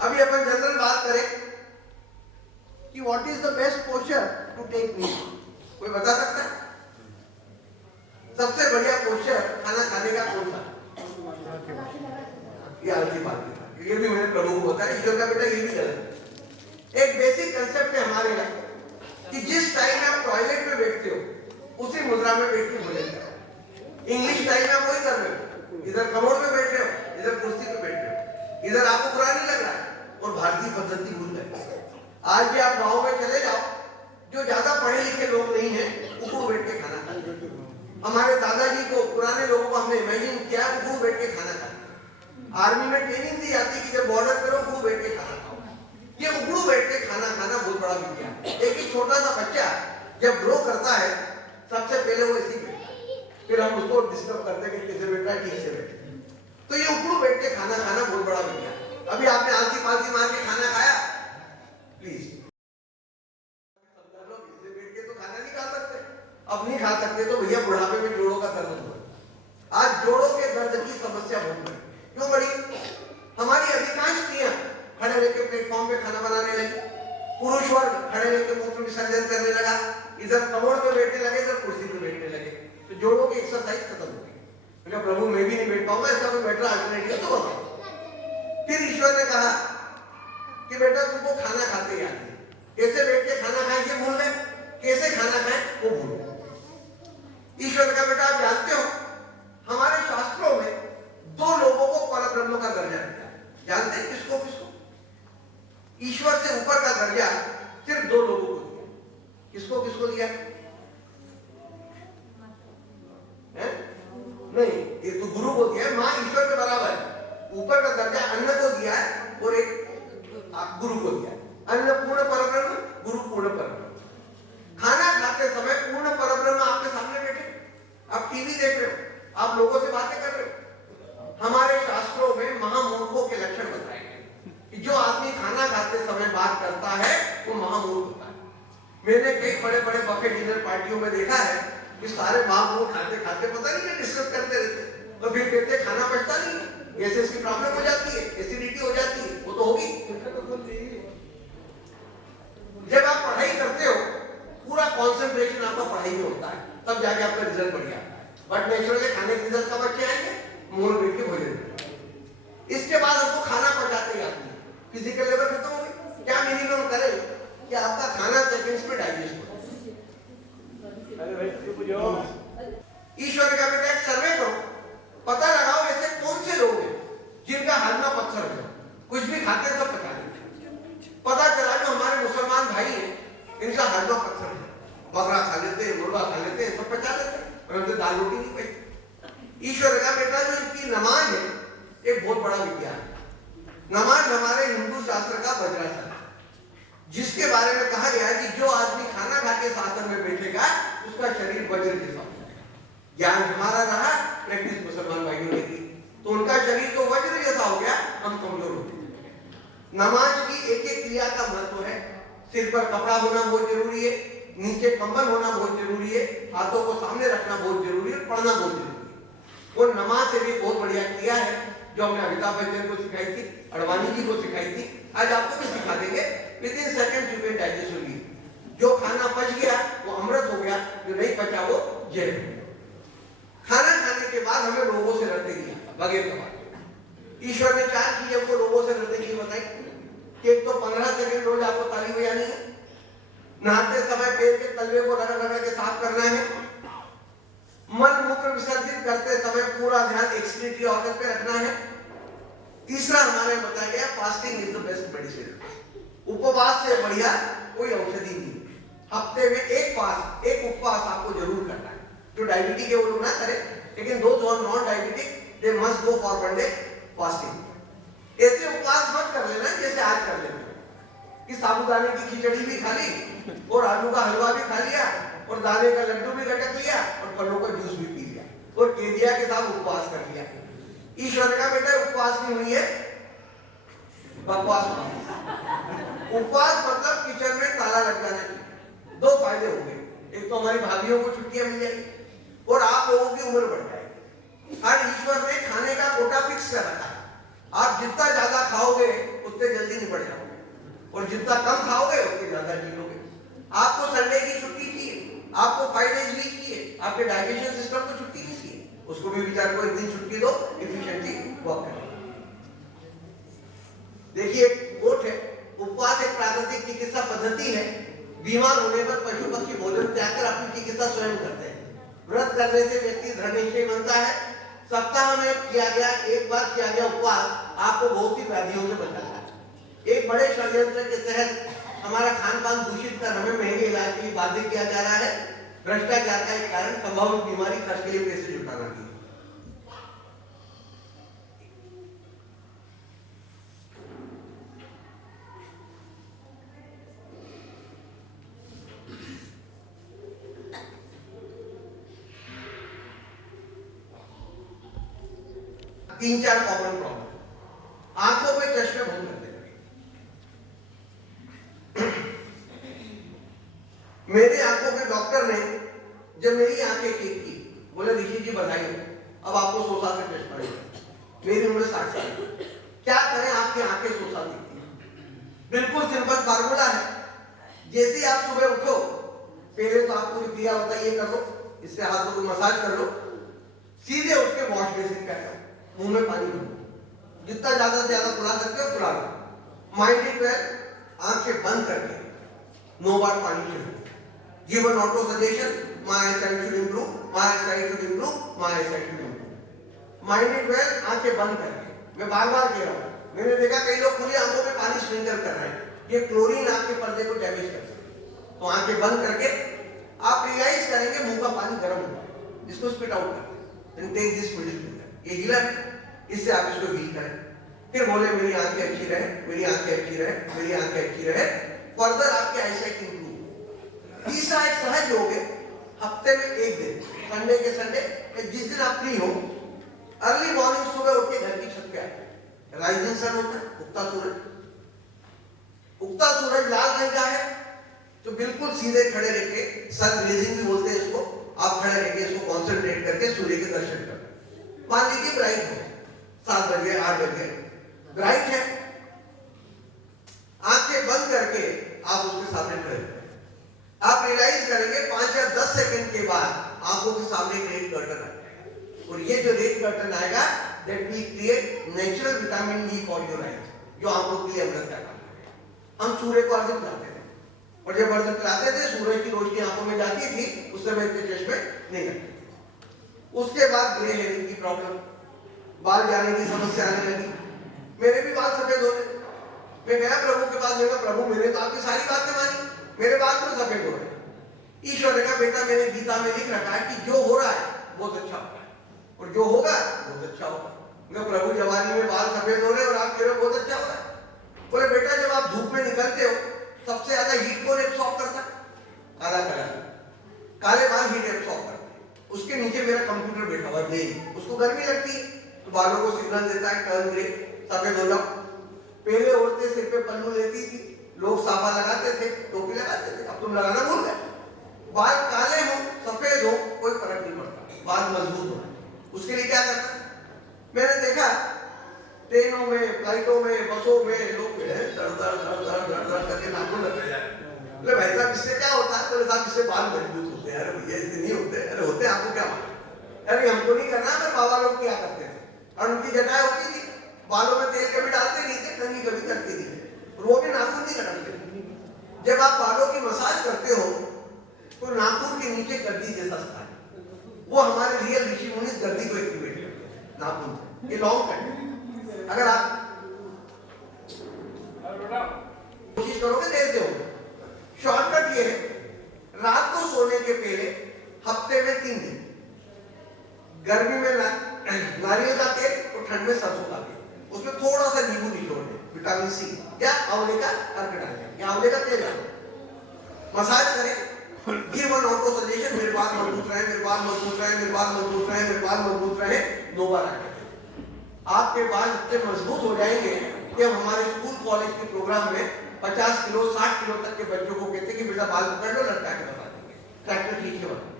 अभी अपन जनरल बात करें कि what is the best posture to take meal? कोई बता सकता है? सबसे बढ़िया पोस्चर खाना खाने का कौन सा? ये आलसी बात है, ये भी मेरे प्रभु को होता है। ईश्वर का बेटा ये भी गलत। एक बेसिक कंसेप्ट है हमारे यहाँ कि जिस टाइम आप टॉयलेट में बैठते हो उसी मुद्रा में बैठ के भोजन करो। इंग्लिश टाइम में आप वही कर रहे हो, इधर कमोड में बैठ रहे हो, इधर कुर्सी पे बैठ रहे हो, इधर आपको बुरा नहीं लग रहा है और भारतीय पद्धति भूल गए। आज भी आप गाँव में चले जाओ, जो ज्यादा पढ़े लिखे लोग नहीं है उनको बैठ के खाना खाते हैं। हमारे दादाजी को, पुराने लोगों को हमने इमेजिन किया उनको बैठ के खाना खाते। आर्मी में ट्रेनिंग दी जाती है कि जब बॉर्डर करो उनको बैठ के खाना खाओ। ये उगड़ू बैठ के खाना खाना बहुत बड़ा विज्ञान है। एक ही छोटा सा बच्चा जब ग्रो करता है सबसे पहले वो इसी बैठता है, फिर हम उसको डिस्टर्ब करते हैं कि कैसे बैठा है, ठीक से बैठे। तो ये उगड़ू बैठ के खाना खाना बहुत बड़ा विज्ञान है। अभी आपने आलसी पालसी मार के खाना खाया? प्लीज बैठ के तो खाना नहीं खा सकते। अब नहीं खा सकते तो भैया बुढ़ापे में जोड़ों का दर्द हो। आज जोड़ों के दर्द की समस्या बहुत बड़ी। क्यों बड़ी? हमारी अधिकांश स्त्रियां खड़े रहकर प्लेटफॉर्म पे खाना बनाने लगी, पुरुष वर्ग खड़े रहकर मूत्र विसर्जन करने लगा, इधर कमोड पे बैठने लगे, इधर कुर्सी पे बैठने लगे, तो जोड़ों की एक्सरसाइज खत्म हो गई। मैंने प्रभु मैं भी नहीं बैठ पाऊंगा, इसका कोई बेटर अल्टरनेटिव तो बताओ। फिर ईश्वर ने कहा कि बेटा तुमको खाना खाते ही आते, कैसे बैठ के खाना खाएं ये भूल गए, कैसे खाना खाएं वो भूल गए। ईश्वर का बेटा आप जानते हो हमारे शास्त्रों में दो लोगों को परब्रह्म का दर्जा दिया। जानते हैं किसको किसको? ईश्वर से ऊपर का दर्जा सिर्फ दो लोगों को दिया। किसको किसको दिया? नहीं, ये तो गुरु को दिया है, मां ईश्वर के बराबर है। ऊपर का दर्जा अन्न को दिया है और एक गुरु को दिया है। अन्न पूर्ण परब्रह्म, गुरु पूर्ण परब्रह्म। खाना खाते समय पूर्ण परब्रह्म आपके सामने बैठे, आप टीवी देख रहे हो, आप लोगों से बातें कर रहे हो। हमारे शास्त्रों में महामूर्खों के लक्षण बताए गए कि जो आदमी खाना खाते समय बात करता है वो महामूर्ख होता है। मैंने कई बड़े बड़े बफे डिनर पार्टियों में देखा है कि सारे महामूर्ख खाते खाते पता नहीं क्या डिस्कस करते रहते, तो फिर कहते खाना पचता नहीं, गैसेस की प्रॉब्लम हो जाती है, एसिडिटी हो जाती है, वो तो होगी। जब आप पढ़ाई करते हो पूरा कंसंट्रेशन आपका पढ़ाई में होता है, तब जाके आपका रिजल्ट बढ़िया आता है। बट नेचुरली खाने के रिजल्ट कब अच्छे आएंगे? मूल बैठ के भोजन। इसके बाद हमको खाना पचाते ही आती है, फिजिकल लेवल खत्म हो गई। क्या मिनिमम करें कि आपका खाना सेकंड्स में डाइजेस्ट हो। ईश्वर का बेटा एक सर्वे करो, पता लगाओ ऐसे कौन से लोग हैं जिनका हाजमा पत्थर है, कुछ भी खाते हैं सब पचा लेते। पता चला जो हमारे मुसलमान भाई हैं इनका हाजमा पत्थर है, बकरा खा लेते हैं, मुर्गा खा लेते हैं, सब पचा लेते हैं, परंतु दाल रोटी नहीं पचती। ईश्वर का बेटा जो इनकी नमाज है एक बहुत बड़ा विज्ञान है। नमाज हमारे हिंदू शास्त्र का वज्रासन है, जिसके बारे में कहा गया है कि जो आदमी खाना खा के शासन में बैठेगा उसका शरीर वज्र जैसा हो जाएगा। ज्ञान हमारा रहा, प्रैक्टिस मुसलमान भाइयों ने की, तो उनका शरीर तो वज्र जैसा हो गया, हम कमजोर हो गए। नमाज की एक एक क्रिया का महत्व है। सिर पर कपड़ा होना बहुत जरूरी है, नीचे कंबल होना बहुत जरूरी है, हाथों को सामने रखना बहुत जरूरी है, पढ़ना बहुत जरूरी है। वो नमाज से भी बहुत बढ़िया क्रिया है जो हमने अमिताभ बच्चन को सिखाई थी, अडवाणी जी को सिखाई थी, आज आपको भी सिखा देंगे। With in second you can digest होगी। जो खाना पच गया वो अमृत हो गया, जो नहीं पचा वो जहर हो गया। खाना खाने के बाद हमें लोगों से लड़ते किया बगैर दबाए। ईश्वर ने 4 चीजें को लोगों से लड़ते की बताई कि एक तो 15 सेकंड रोज आपको ताली बजानी है, नहाते समय पैर के तलवे को रगड़ रगड़ के साफ करना है, मन मूत्र विसर्जित करते समय पूरा ध्यान एक्सक्रीटरी ऑर्गन पे रखना है। तीसरा हमारे बताया गया fasting is the best medicine. उपवास से बढ़िया कोई औषधि नहीं। हफ्ते में एक उपवास आपको जरूर करना है। जो डायबिटिक है वो लोग ना करें, लेकिन दो non diabetic they must go for one day fasting. ऐसे उपवास मत कर लेना जैसे आज कर लेना कि साबूदाने की खिचड़ी भी खा ली और आलू का हलवा भी खा लिया और साबूदाने का लड्डू भी गटक लिया और फलों का जूस भी पी लिया और केजिया के साथ उपवास कर लिया। ईश्वर का बेटा उपवास नहीं हुई है, बकवास। उपवास मतलब किचन में ताला लग जाना चाहिए। दो फायदे होंगे, एक तो हमारी भाभीियों को छुट्टियां मिल जाएगी और आप लोगों की उम्र बढ़ जाएगी। हर ईश्वर ने खाने का कोटा फिक्स कर रखा है। आप जितना ज्यादा खाओगे उतने जल्दी निपट जाओगे और जितना कम खाओगे उतने ज्यादा जीलोगे। आपको संडे की छुट्टी चाहिए, आपको 5 डेज वीक चाहिए, आपके डाइजेशन सिस्टम को छुट्टी नहीं चाहिए, उसको भी बेचारे को एक दिन छुट्टी दो, एफिशिएंटली वर्क करें। देखिए कोट है, उपवास एक प्राकृतिक चिकित्सा पद्धति है। बीमार होने पर पशु पक्षी भोजन त्याग कर अपनी चिकित्सा स्वयं करते हैं। व्रत करने से व्यक्ति दृढ़ निश्चयी बनता है। सप्ताह में एक बार किया गया उपवास आपको बहुत सी व्याधियों से बचाता है। एक बड़े षड्यंत्र के तहत हमारा खान पान दूषित कर हमें महंगे इलाज के लिए बाध्य किया जा रहा है। भ्रष्टाचार का एक कारण संभावित बीमारी खर्च के लिए पैसे जुटाना भी है। तीन चार कॉमन प्रॉब्लम। आंखों में चश्मे भंग करते हैं। मेरे आंखों के डॉक्टर ने जब मेरी आंखें चेक की, बोले ऋषि जी बधाई, अब आपको 100 साल का चश्मा है। मेरी उम्र 60 साल। क्या करें, आपकी आंखें 100 साल दिखती हैं। बिल्कुल सिंपल फार्मूला है। जैसे ही आप सुबह उठो, पहले तो आपको क्रिया होता है, ये कर लो, इससे हाथों को मसाज कर लो, सीधे उठ के वॉश बेसिन का करो, मुंह में पानी भरो, जितना ज्यादा से ज्यादा खुला सकते हो खुला लो। माइंड वेल, आंखें बंद करके 9 बार पानी छिड़को। Give an autosuggestion, my eyesight should improve, my eyesight should improve, my eyesight should improve. Mind well, आंखें बंद करके। मैं बार-बार कह रहा हूं, मैंने देखा कई लोग खुली आंखों में पानी स्प्रिंकल कर रहे हैं, ये क्लोरीन आपके पर्दे को डैमेज करता है। तो आंखें बंद करके आप रियलाइज करेंगे मुंह का पानी गर्म हो रहा है, इसको स्पिट आउट करें। Then take this middle finger, ये हीलर है, इससे आप इसको हील करें। फिर बोले मेरी आंखें अच्छी रहे, मेरी आंखें अच्छी रहे, मेरी आंखें अच्छी रहे। फर्दर आपकी आईसाइट इंप्रूव। तीसरा एक सहज योग है, हफ्ते में एक दिन, संडे के संडे, जिस दिन आप फ्री हो, अर्ली मॉर्निंग सुबह उठ के घर की छत पे आए। राइजिंग सन होता है, उगता सूरज। उगता सूरज लाल रंग का है तो बिल्कुल सीधे खड़े रह के, सन ग्लेजिंग भी बोलते हैं इसको, आप खड़े रह के इसको कॉन्सेंट्रेट करके सूर्य के दर्शन करें। मान लीजिए ब्राइट हो, 7 बजे 8 बजे ब्राइट है, आंखें बंद करके आप उसके सामने खड़े हैं। आप रियलाइज करेंगे 5 या 10 सेकंड के बाद आंखों के सामने एक रेड कर्टन आएगा, और ये जो रेड कर्टन आएगा that will create natural vitamin D for your eyes, जो आंखों के लिए अमृत का काम है। हम सूर्य को अर्घ्य पिलाते थे, और जब अर्घ्य पिलाते थे सूरज की रोशनी आंखों में जाती थी, उस समय इतने चश्मे नहीं लगते। उसके बाद ग्रे हेयरिंग की प्रॉब्लम, बाल जाने की समस्या आने लगी। मेरे भी बाल सफेद हो रहे। मैं गया प्रभु के पास, मैंने प्रभु मैंने तो आपकी सारी बातें मानी, मेरे बाल क्यों सफेद हो रहे? ईश्वर का बेटा, मैंने गीता में लिख रखा है कि जो हो रहा है बहुत अच्छा हो रहा है, और जो होगा बहुत अच्छा होगा। मैं प्रभु जवानी में बाल सफेद हो रहे और आप कह रहे हो बहुत अच्छा हो रहा है। बोले बेटा, जब आप धूप में निकलते हो सबसे ज्यादा हीट कौन एब्सॉर्ब करता है? काला कलर, काले बाल हीट एब्सॉर्ब करते हैं। उसके नीचे मेरा कंप्यूटर बैठा हुआ ब्रेन, उसको गर्मी लगती है तो बालों को सिग्नल देता है टर्न ग्रे, सफेद हो जाओ। पहले औरतें सिर पे पल्लू लेती थी, लोग साफा लगाते थे, टोपी लगाते थे, अब तुम लगाना भूल गए। बाल काले हो सफेद हो कोई फर्क नहीं पड़ता, बाल मजबूत हो। उसके लिए क्या करना है? मैंने देखा ट्रेनों में, फ्लाइटों में, बसों में लोग दर करके नाखून लग जाए। बोले भाई साहब इससे क्या होता है? बोले साहब इससे बाल मजबूत होते हैं। अरे भैया इससे नहीं होते। अरे होते, आपको क्या मालूम? अरे हमको नहीं करना, पर बाबा लोग क्या करते थे, और उनकी जटाएं होती थी, बालों में तेल कभी डालते नहीं थे, कंघी कभी करती थी, और वो भी नाखून नहीं लगाते। जब आप बालों की मसाज करते हो तो नाखून के नीचे गद्दी जैसा स्थान है, वो हमारे रियल ऋषि मुनि इस गद्दी को एक्टिवेट करते हैं नाखून। ये लॉन्ग कट है। अगर आप कोशिश करोगे देर से होगा। शॉर्टकट ये है, रात को सोने के पहले हफ्ते में 3 दिन, गर्मी में नारियल का तेल और ठंड में सरसों का तेल, उसमें थोड़ा सा नींबू निचोड़ दें, विटामिन सी या आंवले का अर्क डालें या आंवले का तेल डालें, मसाज करें। गिव एन ऑटो सजेशन रहे, मेरे बाल मजबूत रहे, मेरे बाल मजबूत रहे, मेरे बाल मजबूत रहे, 9 बार आज्ञा दें। आपके बाल इतने मजबूत हो जाएंगे कि हम हमारे स्कूल कॉलेज के प्रोग्राम में 50 किलो 60 किलो तक के बच्चों को कहते कि बेटा बाल पकड़ लो, लटका के बता देंगे, ट्रैक्टर खींच के बता देंगे।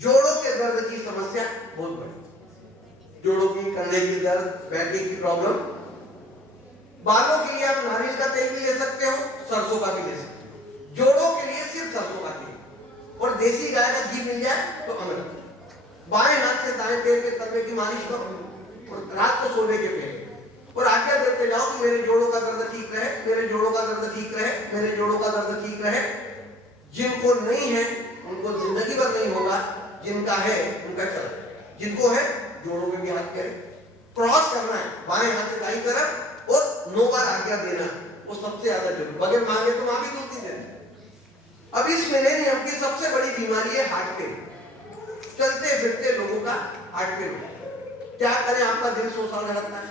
जोड़ों के दर्द की समस्या बहुत बड़ी, जोड़ों की, कंधे की दर्द, बैक की प्रॉब्लम। बालों के लिए आप नारियल का तेल भी ले सकते हो, सरसों का भी ले सकते हो। जोड़ों के लिए सिर्फ सरसों का तेल और देसी गाय का घी मिल जाए तो अमृत। बाएं हाथ से दाएं पैर के तलवे की मालिश करो और रात को सोने के पहले और आज्ञा देते जाओ कि मेरे जोड़ों का दर्द ठीक रहे, मेरे जोड़ों का दर्द ठीक रहे, मेरे जोड़ों का दर्द ठीक रहे। जिनको नहीं है उनको जिंदगी भर नहीं होगा, जिनका है उनका चल, जिनको है जोड़ों में भी हाथ करें। क्रॉस करना है बाएं हाथ से दाईं तरफ और 9 बार आज्ञा देना, वो सबसे ज्यादा जरूरी। बगैर मांगे तो मां भी दूध नहीं देती। अब इस मिलेनियम की सबसे बड़ी बीमारी है हार्ट फेल। चलते फिरते लोगों का हार्ट फेल होता है। क्या करें, आपका दिल 100 साल धड़कता है।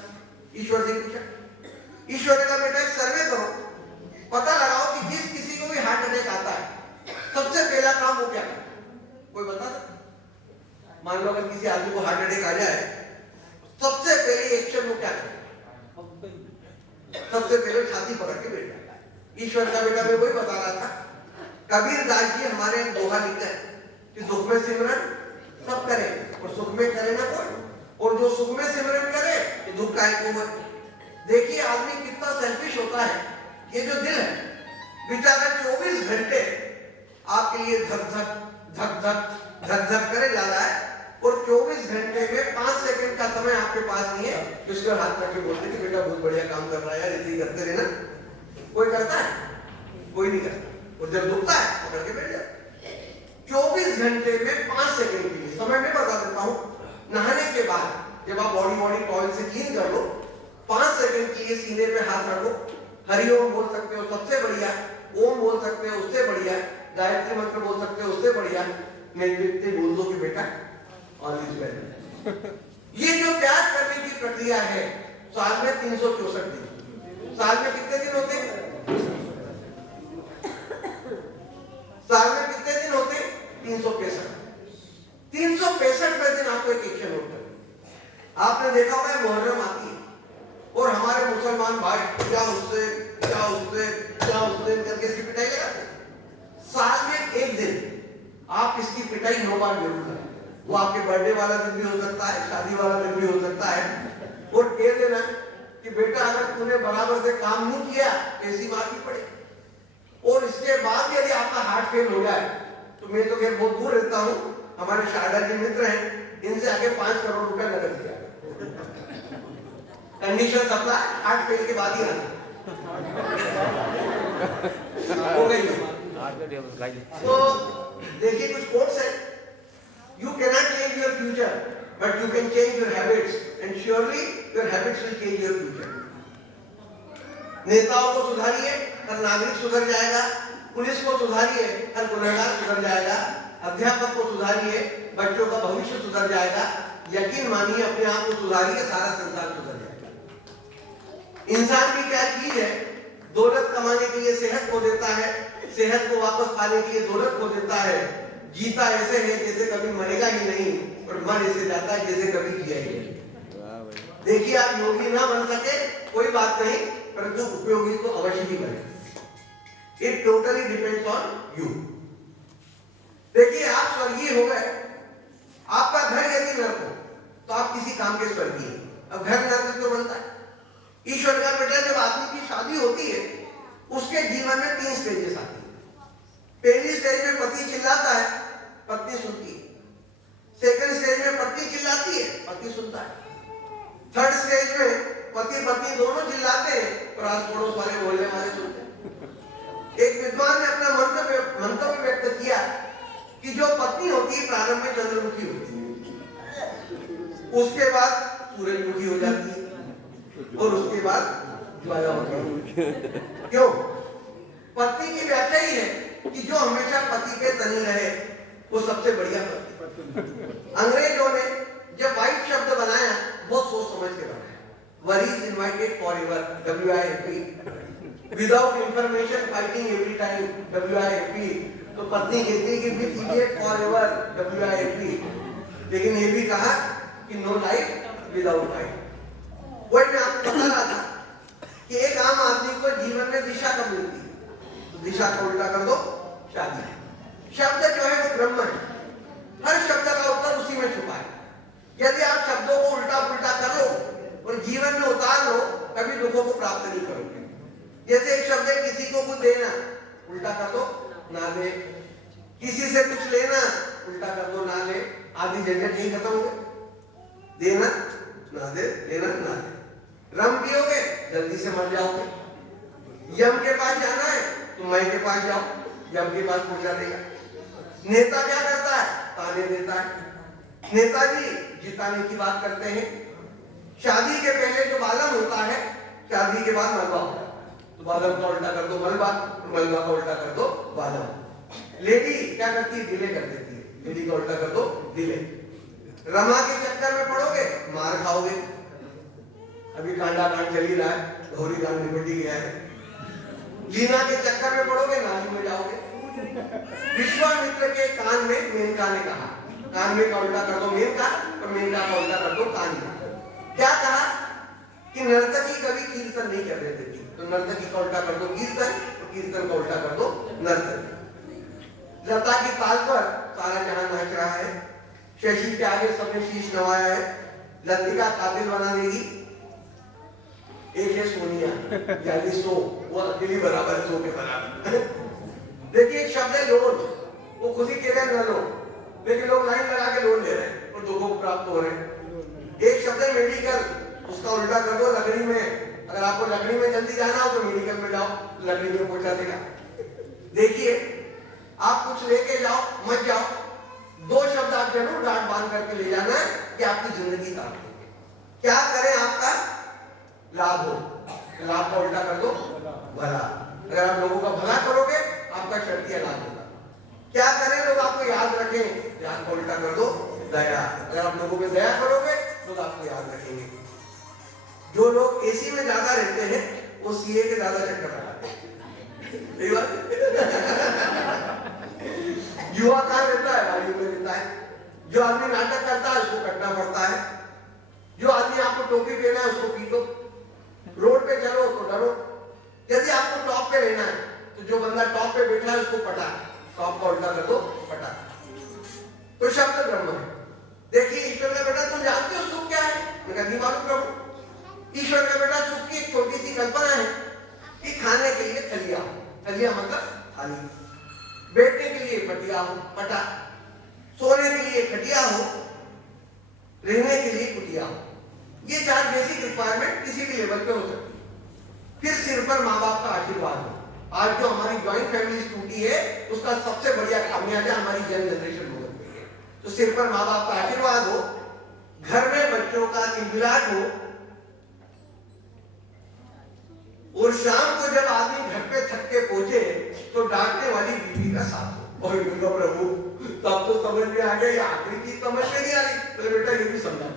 ईश्वर से पूछा, ईश्वर का बेटा एक सर्वे करो, पता लगाओ कि जिस किसी को भी हार्ट अटैक आता है सबसे पहला काम वो क्या करे, कोई बता सकता? मान लो अगर किसी आदमी को हार्ट अटैक आ जाए, सबसे पहले एक्शन वो क्या करे? सबसे पहले छाती पकड़ के बैठ जाता है। ईश्वर का बेटा मैं वही बता रहा था, कबीर दास जी हमारे दोहा लिखते हैं कि दुख में सिमरन सब करे और सुख में करे ना कोई, और जो सुख में सिमरन करे ये दुख का है कोई। देखिए आदमी कितना सेल्फिश होता है। ये जो दिल है बेचारा 24 घंटे आपके लिए धक धक धक धक धक धक करे जा रहा है और 24 घंटे में 5 सेकंड का समय आपके पास नहीं है कि उसके हाथ रख के बोलते कि बेटा बहुत बढ़िया काम कर रहा है यार, ऐसे ही करते रहना। कोई करता है? कोई नहीं करता। और जब दुखता है पकड़ के बैठ जाता। 24 घंटे में 5 सेकंड के लिए समय मैं बता देता हूँ। नहाने के बाद जब आप बॉडी टॉयल से क्लीन कर लो, 5 सेकंड के लिए सीने पे हाथ रखो, हरिओम बोल सकते हो सबसे बढ़िया, ओम बोल सकते हो उससे बढ़िया, गायत्री मंत्र बोल सकते हो उससे बढ़िया, नेतृत्व बोल दो कि बेटा ऑल इज वेल। ये जो प्यार करने की प्रक्रिया है, साल में 364 दिन। साल में कितने दिन होते हैं? साल में कितने दिन होते हैं? 365। 365वें दिन आपको एक एक्शन होता है। आपने देखा होगा मुहर्रम आती है और हमारे मुसलमान भाई क्या उससे करके इसकी पिटाई लगाते हैं। साल में एक दिन आप इसकी पिटाई 9 बार जरूर करें। वो आपके बर्थडे वाला दिन भी हो सकता है, शादी वाला दिन भी हो सकता है, और कह देना कि बेटा अगर तूने बराबर से काम नहीं किया तो ऐसी बात ही पड़े। और इसके बाद यदि आपका हार्ट फेल हो जाए तो मैं तो खैर बहुत दूर रहता हूँ, हमारे शारदा जी मित्र हैं, इनसे आगे 5 करोड़ रुपए नकद दिया। कंडीशन अपना हार्ट फेल के बाद ही आना हो गई। तो देखिए कुछ कोट्स है, you cannot change your future but you can change your habits and surely your habits will change your future। नेताओं को सुधारिए हर नागरिक सुधर जाएगा, पुलिस को सुधारिए हर गुनहगार सुधर जाएगा, अध्यापक को सुधारिए बच्चों का भविष्य सुधर जाएगा। यकीन मानिए अपने आप को सुधारिए सारा संसार सुधर जाएगा। इंसान की क्या चीज है? दौलत कमाने के लिए सेहत खो देता है, सेहत को वापस पाने के लिए दौलत खो देता है। जीता ऐसे है जैसे कभी मरेगा ही नहीं और मर ऐसे जाता है जैसे कभी जिया ही नहीं। देखिए आप योगी ना बन सके कोई बात नहीं, परंतु उपयोगी तो अवश्य ही बने। It totally depends on you. देखिए आप स्वर्गीय हो गए, आपका घर यदि नर्क हो तो आप किसी काम के स्वर्गीय। अब घर नर्क क्यों बनता है? ईश्वर का बेटा जब आदमी की शादी होती है उसके जीवन में 3 स्टेजेस आती है। पहली स्टेज में पति चिल्लाता है, पत्नी सुनती है। सेकंड स्टेज में पत्नी चिल्लाती है, पति सुनता है। थर्ड स्टेज में पति पत्नी दोनों चिल्लाते हैं और आस पड़ोस वाले बोलने वाले सुनते हैं। एक विद्वान ने अपना मंतव्य व्यक्त किया कि जो पत्नी होती है प्रारंभ में चंद्रमुखी होती है, उसके बाद सूरजमुखी हो जाती है और उसके बाद ज्वाला होती है। क्यों? पत्नी की व्याख्या ही है कि जो हमेशा पति के तनी रहे वो सबसे बढ़िया पति। अंग्रेजों ने जब वाइट शब्द बनाया बहुत सोच समझ के बनाया। Worry is invited forever, WIFP. Without information fighting every time, WIFP. तो पत्नी कहती है कि विथ इडियट फॉरएवर, WIT। लेकिन ये भी कहा कि नो लाइफ विदाउट फाइट। वही मैं आपको बता रहा था कि एक आम आदमी को जीवन में दिशा कब मिलती है, तो दिशा को उल्टा कर दो, शादी। शब्द जो है वो ब्रह्म है, हर शब्द का उत्तर उसी में छुपा है। यदि आप शब्दों को उल्टा पुल्टा कर लो और जीवन में उतार लो, कभी दुखों को प्राप्त नहीं करोगे। जैसे एक शब्द है किसी को कुछ देना, उल्टा कर दो, ना दे। किसी से कुछ लेना, उल्टा कर दो, ना ले। आधी झंझट नहीं खत्म हो गई। देना ना दे, लेना ना दे। रम पियोगे जल्दी से मर जाओगे। यम के पास जाना है तो मैं के पास जाओ, यम के पास पहुंचा देगा। नेता क्या करता है, ताने देता है। नेताजी जिताने की बात करते हैं। शादी के पहले जो बालम होता है, शादी के बाद मलबा होता है। तो बालम का उल्टा कर दो मलबा, मलबा का उल्टा कर दो बालम। लेडी क्या करती है, डिले कर देती है, लेडी का उल्टा कर दो डिले। रमा के चक्कर में पड़ोगे मार खाओगे। अभी कांडा कांड चल ही रहा है, गौरी कांड निपट ही गया है। लीना के चक्कर में पड़ोगे नाली में जाओगे। विश्वामित्र के कान में मेनका ने कहा, कान में का उल्टा कर दो मेनका, और मेनका का उल्टा कर दो कान में। क्या कहा कि नर्तकी कभी कीर्तन नहीं कर देती थी, तो नर्तकी का उल्टा कर दो कीर्तन, और कीर्तन का उल्टा कर दो नर्तकी। लता की ताल पर सारा जहां नाच रहा है। शशि के आगे सबने शीश नवाया है। लतिका कातिल बना देगी। एक है सोनिया, यानी सो, वो अकेली बराबर सो के बराबर। देखिए एक शब्द है लोन, वो खुद ही कह रहे हैं न लो, लेकिन लोग लाइन लगा के लोन ले रहे हैं और दुखों को प्राप्त हो रहे हैं। एक शब्द है मेडिकल, उसका उल्टा कर दो लकड़ी में। अगर आपको लकड़ी में जल्दी जाना हो तो मेडिकल में जाओ, लकड़ी में पहुंचा देगा। देखिए आप कुछ लेके जाओ मत जाओ, दो शब्द आप जरूर गांठ बांध करके ले जाना है कि आपकी जिंदगी काट देंगे। क्या करें आपका लाभ हो, लाभ का उल्टा कर दो भला। अगर आप लोगों का भला करोगे आपका क्षत्रिय लाभ होगा। क्या करें लोग आपको याद रखें, याद का उल्टा कर दो दया। अगर आप लोगों में दया करोगे लोग आपको याद रखेंगे। जो लोग एसी में ज्यादा रहते हैं वो सीए के ज्यादा चक्कर लगाते हैं। युवा कहाँ रहता है, वायु में रहता है। जो आदमी नाटक करता है उसको कटना पड़ता है। जो आदमी आपको टोपी पहना है उसको पीटो। रोड पे चलो तो डरो। यदि आपको टॉप पे रहना है तो जो बंदा टॉप पे बैठा है उसको पटा, टॉप का उल्टा कर दो पटा। तो शब्द ब्रह्म है। देखिए ईश्वर का बेटा तुम जानते हो सुख क्या है, मैं कहा नहीं मालूम प्रभु। ईश्वर का बेटा सुख की एक छोटी सी कल्पना है कि खाने के लिए थलिया हो, थलिया मतलब थाली, बैठने के लिए पटिया हो पटा, सोने के लिए खटिया हो, रहने के लिए कुटिया हो। ये चार बेसिक रिक्वायरमेंट किसी भी लेवल पे हो सकती है। फिर सिर पर माँ बाप का आशीर्वाद हो। आज जो हमारी जॉइंट फैमिली टूटी है उसका सबसे बढ़िया खामियाजा हमारी यंग जनरेशन हो गई है। तो सिर पर माँ बाप का आशीर्वाद हो, घर में बच्चों का किलबिलाट हो, और शाम को जब आदमी घर पे थक के पहुंचे तो डांटने वाली बीवी का साथ हो। और प्रभु तब तो समझ में आ गया, ये आखिरी चीज समझ में नहीं आ रही, तो बेटा ये भी समझा।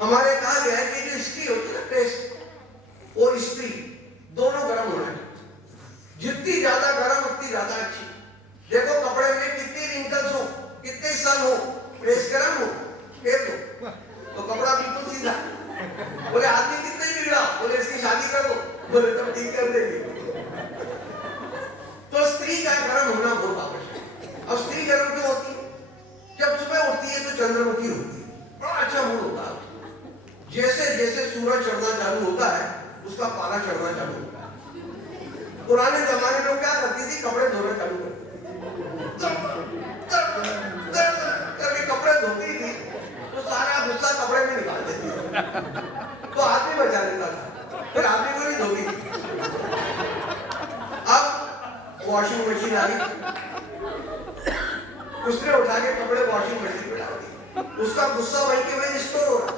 हमारे कहा गया है कि जो स्त्री होती है ना, टेस्ट और स्त्री दोनों गर्म होना है। जितनी ज्यादा गर्म उतनी ज्यादा अच्छी। देखो कपड़े में कितनी रिंकल्स हो, कितने सन हो, प्रेस गर्म हो, फेर दो तो कपड़ा बिल्कुल सीधा। बोले आदमी कितना ही बिगड़ा, बोले इसकी शादी कर दो, बोले तब ठीक कर देंगे। तो स्त्री का गर्म होना बहुत आवश्यक है। अब स्त्री गर्म क्यों होती है? जब सुबह उठती है तो चंद्रमुखी होती है, बड़ा अच्छा मूड होता है। जैसे जैसे सूरज चढ़ना चालू होता है उसका पारा चढ़ना चालू होता है। पुराने जमाने में क्या करती थी, कपड़े धोना चालू करके कपड़े धोती थी तो सारा गुस्सा कपड़े में निकाल देती थी, तो आदमी बचा देता था, फिर आदमी को नहीं धोती थी। अब वॉशिंग मशीन आ गई, उसने उठा के कपड़े वॉशिंग मशीन में डाल दिए, उसका गुस्सा वहीं के वहीं स्टोर हो रहा।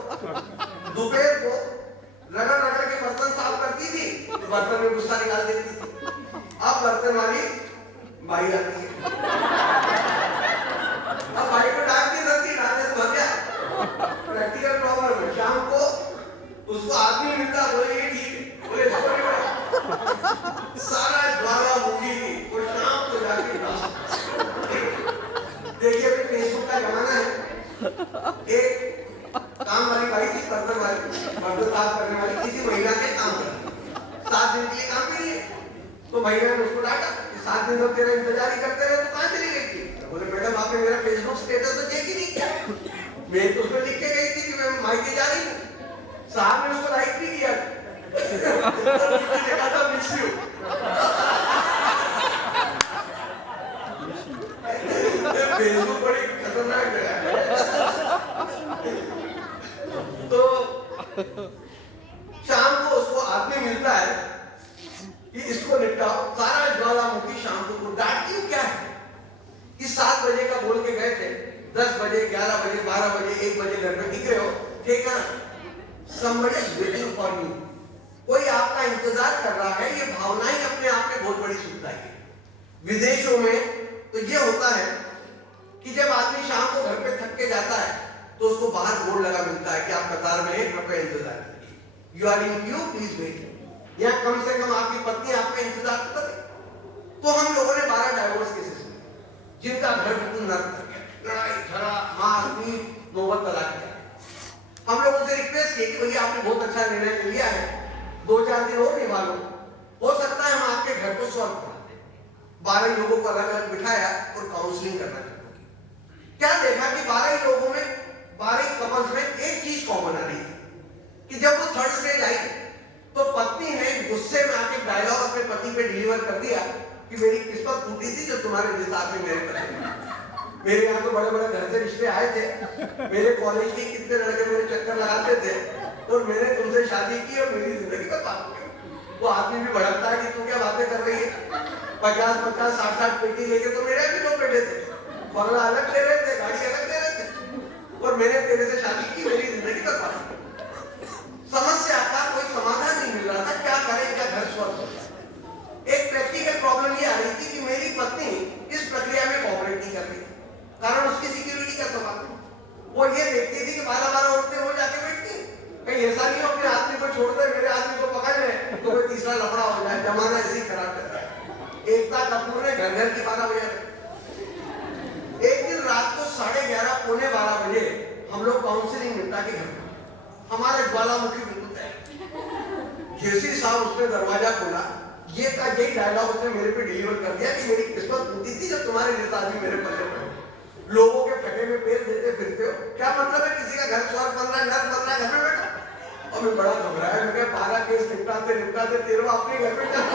दोपहर को रगड़ रगड़ के बर्तन साफ करती थी तो बर्तन में गुस्सा निकाल देती थी। अब बर्तन वाली भाई आती है, अब भाई को डांट नहीं सकती, डांटने से भर गया। प्रैक्टिकल प्रॉब्लम है। शाम को उसको आदमी मिलता, बोले ये ठीक, बोले इसको नहीं, सारा ज्वालामुखी और शाम को जाके बर्तन साफ करने वाली किसी महिला के काम कर 7 दिन के लिए काम के लिए। तो महिला ने उसको डांटा कि 7 दिन तक तेरा इंतजार ही करते रहे तो कहाँ चली गई थी? बोले मैडम आपने मेरा फेसबुक स्टेटस तो चेक ही नहीं किया, मैं तो उसमें लिख के गई थी कि मैं मायके जा रही हूँ। साहब ने उसको लाइक भी किया लिखा था मिस यू। फेसबुक बड़ी खतरनाक जगह है। तो शाम को उसको आदमी मिलता है कि इसको निपटाओ, सारा ज्वालामुखी शाम को डांटती हूँ क्या है कि 7 बजे का बोल के गए थे, 10 बजे 11 बजे 12 बजे 1 बजे घर में निकले हो, ठीक है? somebody is waiting for you, कोई आपका इंतजार कर रहा है। ये भावना ही अपने आप में बहुत बड़ी सुविधा है। विदेशों में तो ये होता है कि जब आदमी शाम को घर पे थक के जाता है तो उसको बाहर बोर्ड लगा मिलता है कि आप कतार में हैं, कृपया इंतजार करिए, you are in queue please wait. या कम से कम आपकी पत्नी आपका इंतजार करे। तो हम लोगों ने 12 डाइवोर्स केसेस में जिनका घर बिल्कुल नर्क कर गया, लड़ाई झगड़ा मार पीट नौबत तलाक किया। हम लोगों से रिक्वेस्ट की कि भैया आपने बहुत अच्छा निर्णय लिया है, 2-4 दिन और निभा लो, हो सकता है हम आपके घर को सॉल्व करा दें। 12 लोगों को अलग अलग बिठाया और काउंसलिंग करना चाहते। क्या देखा कि 12 लोगों में 12 कपल्स में एक चीज कॉमन आ रही थी कि जब वो थर्ड स्टेज आई तो पत्नी ने गुस्से में आके डायलॉग अपने पति पे डिलीवर कर दिया कि मेरी किस्मत टूटी थी जो तुम्हारे जैसा आदमी मेरे पर। मेरे यहाँ तो बड़े बड़े घर से रिश्ते आए थे, मेरे कॉलेज के कितने लड़के मेरे चक्कर लगाते थे और मैंने तुमसे शादी की और मेरी जिंदगी बर्बाद हो गई। वो आदमी भी भड़कता है कि तू क्या बातें कर रही है, 50-50 60-60 पेटी लेके तो मेरे भी 2 बेटे थे, बंगला अलग दे रहे थे, गाड़ी अलग दे रहे थे और मैंने तेरे से शादी की, मेरी जिंदगी बर्बाद हो गई। समस्या का कोई समाधान नहीं मिल रहा था, क्या करें, क्या घर स्वस्थ हो जाए। एक प्रैक्टिकल प्रॉब्लम ये आ रही थी कि मेरी पत्नी इस प्रक्रिया में कोऑपरेट नहीं कर रही, कारण उसकी सिक्योरिटी का सवाल। वो ये देखती थी कि 12-12 औरतें रोज आके बैठती, कहीं ऐसा नहीं हो अपने आदमी को छोड़ दे, मेरे आदमी को पकड़ ले तो कोई तीसरा लफड़ा हो जाए। जमाना ऐसे ही खराब कर रहा है। एकता कपूर ने घर घर की 12 बजे, एक दिन रात को 11:30 पौने 12 बजे हम लोग काउंसलिंग निपटा के घर, हमारे ज्वालामुखी बिल्कुल तय। जैसे साहब उसने दरवाजा खोला, ये का यही डायलॉग उसने मेरे पे डिलीवर कर दिया कि मेरी किस्मत टूटी थी जब तुम्हारे जैसा आदमी मेरे पल्ले पड़े। लोगों के फटे में पैर देते फिरते हो, क्या मतलब है किसी का घर स्वर्ग बन रहा है, नर्क बन रहा है, घर में बैठा। और मैं बड़ा घबराया, मैं कहा 12 केस निपटाते निपटाते 13वां अपने घर में जाता।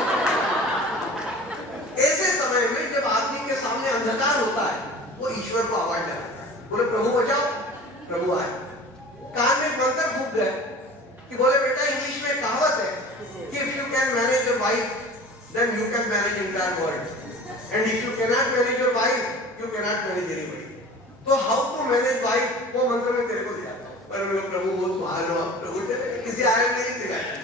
ऐसे समय में जब आदमी के सामने अंधकार होता है वो ईश्वर को आवाज लगाता है, बोले प्रभु बचाओ, प्रभु आए। कान में मंत्र फूक गए कि बोले बेटा इंग्लिश में कहावत है कि if you can manage your wife then you can manage entire world and if you can not manage your wife you can not manage anybody. तो हाउ टू मैनेज वाइफ वो मंत्र में तेरे को दिया, पर मेरे प्रभु बहुत महान हो, प्रभु किसी आया नहीं दिखाया।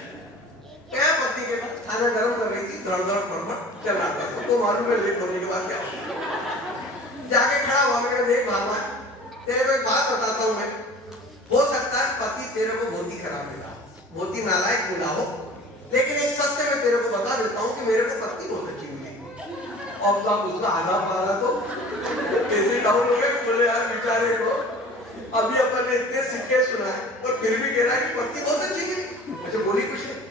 क्या पति के पास खाना गर्म कर रही थी, धड़ धड़ फड़फड़ चल रहा था, तो मालूम है लेट होने के बाद क्या जाके खड़ा हुआ, मैंने देख भगवान तेरे को एक बात बताता हूं मैं, हो सकता है पति तेरे को बहुत ही खराब मिला, बहुत ही नालायक मिला हो, लेकिन एक सत्य मैं तेरे को बता देता हूँ कि मेरे को पत्नी बहुत अच्छी मिली। और तब उसका आधार मारा तो कैसे डाउन हो गया, बोले यार बेचारे को अभी अपन ने इतने सिक्के सुना है और फिर भी कह रहा है कि पत्नी बहुत अच्छी मिली। अच्छा बोली कुछ नहीं।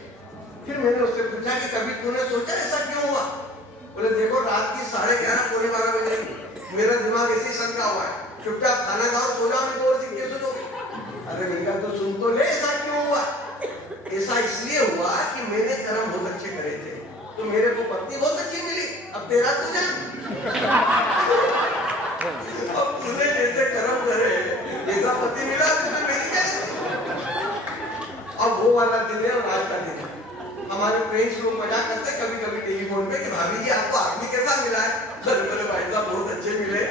फिर मैंने उससे पूछा कि कभी तूने सोचा ऐसा क्यों हुआ? बोले देखो रात की 11:30 पौने 12 बजे मेरा दिमाग ऐसे सनका हुआ है, चुपचाप खाना खाओ सो जाओ, मैं तो और सिक्के सुनोगे। अरे मैंने तो सुन तो ले, ऐसा क्यों हुआ? ऐसा इसलिए हुआ कि मैंने कर्म बहुत अच्छे करे थे तो मेरे को पत्नी बहुत अच्छी मिली। अब तेरा तू जान, अब तूने जैसे कर्म करे जैसा पति मिला तुझे मेरी क्या। अब वो वाला दिन है और आज का दिन है। हमारे फ्रेंड्स लोग मजाक करते कभी कभी टेलीफोन पे कि भाभी जी आपको आदमी कैसा मिला है? बोले भाई साहब बहुत अच्छे मिले,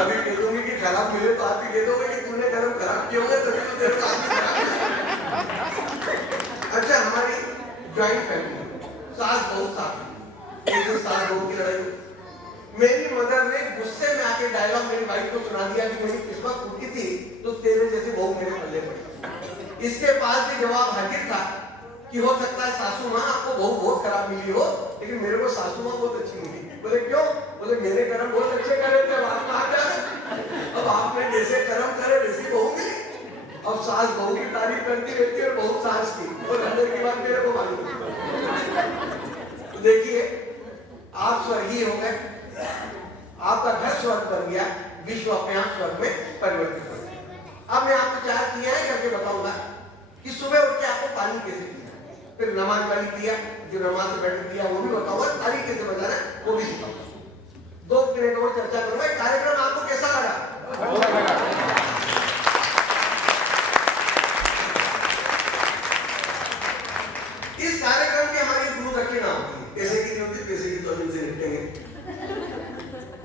अभी कह दूंगी कि खराब मिले तो आप ही कह दोगे कि तूने कर्म खराब किए होंगे तभी तो तेरे को आदमी खराब। अच्छा हमारी ज्वाइंट फैमिली, सास बहू साथ, एक दिन सास बहू की लड़ाई, मेरी मदर ने गुस्से में आके डायलॉग मेरी वाइफ को सुना दिया कि मेरी किस्मत टूटी थी तो तेरे जैसी बहू मेरे पल्ले पड़ी। इसके पास भी जवाब हाजिर था कि हो सकता है सासू माँ आपको बहू बहुत खराब मिली हो लेकिन मेरे को सासू माँ बहुत अच्छी मिली। बोले क्यों? बोले मेरे कर्म बहुत अच्छे करे थे, अब आप कहाँ जा रहे? अब आपने जैसे कर्म करे वैसी बहू मिली। अब अब सास बहू की तारीफ करती रहती है और बहू सास की, और अंदर की बात मेरे को मालूम है। तो देखिए, आप स्वर्गीय हो गए, आपका घर स्वर्ग बन गया, विश्व अपने आप स्वर्ग में परिवर्तित हो गया। अब मैं आपको 4 क्रियाएं करके बताऊंगा कि सुबह उठ के आपको पानी कैसे पीना है, फिर नमाज वाली क्रिया, जो नमाज से बैठ किया वो भी बताऊंगा, ताली कैसे बजाना है वो भी सिखाऊंगा। 2 मिनट और चर्चा करूंगा। कार्यक्रम आपको कैसा लगा? इस कार्यक्रम की हमारी गुरु दक्षिणा होती है, पैसे की नहीं होती, पैसे की तो हम इनसे निपटेंगे।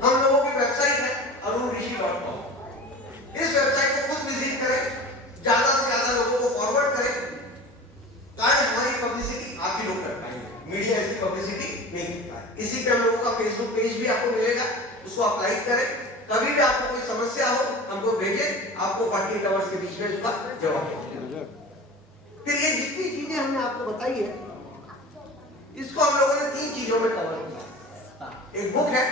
हम लोगों की वेबसाइट है arunrishi.com। इस वेबसाइट को खुद विजिट करें, ज्यादा से ज्यादा लोगों को फॉरवर्ड करें, ताकि हमारी पब्लिसिटी आप ही लोग कर पाएंगे, मीडिया इसकी पब्लिसिटी नहीं कर पाए। इसी पे हम लोगों का फेसबुक पेज भी आपको मिलेगा, उसको आप लाइक करें। कभी भी आपको कोई समस्या हो हमको भेजें, आपको 48 आवर्स के बीच में उसका जवाब देंगे। फिर ये जितनी चीजें हमने आपको बताई है, इसको हम लोगों ने 3 चीजों में कवर किया। एक बुक है,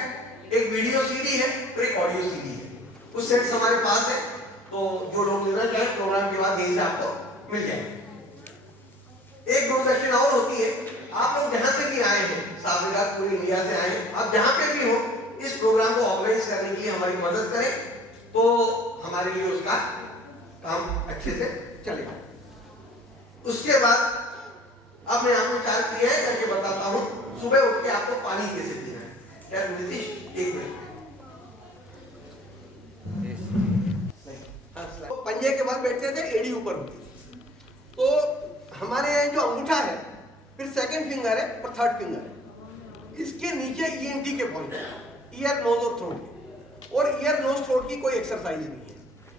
एक वीडियो सीडी है और एक ऑडियो सीडी है। कुछ सेट्स हमारे पास है, तो जो लोग लेना चाहें प्रोग्राम के बाद यहीं से आपको मिल जाएगा। एक गुरु दक्षिणा और होती है, आप लोग जहां से भी आए हैं, साबरकात पूरी इंडिया से आए हैं, आप जहां पे भी हो, इस प्रोग्राम को ऑर्गेनाइज करने के लिए हमारी मदद करें, तो हमारे लिए उसका काम अच्छे से चलेगा। उसके बाद अब मैं आपको 4 क्रियाएं करके बताता हूं, सुबह उठ के आपको पानी कैसे पीना है। क्या नीतीश, 1 मिनट। तो पंजे के बाद बैठते थे, एड़ी ऊपर होती थी। तो हमारे यहाँ जो अंगूठा है, फिर 2nd फिंगर है और 3rd फिंगर है, इसके नीचे ENT के पॉइंट है, ईयर, नोज और थ्रोट। और ईयर, नोज, थ्रोट की कोई एक्सरसाइज नहीं है,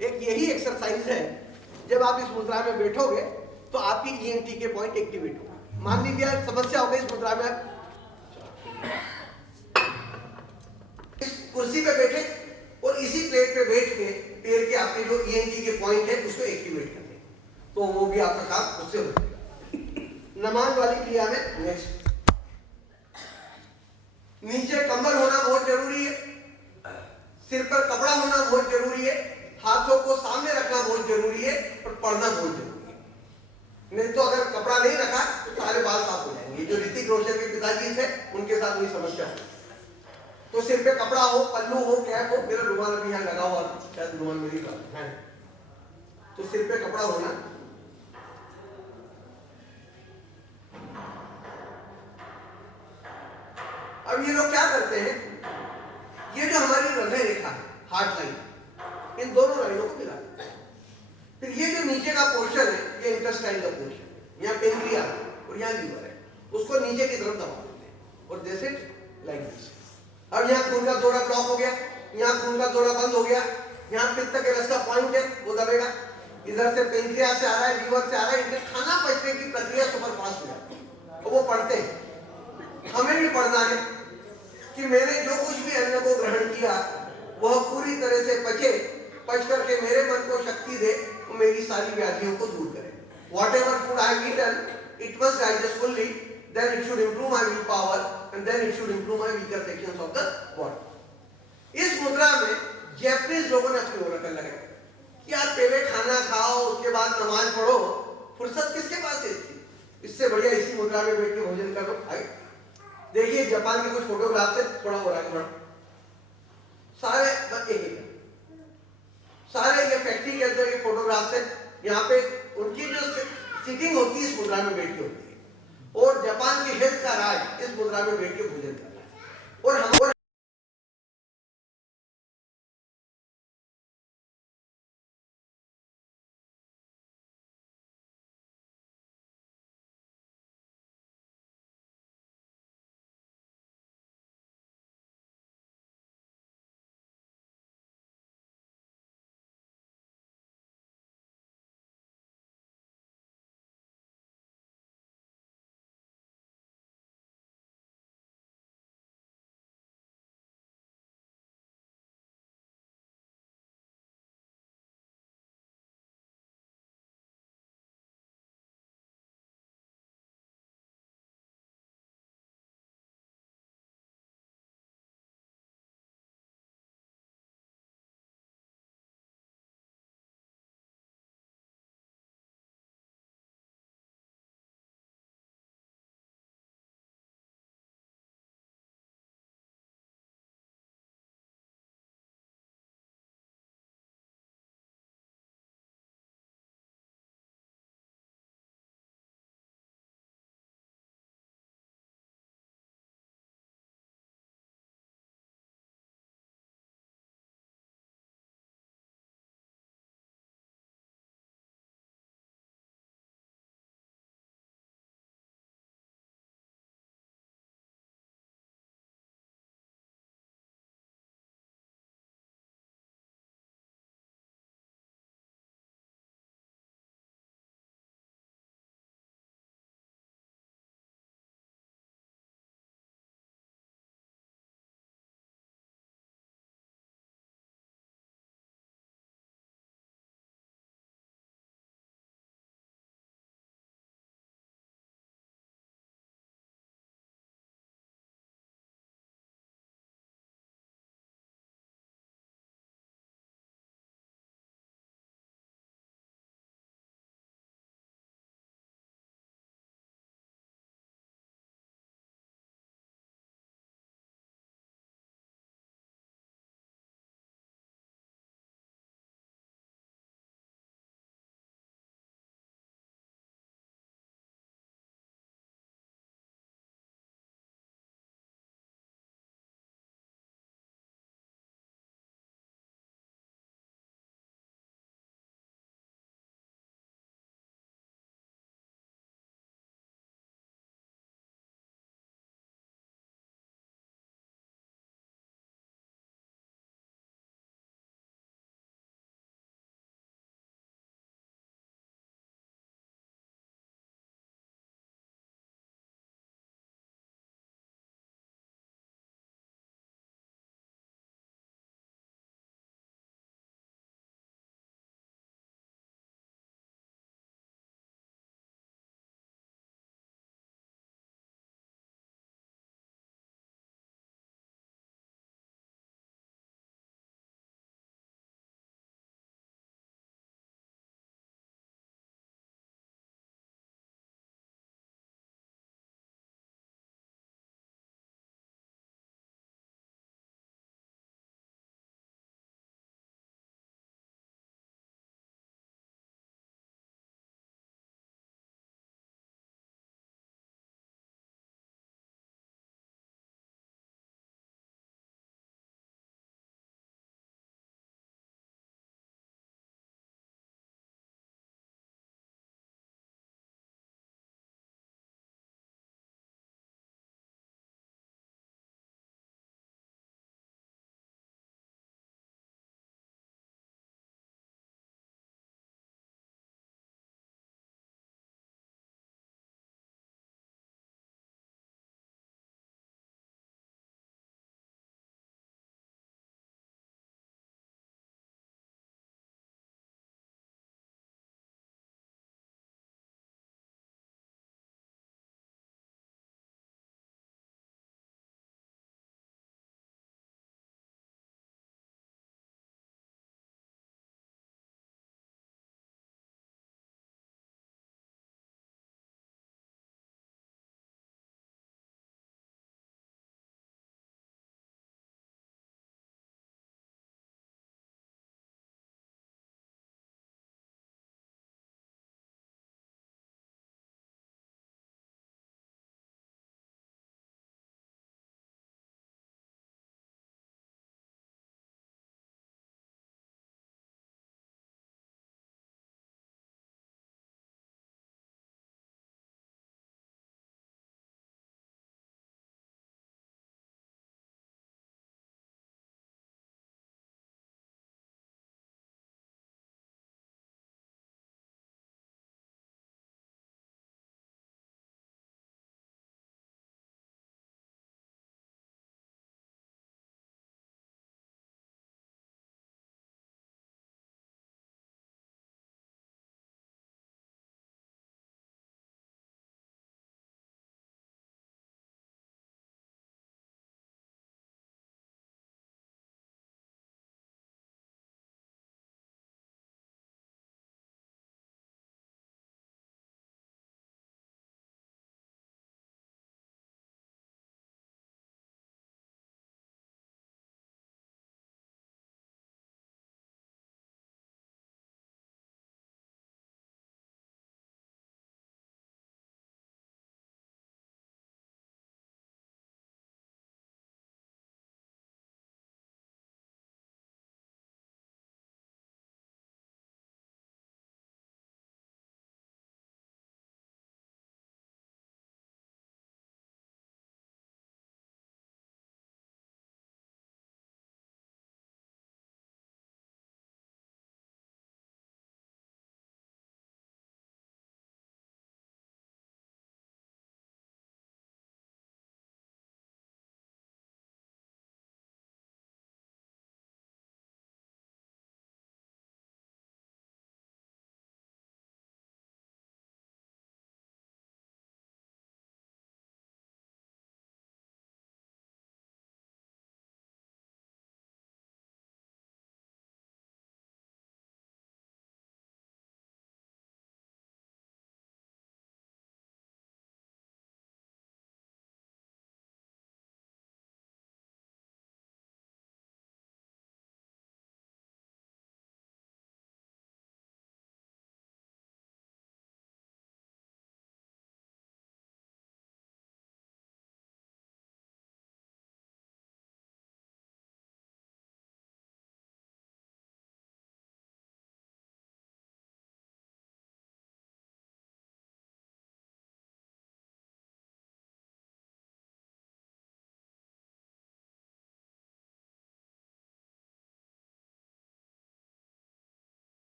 एक यही एक्सरसाइज है। जब आप इस मुद्रा में बैठोगे तो आपकी ENT के पॉइंट एक्टिवेट होगा। मान लीजिए समस्या हो गई इस मुद्रा में, इस कुर्सी पे बैठे और इसी प्लेट पे बैठ के पैर के आपके जो ENT के पॉइंट है उसको एक्टिवेट करते, तो वो भी आपका काम उससे हो जाएगा। नमाज वाली क्रिया में नेक्स्ट, नीचे कंबल होना बहुत जरूरी है, सिर पर कपड़ा होना बहुत जरूरी है, हाथों को सामने रखना बहुत जरूरी है और पढ़ना बहुत जरूरी है। नहीं तो अगर कपड़ा नहीं रखा तो सारे बाल साफ हो जाएंगे। जो ऋतिक रोशन के पिताजी थे उनके साथ वही समस्या है। तो सिर पे कपड़ा हो, पल्लू हो, कैप हो, मेरा रुमाल अभी यहाँ लगा हुआ, शायद रुमाल मेरी बात है, तो सिर पे कपड़ा होना। अब ये लोग क्या करते हैं, ये जो हमारी हृदय रेखा है, हार्ट लाइन, इन दोनों लाइनों को मिला देते हैं। फिर ये जो नीचे का पोर्शन है, ये इंटेस्टाइन का पोर्शन है, यहाँ पेनक्रियास और यहाँ लीवर है, उसको नीचे की तरफ दबा देते हैं और जैसे लाइक दिस। अब यहाँ खून का दौरा ब्लॉक हो गया, यहाँ खून का दौरा बंद हो गया, यहाँ पित्त के रस का पॉइंट है वो दबेगा, इधर से पेनक्रियास से आ रहा है, लीवर से आ रहा है, इनके खाना पचने की प्रक्रिया सुपर फास्ट हो जाती है। तो वो पढ़ते हैं, हमें भी पढ़ना है कि मैंने जो कुछ भी अन्न को ग्रहण किया वह पूरी तरह से पचे, पच करके मेरे मन को शक्ति दे और मेरी सारी व्याधियों को दूर करे। Whatever food I have eaten, it must digest fully, then it should improve my willpower and then it should improve my weaker sections of the body। इस मुद्रा में जैपनीज लोगों ने अपनी ओर रखने लगे कि यार पहले खाना खाओ उसके बाद नमाज पढ़ो, फुर्सत किसके पास है? इससे बढ़िया इसी मुद्रा में बैठ के भोजन करो। देखिए जापान के कुछ फोटोग्राफ से थोड़ा हो रहा है, सारे सारे ये फैक्ट्री के अंदर के फोटोग्राफ है। यहाँ पे उनकी जो सिटिंग होती है इस मुद्रा में बैठ के होती है, और जापान की हेल्थ का राज इस मुद्रा में बैठ के भोजन